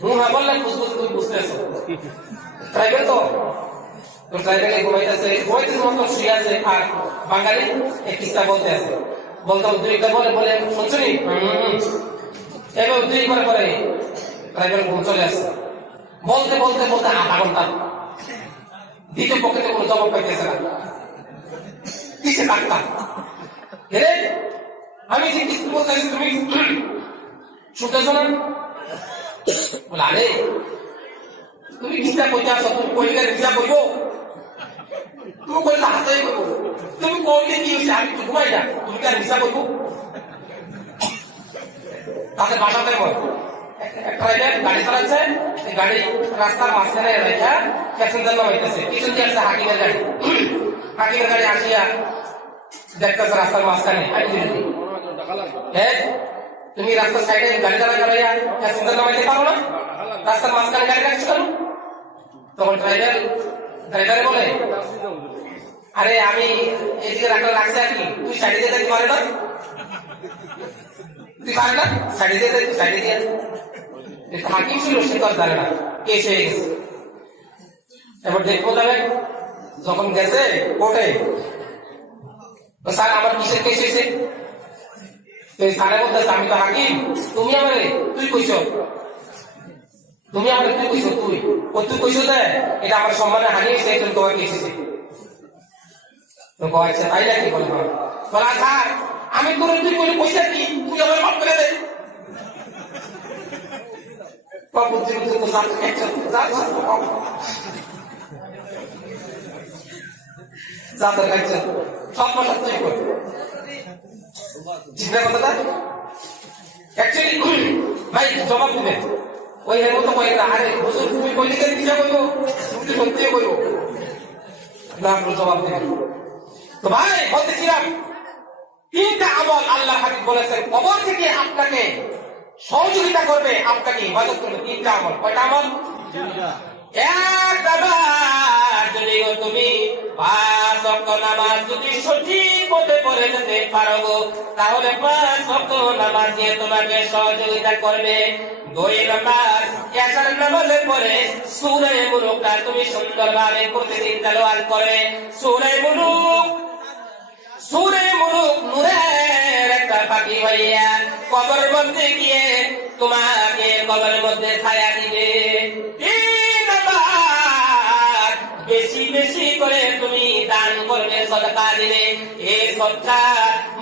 হু হা বললে বুঝবো তুমি বুঝতেছো। ট্রাইবেল তো ট্রাইবেল ঘুমাইতেছে মতো শুয়ে আছে, আর বাঙালি এই কিস্তা বলতে আছে। বলতে উদ্রিক্ত বলে বলে শুনছুনি, এবার উদ্রিক করে পরে ট্রাইবেল ঘুম চলে আসছে। বলতে বলতে বলতে আধা ঘন্টা দ্বিতীয় পক্ষে কোনো জবাব পাইতেছে না। কিসে ডাক্তার? আমি যে কিস্তি বলতে তুমি শুনতেছো না? বলে, আরে তুমি কিস্তা কইতে আসো, তুমি কইলে কিস্তা কইব, তুমি কইলে হাসাই করবো, তুমি কইলে কি হয়েছে? আমি তো ঘুমাই না, তুমি কি আর কিস্তা কইব? তাদের বাসাতে বল গাড়ি চালাচ্ছে, গাড়ি রাস্তার মাঝখানে রেখা প্যাসেঞ্জার নামাইতেছে, পিছন দিয়ে আসছে হাকিমের গাড়ি। হাকিমের গাড়ি আসিয়া দেখতেছে রাস্তার মাঝখানে, তুমি রাস্তার সাইডে গাড়ি চালা করাইয়া প্যাসেঞ্জার নামাইতে পারো না? রাস্তার মাঝখানে গাড়ি রাখছো কেন? তখন ড্রাইভার বলে, আরে আমি এদিকে রাখছে আর কি, তুই সাইডে দিয়ে দেখতে পারে না? তুই পারে না সাইডে দিয়ে দেখ, সাইডে দিয়ে। হাকিম ছিল, সে তো আর জানে না, কেস হয়ে গেছে। এবার দেখবো যাবে, যখন গেছে কোর্টে, তো স্যার আমার কিসের কেস হয়েছে? স্যারে বলতেছে আমি তো হাকিম, তুমি আমারে তুই কইছো, তুমি আমারে তুই কইছো, তুই কইছো যে এটা আমার সম্মানে হানি হয়েছে, একজন তোমার কেস হয়েছে। তো আচ্ছা তাই নাকি? বলা স্যার আমি তোর তুই করে পয়সা কি তুই আমার মাফ করে দে। বুঝছি বুঝছি তো স্যার সব কথা তুই কর চিন্তা কথাটা অ্যাকচুয়ালি ভাই জবাব দিবেন ওই এর মতো কয়ে আরে হুজুর তুমি কইলে কি দিশা কইবো, তুমি সত্যি কইবো না, আপনি জবাব দিবেন। তো ভাই বলতেছিলাম তিনটা আমল আল্লাহ হাবিব বলেছেন কবর থেকে আপনাকে সহযোগিতা করবে, আপনাকে ইবাদত করবে। তিনটা আমল, কয়টা আমল? এক নাম্বার, যদি তুমি 5 ওয়াক্ত নামাজ যদি সঠিক পথে পড়ে যেতে পারো তাহলে 5 ওয়াক্ত নামাজ দিয়ে তোমাকে সহযোগিতা করবে। 2 নাম্বার, এশার নামাজের পরে সূরা মুলুকটা তুমি সুন্দরভাবে প্রতিদিন তেলাওয়াত করবে। সূরা মুলুক নূরের একটা পাখি হইয়া কবর মধ্যে গিয়ে তোমাকে কবরের মধ্যে ছায়া দিবে। বেশি বেশি করে তুমি দান করবে, সদকা দিবে। এই সদকা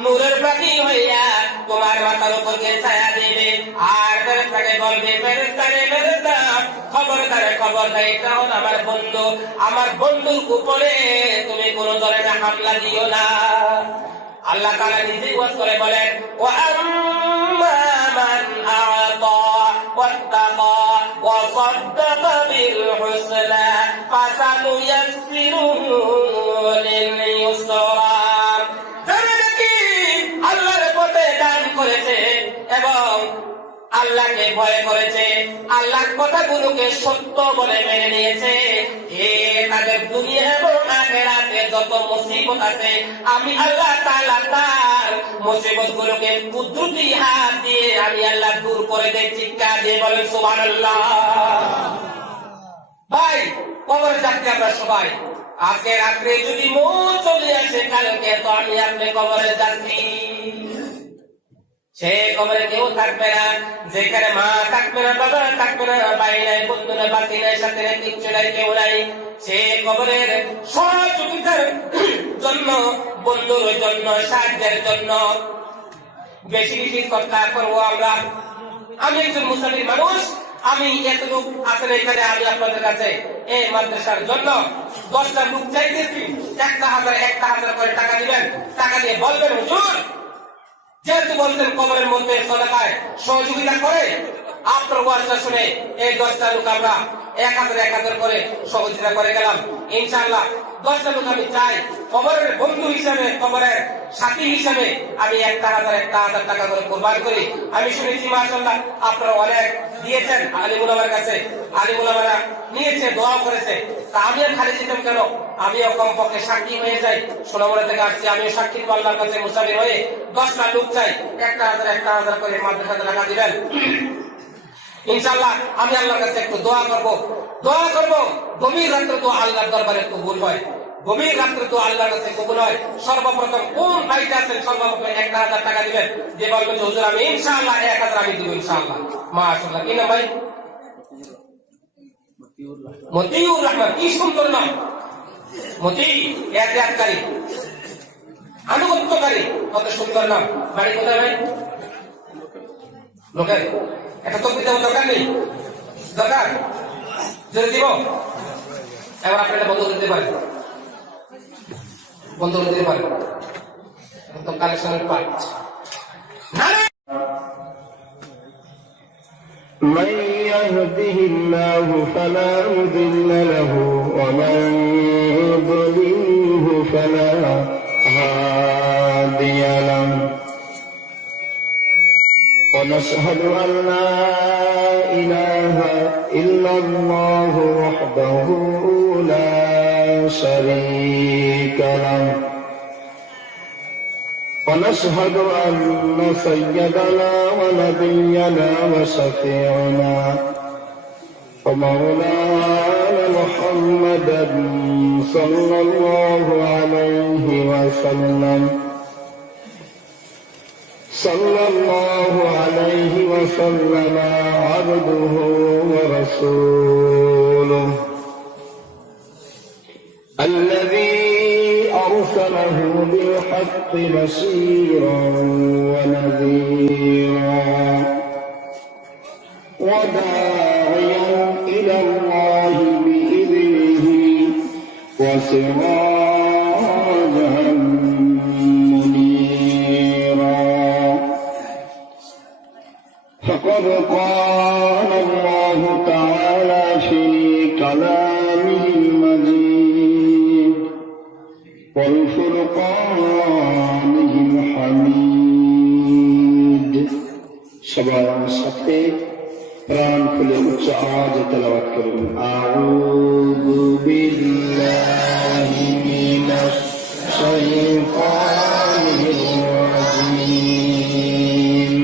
নূরের পাখি হইয়া তোমার মাথার উপরে ছায়া দিবে। আর ফেরেশতাকে বলবে ফেরেশতা খবরদার এটা হল আমার বন্ধু, আমার বন্ধুর উপরে তুমি কোন ধরনের হামলা দিও না। আল্লাহ তাআলা নিজেই ওয়াজ করে বলেন ওয়া আম্মা মান আ'তা ওয়াত্তাকা ওয়া সাদ্দাকা বিল হুসনা ফাসানুয়াসসিরুহু লিল ইউসরা। যারা নাকি আল্লাহর পথে দান করেছে এবং আল্লাহকে ভয় করেছে, আল্লাহর কথাগুলোকে সত্য বলে মেনে নিয়েছে, তাদের দুনিয়া এবং আখিরাতে যত মুসিবত আছে আমি আল্লাহ তাআলা তার মুসিবত গুলোকে কুদরতি হাত দিয়ে আমি আল্লাহ দূর করে দেই। চিৎকার দিয়ে বলেন সুবহানাল্লাহ। ভাই কবরে যাচ্ছি আমরা সবাই, আজকে রাত্রে যদি মন চলে আসে কালকে তো আমি আপনি কবরে যাচ্ছি। সে কবরে কেউ থাকবে না, যেখানে মা থাকবে না, বাবা থাকবে না, ভাই নাই, বন্ধু নাই, বাতি নাই, সাথে নাই, কিচ্ছু নাই, কেউ নাই। সে কবরের সহযোগিতার জন্য, বন্ধুর জন্য, সাহায্যের জন্য বেশি বেশি কথা করবো আমরা। আমি একজন মুসলিম মানুষ, আমি এতটুক আসলে এখানে আমি আপনাদের কাছে এই মাদ্রাসার জন্য 10টা লোক চাইতেছি, 1,000 করে টাকা দিবেন। টাকা দিয়ে বলবেন হুজুর যেহেতু বলছেন কবরের মধ্যে সদকায় সহযোগিতা করে, আপনার ওয়াজটা শুনে এই 10টা লোক আমরা 1,000 করে সহযোগিতা করে গেলাম। ইনশাআল্লাহ 10টা লোক আমি চাই কবরের বন্ধু হিসাবে, কবরের সাথী হিসাবে আমি 1,000 টাকা করে কোরবান করি। আমি শুনেছি মাশাআল্লাহ আপনারা অনেক দিয়েছেন আলিম উলামার কাছে, আলিম উলামারা নিয়েছে, দোয়া করেছে। তা আমি আর খালি দিতাম কেন? আমিও কমপক্ষে সাক্ষী হয়ে যাই। সোনামুড়া থেকে আসছি, আমিও সাক্ষী আল্লাহর কাছে মুসাফির হয়ে 10টা লোক চাই 1,000 করে মাদ্রাসাতে টাকা দিবেন। ইনশাআল্লাহ আমি আল্লাহর কাছে একটু দোয়া করব। গভীর রাত্রে তো আল্লাহর দরবারে কবুল হয়, গভীর রাত্রে তো আল্লাহর কাছে কবুল হয়। সর্বপ্রথম কোন ভাইটা আছেন সর্বপ্রথম 1,000 টাকা দিবেন, যে বলবেন যে হুজুর আমি ইনশাআল্লাহ 1,000 আমি দিব ইনশাআল্লাহ। মাশাআল্লাহ। কি নাম ভাই? মতিউর রহমান। কি সুন্দর নাম, মতি, এজাতকারী, আনুগত্যকারী, কত সুন্দর নাম। বাড়ি কোথায় ভাই? লোকের একটা তো দেওয়ার দরকার নেই, দরকার যদি দিব এবার আপনি এটা বন্ধ করে দিতে পারেন, বন্ধ করে দিতে পারেন তো কালেকশনের পার্ট। من يهده الله فلا مضل له ومن يضلله فلا هادي له ونشهد أن لا إله إلا الله وحده لا شريك له ونشهد أن سيدنا ونبينا وشفيعنا ومولانا محمدا صلى الله عليه وسلم صلى الله عليه وسلم عبده ورسوله الذي أرسله بالحق بشيرا ونذيرا وداعيا إلى الله بإذنه وسراجا منيرا فقد قال الله تعالى في كلامه المجيد والفرقانه الحميد সবার সাথে প্রাণ খুলে উচ্চ আওয়াজে তেলাওয়াত করুন আউযু বিল্লাহি মিনাশ শাইতানির রাজীম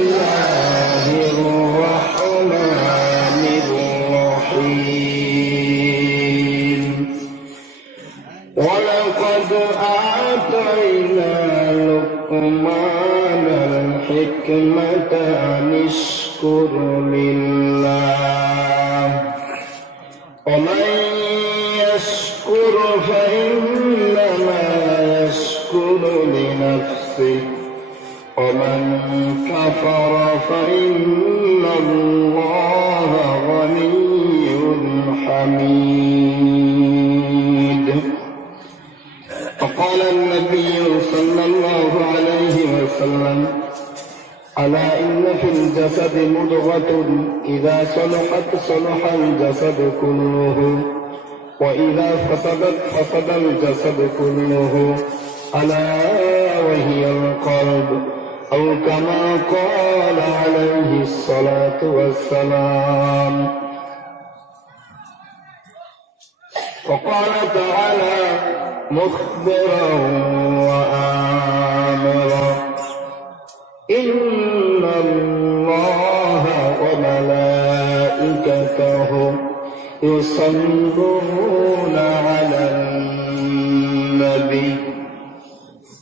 বিসমিল্লাহির রাহমানির রহিম ওয়ালাকাদ আতাইনা لقمان الحكمة أن اشكر لله ومن يشكر فإنما يشكر لنفسه ومن كفر فإن الله غني حميد وقال النبي صلى الله عليه وسلم ألا إن في الجسد مضغة إذا صلحت صلح الجسد كله وإذا فسدت فسد الجسد كله ألا وهي القلب أو كما قال عليه الصلاة والسلام وقال تعالى مخبرا وآمرا إن الله وملائكته يصلون على النبي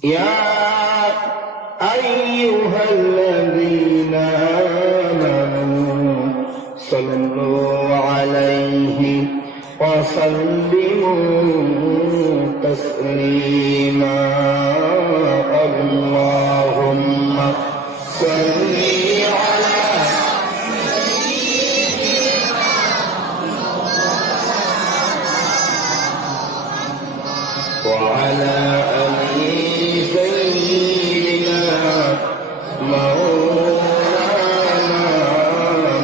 يا أيها الذين آمنوا صلوا عليه وسلموا تسليما اللهم صل على وعلى آل سيدنا مولانا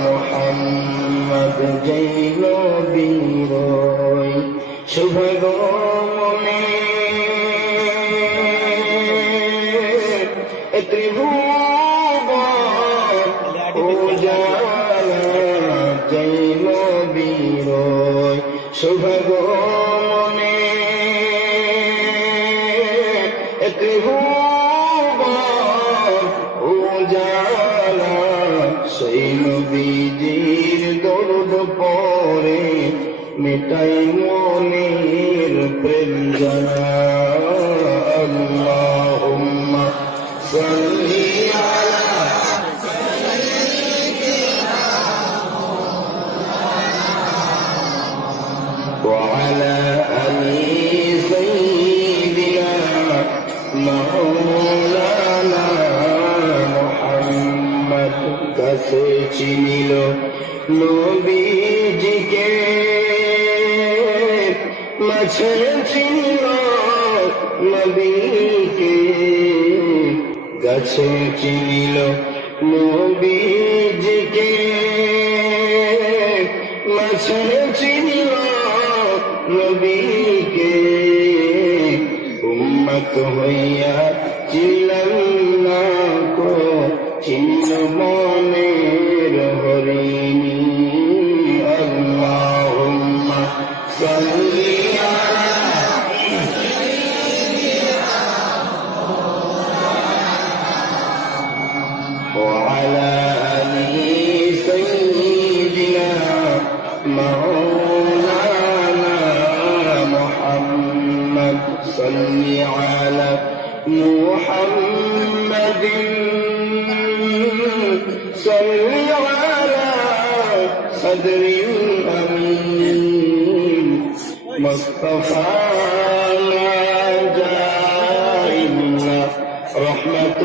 محمد جيلو بيروي শুভগমনে ত্রিভুবন উজালা জৈন বীরয় শুভগমনে ত্রিভুবন উজালা সেই নবীজির দরুদ পড়ে মিটাই মনের প্রেম জানা আল্লাহুম্মা সাল্লি আলা وعلى آل سيدنا مولانا محمد কাছে চিনিল নবীজিকে মাঝে চিনিল নবীকে গাছে চিনিল নবীজিকে মাঝে চিনিল নবীকে উম্মত হইয়া চিনলাম না কো চিনল মনের হরিণী আল্লাহুম্মা সাল্লি আলা وعلى محمد صل على صدر الأمين مصطفى جائنا رحمة